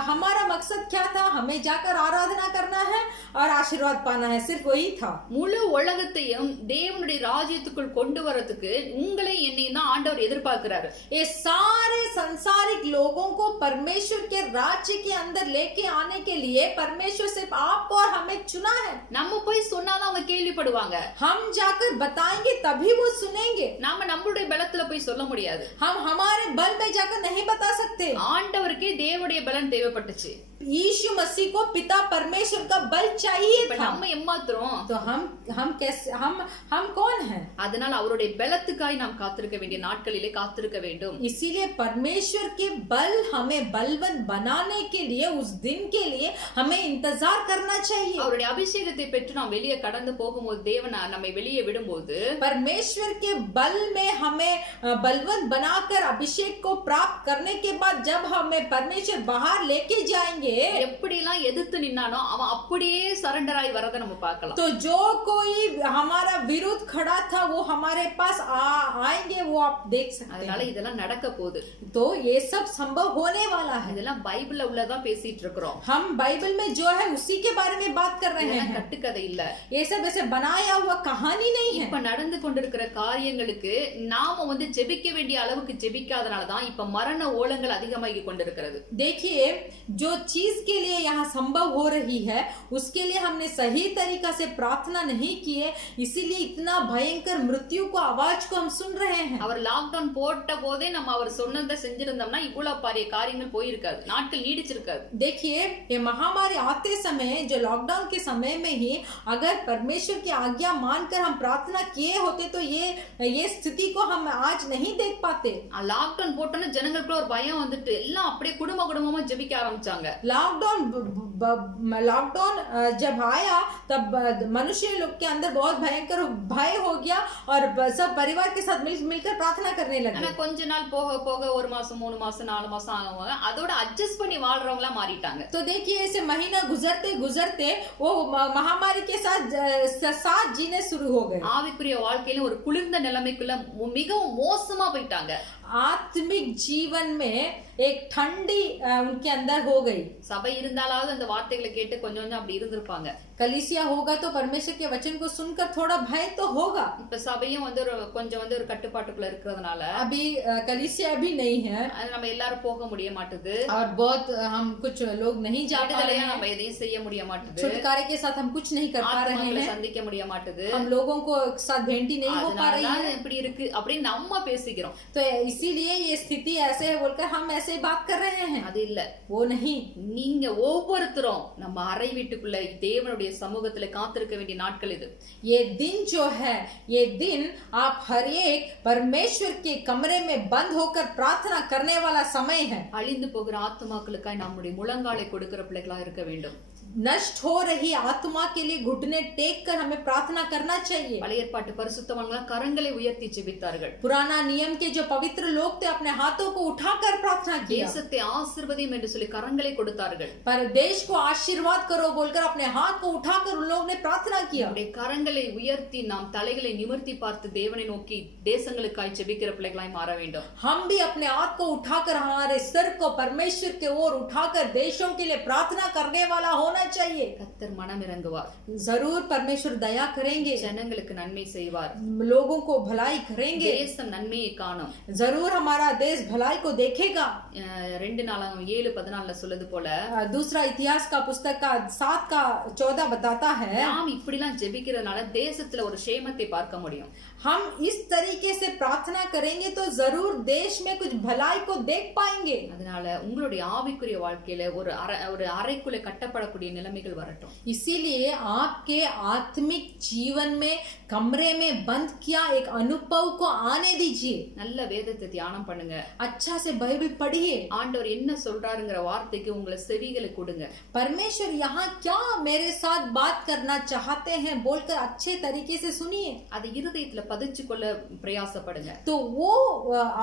हमारा मकसद क्या था? हमें जाकर आराधना करना है और आशीर्वाद पाना है, सिर्फ वही था। முழு உலகத்தையும் தேவனுடைய ராஜ்யத்துக்குள் கொண்டு வரதுக்கு உங்களை என்னையும் தான் ஆண்டவர் எதிர்பார்க்கிறாரு. ये सारे संसारिक लोगों को परमेश्वर के राज्य के अंदर लेके आने के लिए परमेश्वर सिर्फ आपको और हमें चुना है। நம்ம போய் சொன்னாதான் அவங்க கேள்விப்படுவாங்க. हम जाकर बताएंगे तभी वो सुनेंगे। நாம நம்மளுடைய பலத்துல போய் சொல்ல முடியாது. हम हमारे बल में जाकर नहीं बता सकते। ஆண்டவருக்கே தேவனுடைய பலன் தேவைப்பட்டுச்சு. यीशु मसीह को पिता परमेश्वर का बल चाहिए था। நம்ம ஏமாத்துறோம். तो हम कैसे हम कौन हैं? அதனால அவருடைய பலத்துக்காய் நாம் காத்திருக்க வேண்டிய நாட்களிலே காத்திருக்க வேண்டும். इसीलिए परमेश्वर के बल हमें बलवंत बनाने के लिए उस दिन के लिए हमें इंतजार करना चाहिए। அவருடைய அபிஷேகத்தை பெற்று நாம் வெளியே கடந்து போகும்போது தேவன் நம்மை வெளியே விடும்போது परमेश्वर के बल में हमें बलवंत बनाकर अभिषेक को प्राप्त करने के बाद जब हमें परमेश्वर बाहर लेके जाएंगे, எப்படிலாம் எதிர்த்து நின்னானோ அவன் அப்படியே சரண்டர் ஆகி வரத நம்ம பார்க்கலாம். तो जो कोई हमारा विरुद्ध खड़ा था वो हमारे पास आएंगे, वो आप देख सकते हैं। அதனால இதெல்லாம் நடக்க போகுது. तो ये सब संभव होने वाला है। இதெல்லாம் பைபிள்ல உள்ளதா பேசிட்டு இருக்கோம். हम बाइबल में जो है उसी के बारे में बात कर रहे हैं, கட்டுக்கதை இல்ல. ये सब ऐसे बनाया हुआ कहानी नहीं है। இப்ப நடந்து கொண்டிருக்கிற காரியங்களுக்கு நாம ஜெபிக்க வேண்டிய அளவுக்கு ஜெபிக்காதனால தான் இப்ப மரண ஓலங்கள் அதிகமாகி கொண்டிருக்கிறது. देखिए जो चीज के लिए यहाँ संभव हो रही है उसके लिए हमने सही तरीका से प्रार्थना नहीं की है, इसीलिए इतना भयंकर मृत्यु को आवाज को हम सुन रहे हैं। அவர் லாக்டவுன் போட்ட போதே நம்ம அவர் சொன்னதை செஞ்சிருந்தோம்னா இவ்வளவு பாரிய காரியங்கள் போயிருக்காது, நாட்கள் நீடிச்சிருக்காது. देखिए ये महामारी आते समय जो लॉकडाउन के समय में ही अगर परमेश्वर की आज्ञा मानकर हम प्रार्थना किए होते तो ये स्थिति को हम आज नहीं देख पाते। லாக்டவுன் போட்டோன்னு ஜனங்களுக்குள்ள ஒரு பயம் வந்துட்டு எல்லாம் அப்படியே குடும்பமா ஜெபிக்க ஆரம்பிச்சாங்க. लॉकडाउन जब आया तब मनुष्य लोग के अंदर बहुत भयंकर भय हो गया और सब परिवार के साथ मिलकर प्रार्थना करने लगे। ஆனா கொஞ்ச நாள் போக போக 1 மாசம் 3 மாசம் 4 மாசம் ஆகுவாங்க, அதோட அட்ஜஸ்ட் பண்ணி வாழ்றவங்களா மாறிட்டாங்க. तो देखिए ऐसे महीना गुजरते गुजरते वो महामारी के साथ जीने शुरू हो गए। ஆவிக்குரிய வாழ்க்கையில ஒரு குளிர்ந்த நிலைமைக்குள்ள மிகவும் மோசமா போயிட்டாங்க. आत्मिक जीवन में एक ठंडी उनके अंदर हो गई। சபை இருந்தாலாவது அந்த வார்த்தைகளை கேட்டு கொஞ்சம் கொஞ்சம் அப்படி இருந்திருப்பாங்க. कलीसिया होगा तो परमेश्वर के वचन को सुनकर थोड़ा भय तो होगा। இப்ப சபையும் கொஞ்சம் ஒரு கட்டுப்பாட்டுக்குள்ள இருக்கிறதுனால अभी कलीसिया भी नहीं है, நம்ம எல்லாரும் போக முடிய மாட்டுது और बहुत हम कुछ लोग नहीं जा पा रहे हैं, நம்ம எதையும் செய்ய முடிய மாட்டுது, छुटकारे के साथ हम कुछ नहीं कर पा रहे हैं, சந்திக்க முடிய மாட்டுது, हम लोगों को साथ भेंटी नहीं हो पा रही है। இப்படி இருக்கு அப்படின்னு நம்ம பேசிக்கிறோம். तो इसीलिए ये स्थिति ऐसे है बोलकर हम ऐसे बात कर रहे हैं, அது இல்ல, वो नहीं। நீங்க ஒவ்வொருத்தரும் நம்ம அறை வீட்டுக்குள்ள தேவனுடைய சமூகத்துல காத்திருக்க வேண்டிய நாட்கள் இது. ये दिन जो है, ये दिन आप हर एक परमेश्वर के कमरे में बंद होकर प्रार्थना करने वाला समय है। அழிந்து போகிற ஆத்துமாக்களுக்காய் நம்முடைய முழங்காலை கொடுக்கிற பிள்ளைகளா இருக்க வேண்டும். नष्ट हो रही आत्मा के लिए घुटने टेक कर हमें प्रार्थना करना चाहिए। பழைய ஏற்பாட்டு பரிசுத்தவான்கள் கரங்களை உயர்த்தி ஜெபித்தார்கள். पुराना नियम के जो पवित्र लोग थे अपने हाथों को उठाकर प्रार्थना किया। தேசத்தை ஆசீர்வதியும் என்று சொல்லி கரங்களை கொடுத்தார்கள். पर देश को आशीर्वाद करो बोलकर अपने हाथ को उठाकर उन लोगों ने प्रार्थना किया। நம்முடைய கரங்களை உயர்த்தி நாம் தலைகளை நிமிர்த்தி பார்த்து தேவனை நோக்கி தேசங்களுக்காய் ஜெபிக்கிற பிள்ளைகளாய் மாற வேண்டும். हम भी अपने हाथ को उठाकर हमारे सिर को परमेश्वर के ओर उठाकर देशों के लिए प्रार्थना करने वाला होना चाहिए। கர்த்தர் மனம் இறங்குவார். जरूर परमेश्वर दया करेंगे, ஜனங்களுக்கு நன்மை செய்வார். लोगों को भलाई करेंगे, தேசம் நன்மையை காணும். जरूर हमारा देश भलाई को देखेगा। 2 நாளாகமம் 7:14 சொல்லுது போல दूसरा इतिहास का पुस्तक का 7:14 बताता है, நாம் இப்படிலாம் ஜெபிக்கிறதுனால தேசத்துல ஒரு சேமத்தை பார்க்க முடியும். हम इस तरीके से प्रार्थना करेंगे तो जरूर देश में कुछ भलाई को देख पाएंगे। அதனால உங்களுடைய ஆவிக்குரிய வாழ்க்கையில ஒரு அறைக்குள்ள கட்டப்படக்கூடிய நிலைமைகள் வரட்டும். इसीलिए आपके आत्मिक जीवन में कमरे में बंद किया एक अनुभव को आने दीजिए। நல்ல வேதத்தை தியானம் பண்ணுங்க. अच्छा से बाइबल पढ़िए। ஆண்டவர் என்ன சொல்றாருங்கிற வார்த்தைக்கு உங்களை செவிகளை கொடுங்க. परमेश्वर यहाँ क्या मेरे साथ बात करना चाहते हैं बोलकर अच्छे तरीके से सुनिए। அது இருதயத்துல பதிச்சு கொள்ள பிரயாசப்படுங்க. तो वो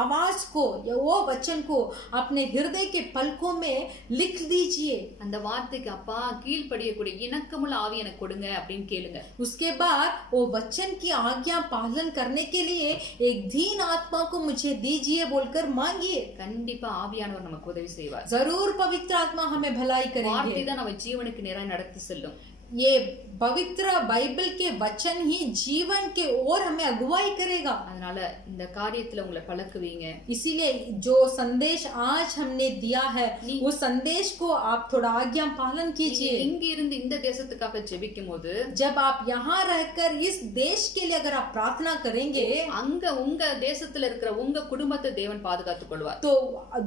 आवाज को या वो वचन को अपने हृदय के पलकों में लिख दीजिए। அந்த வார்த்தைக்கு அப்பா கீழ்ப்படியக்கூடிய இணக்கமுள்ள ஆவி எனக்கு கொடுங்க அப்படின்னு கேளுங்க. उसके बाद वो वचन की आज्ञा पालन करने के लिए एक दीन आत्मा को मुझे दीजिए बोलकर मांगिए। கண்டிப்பா ஆவியானவர் நமக்கு உதவி செய்வார். जरूर पवित्र आत्मा हमें भलाई வார்த்தை करेंगे। தான் நம்ம ஜீவனுக்கு நேராக நடத்தி செல்லும். ये पवित्र बाइबल के वचन ही जीवन के ओर हमें अगुवाई करेगा। அதனால இந்த காரியத்துல உங்களை பழக்குவீங்க. इसीलिए जो संदेश आज हमने दिया है उस संदेश को आप थोड़ा आज्ञा पालन कीजिए। இங்க இருந்து இந்த தேசத்துக்காக ஜெபிக்கும் போது जब आप यहाँ रहकर इस देश के लिए अगर आप प्रार्थना करेंगे அங்க உங்க தேசத்துல இருக்கிற உங்க குடும்பத்தை தேவன் பாதுகாத்துக் கொள்வார். तो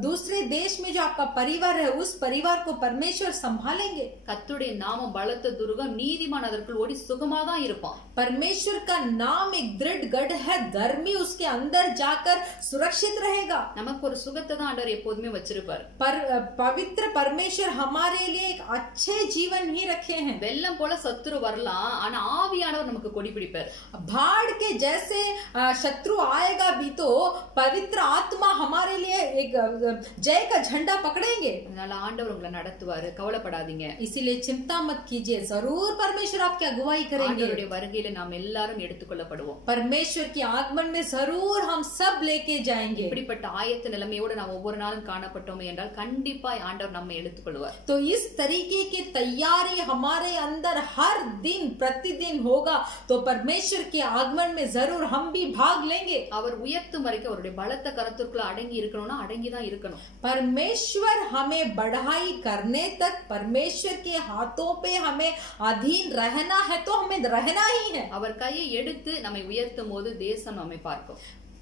दूसरे देश में जो आपका परिवार है उस परिवार को परमेश्वर संभालेंगे। கர்த்தருடைய நாமம் பலத்த துருகம் நீதிமான் அதற்குள் ஓடி சுகமா தான் இருப்பான். परमेश्वर का नाम एक दृढ़ गढ़ है, धर्मी उसके अंदर जाकर सुरक्षित रहेगा। நமக்கு ஒரு சுகத்தை தான் ஆண்டவர் எப்போதுமே வச்சிருப்பார். पवित्र परमेश्वर हमारे लिए एक अच्छे जीवन ही रखे हैं। வெள்ளம் போல சத்துரு வரலாம், ஆனா ஆவியானவர் நமக்கு கொடி பிடிப்பார். बाढ़ के जैसे शत्रु आएगा भी तो पवित्र आत्मा हमारे लिए एक जय का झंडा पकड़ेंगे। அதனால ஆண்டவர் உங்களை நடத்துவாரு, கவலைப்படாதீங்க. इसीलिए चिंता मत कीजिए, जरूर परमेश्वर आपकी अगुवाई करेंगे। ஆண்டவருடைய வருகையில நாம் எல்லாரும் எடுத்துக்கொள்ளப்படுவோம். परमेश्वर के आगमन में जरूर हम सब लेके जाएंगे। இப்படிப்பட்ட ஆயத்த நிலைமையோடு நாம் ஒவ்வொரு நாளும் காணப்பட்டோமே என்றால் கண்டிப்பா ஆண்டவர் நம்மை எடுத்துக்கொள்வார். तो इस तरीके की तैयारी हमारे अंदर हर दिन प्रतिदिन होगा तो परमेश्वर के आगमन में जरूर हम भी भाग लेंगे। அவர் உயர்த்தும் வரைக்கும் அவருடைய பலத்த கரத்திற்குள்ள அடங்கி இருக்கணும்னா அடங்கி தான் இருக்கணும். परमेश्वर हमें बढ़ाई करने तक परमेश्वर के हाथों पे हमें अधीन रहना है तो हमें रहना ही है। அவர் கையை எடுத்து நம்மை உயர்த்தும் போது தேசம் நம்மை பார்க்கும்.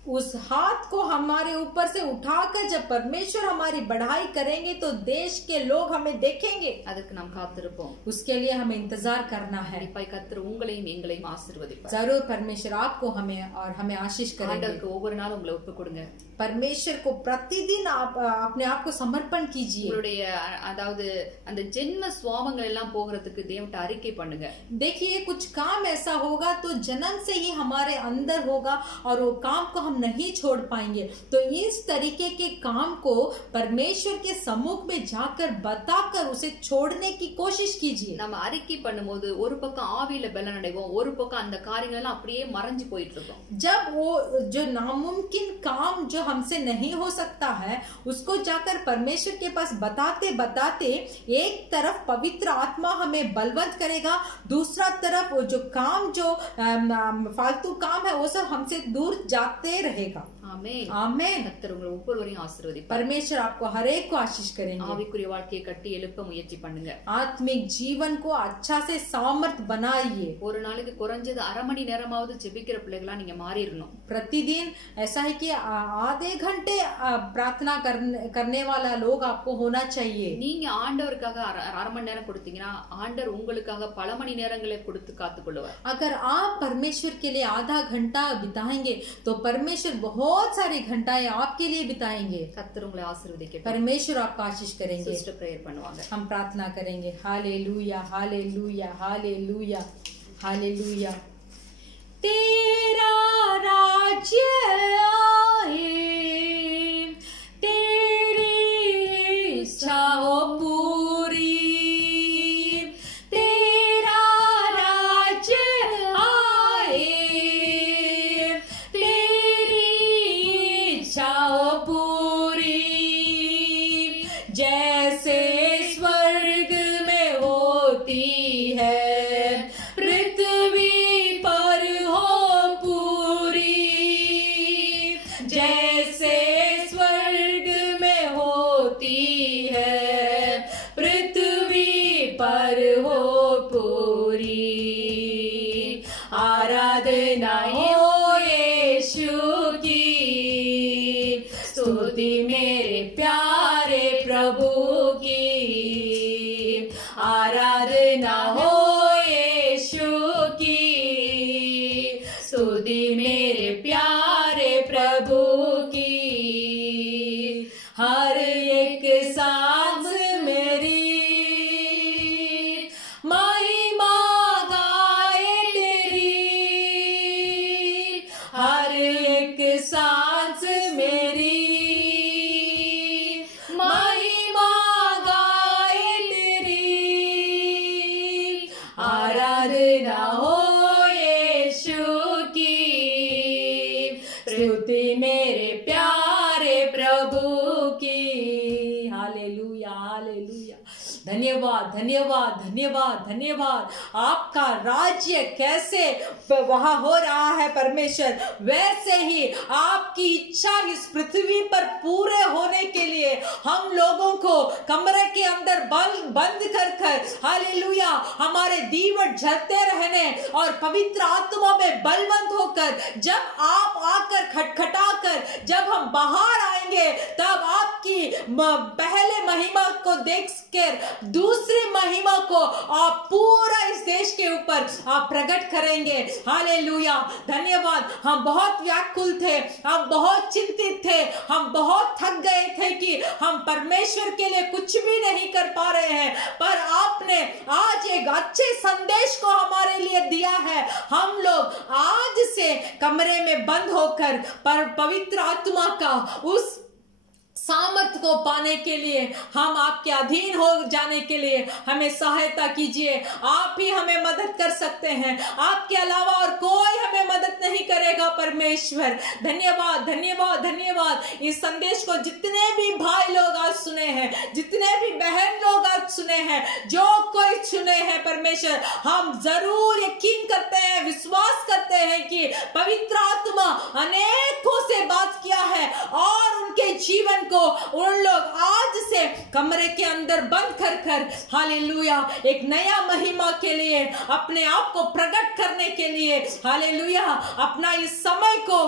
उस हाथ को हमारे ऊपर से उठाकर जब परमेश्वर हमारी बढ़ाई करेंगे तो देश के लोग हमें देखेंगे। அதுக்கு நாம் காத்திருப்போம். उसके लिए हमें इंतजार करना है। கண்டிப்பாய் கர்த்தர் உங்களையும் எங்களையும் ஆசீர்வதிப்பார். जरूर परमेश्वर आपको हमें और हमें आशीष करेंगे। ஆண்டவருக்கு ஒவ்வொரு நாளும் உங்களை ஒப்பு கொடுங்க. परमेश्वर को प्रतिदिन आप अपने आप को समर्पण कीजिए। உங்களுடைய அதாவது அந்த ஜென்ம சுவாபங்கள் எல்லாம் போகிறதுக்கு தேவன்ட்ட அறிக்கை பண்ணுங்க. देखिए कुछ काम ऐसा होगा तो जन्म से ही हमारे अंदर होगा और वो काम को हम नहीं छोड़ पाएंगे। तो इस तरीके के काम को परमेश्वर के सम्मुख में जाकर बताकर उसे छोड़ने की कोशिश कीजिए। நம்ம அறிக்கை பண்ணும்போது ஒரு பக்கம் ஆவியில பலன் அடைவோம், ஒரு பக்கம் அந்த காரியங்கள் எல்லாம் அப்படியே மறைஞ்சு போயிட்டு இருக்கும். जब वो जो नामुमकिन काम जो हमसे नहीं हो सकता है उसको जाकर परमेश्वर के पास बताते बताते एक तरफ पवित्र आत्मा हमें बलवंत करेगा, दूसरा तरफ वो जो काम जो फालतू काम है वो सब हमसे दूर जाते रहेगा। ஆமென். आमेन। கர்த்தர் உங்களை ஒவ்வொருவரையும் ஆசீர்வதிப்பார். परमेश्वर आपको हर एक को आशीष करेंगे। ஆவிக்குரிய வாழ்க்கையை கட்டி எழுப்ப முயற்சி பண்ணுங்க. आत्मिक जीवन को अच्छा से सामर्थ बनाइए। ஒரு நாளைக்கு குறைஞ்சது அரை மணி நேரமாவது ஜெபிக்கிற பிள்ளைகளா நீங்க மாறிடணும். प्रतिदिन ऐसा है कि आधे घंटे प्रार्थना करने वाला लोग आपको होना चाहिए। நீங்க ஆண்டவருக்காக அரை மணி நேரம் கொடுத்தீங்கன்னா ஆண்டவர் உங்களுக்காக பல மணி நேரங்களை கொடுத்து காத்துக்கொள்வார். अगर आप परमेश्वर के लिए आधा घंटा बिताएंगे तो परमेश्वर परमेश्वर बहुत सारी घंटाएं आपके लिए बिताएंगे। கர்த்தர் உங்களை ஆசீர்வதிக்கட்டும். परमेश्वर आपका आशीष करेंगे। சிஸ்டர் பிரேயர் பண்ணுவாங்க. हम प्रार्थना करेंगे। हालेलुया हालेलुया हालेलुया हालेलुया। तेरा राज्य आए, तेरी इच्छा हो पूरी, तेरा राज्य आए, तेरी इच्छा हो पूरी, जैसे स्वर्ग में होती है पृथ्वी पर हो पूरी, जैसे स्वर्ग में होती है पृथ्वी पर हो पूरी। आराधना हो यीशु की, स्तुति मेरे प्यारे प्रभु की। आराधना हो यीशु की, स्तुति मेरे प्यारे प्रभु की। हर एक सांस मेरी महिमा गाए तेरी, हर एक सांस मेरी महिमा गाए तेरी। आराधना हो यीशु की, स्तुति मेरे प्यारे प्रभु की। Hallelujah hallelujah. धन्यवाद धन्यवाद धन्यवाद धन्यवाद। आपका राज्य कैसे वहां हो रहा है परमेश्वर, वैसे ही आपकी इच्छा इस पृथ्वी पर पूरे होने के लिए हम लोगों को कमरे के अंदर बंद कर हालेलुया हमारे दीवट जलते रहने और पवित्र आत्मा में बलवंत होकर जब आप आकर खटखटाकर जब हम बाहर आएंगे तब आपकी पहले महिमा को देखकर दूसरी महिमा को आप पूरा इस देश के ऊपर आप प्रकट करेंगे। हालेलुया धन्यवाद। हम बहुत व्याकुल थे, हम बहुत चिंतित थे, हम बहुत थक गए थे कि हम परमेश्वर के लिए कुछ भी नहीं कर पा रहे हैं, पर आपने आज एक अच्छे संदेश को हमारे लिए दिया है। हम लोग आज से कमरे में बंद होकर पर पवित्र आत्मा का उस सामर्थ को पाने के लिए हम आपके अधीन हो जाने के लिए हमें सहायता कीजिए। आप ही हमें मदद कर सकते हैं, आपके अलावा और कोई हमें मदद नहीं करेगा परमेश्वर। धन्यवाद धन्यवाद धन्यवाद। इस संदेश को जितने भी भाई लोग आज सुने हैं, जितने भी बहन लोग आज सुने हैं, जो कोई सुने हैं परमेश्वर, हम जरूर यकीन करते हैं, विश्वास करते हैं कि पवित्र आत्मा अनेकों से बात किया है और उनके जीवन को उन लोग आज से कमरे के अंदर बंद कर हालेलुया एक नया महिमा के लिए अपने आप को प्रकट करने के लिए हालेलुया अपना इस समय को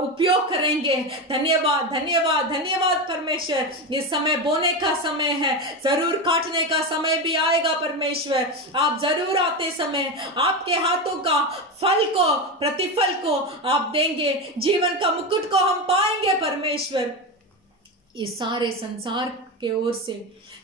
उपयोग करेंगे। धन्यवाद धन्यवाद धन्यवाद परमेश्वर। ये समय बोने का समय है, जरूर काटने का समय भी आएगा परमेश्वर। आप जरूर आते समय आपके हाथों का फल को प्रतिफल को आप देंगे, जीवन का मुकुट को हम पाएंगे परमेश्वर। इस सारे संसार के ओर से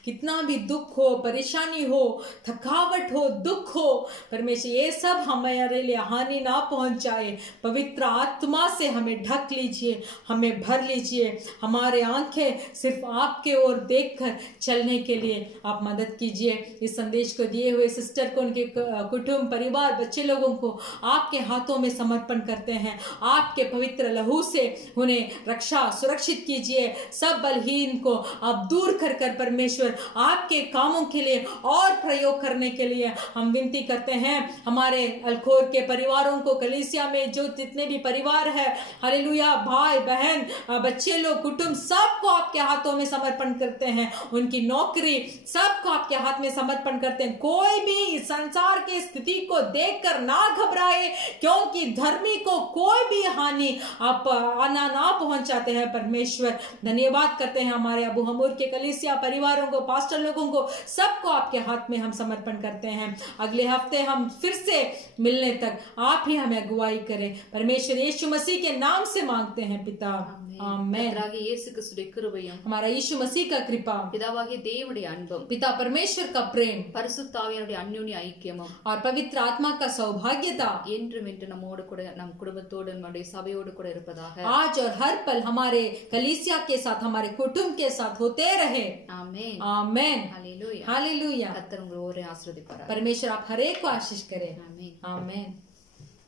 कितना भी दुख हो, परेशानी हो, थकावट हो, दुख हो परमेश्वर, ये सब हमारे लिए हानि ना पहुंचाए। पवित्र आत्मा से हमें ढक लीजिए, हमें भर लीजिए। हमारे आंखें सिर्फ आपके ओर देखकर चलने के लिए आप मदद कीजिए। इस संदेश को दिए हुए सिस्टर को, उनके कुटुंब परिवार बच्चे लोगों को आपके हाथों में समर्पण करते हैं। आपके पवित्र लहू से उन्हें रक्षा सुरक्षित कीजिए। सब बलहीन को आप दूर कर परमेश्वर आपके कामों के लिए और प्रयोग करने के लिए हम विनती करते हैं। हमारे अलखोर के परिवारों को, कलीसिया में जो जितने भी परिवार है हालेलुया, भाई बहन बच्चे लोग कुटुंब सबको आपके हाथों में समर्पण करते हैं। उनकी नौकरी सबको आपके हाथ में समर्पण करते हैं। कोई भी इस संसार की स्थिति को देखकर ना घबराए, क्योंकि धर्मी को कोई भी हानि आप आना ना पहुंचाते हैं परमेश्वर। धन्यवाद करते हैं हमारे अबू हमूर के कलीसिया परिवारों को, पास्टर लोगों को, सबको आपके हाथ में हम समर्पण करते हैं। अगले हफ्ते हम फिर से मिलने तक आप ही हमें अगुवाई करें। परमेश्वर यीशु मसीह के नाम से मांगते हैं पिता, आमेन। கர்த்தராகிய இயேசு கிறிஸ்துவின் கிருபையும், हमारा यीशु मसीह का कृपा, பிதாவாகிய தேவனுடைய அன்பும், पिता परमेश्वर का प्रेम பரிசுத்த ஆவியானுடைய அந்யோன்ய ஐக்கியமும் और पवित्र आत्मा का सौभाग्यता என்றும் என்று நம்மோடு கூட, நம் குடும்பத்தோடு, நம்முடைய சபையோடு கூட இருப்பதாக। आज और हर पल हमारे कलीसिया के साथ, हमारे कुटुंब के साथ होते रहे। ஆமென், आमेन, ஹalleluya, हालेलुया। கர்த்தர் உங்களை ஒரே ஆசீர்வதிப்பாராக। परमेश्वर आप हर एक को आशीष करें। ஆமென், आमेन।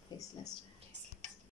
Praise the Lord.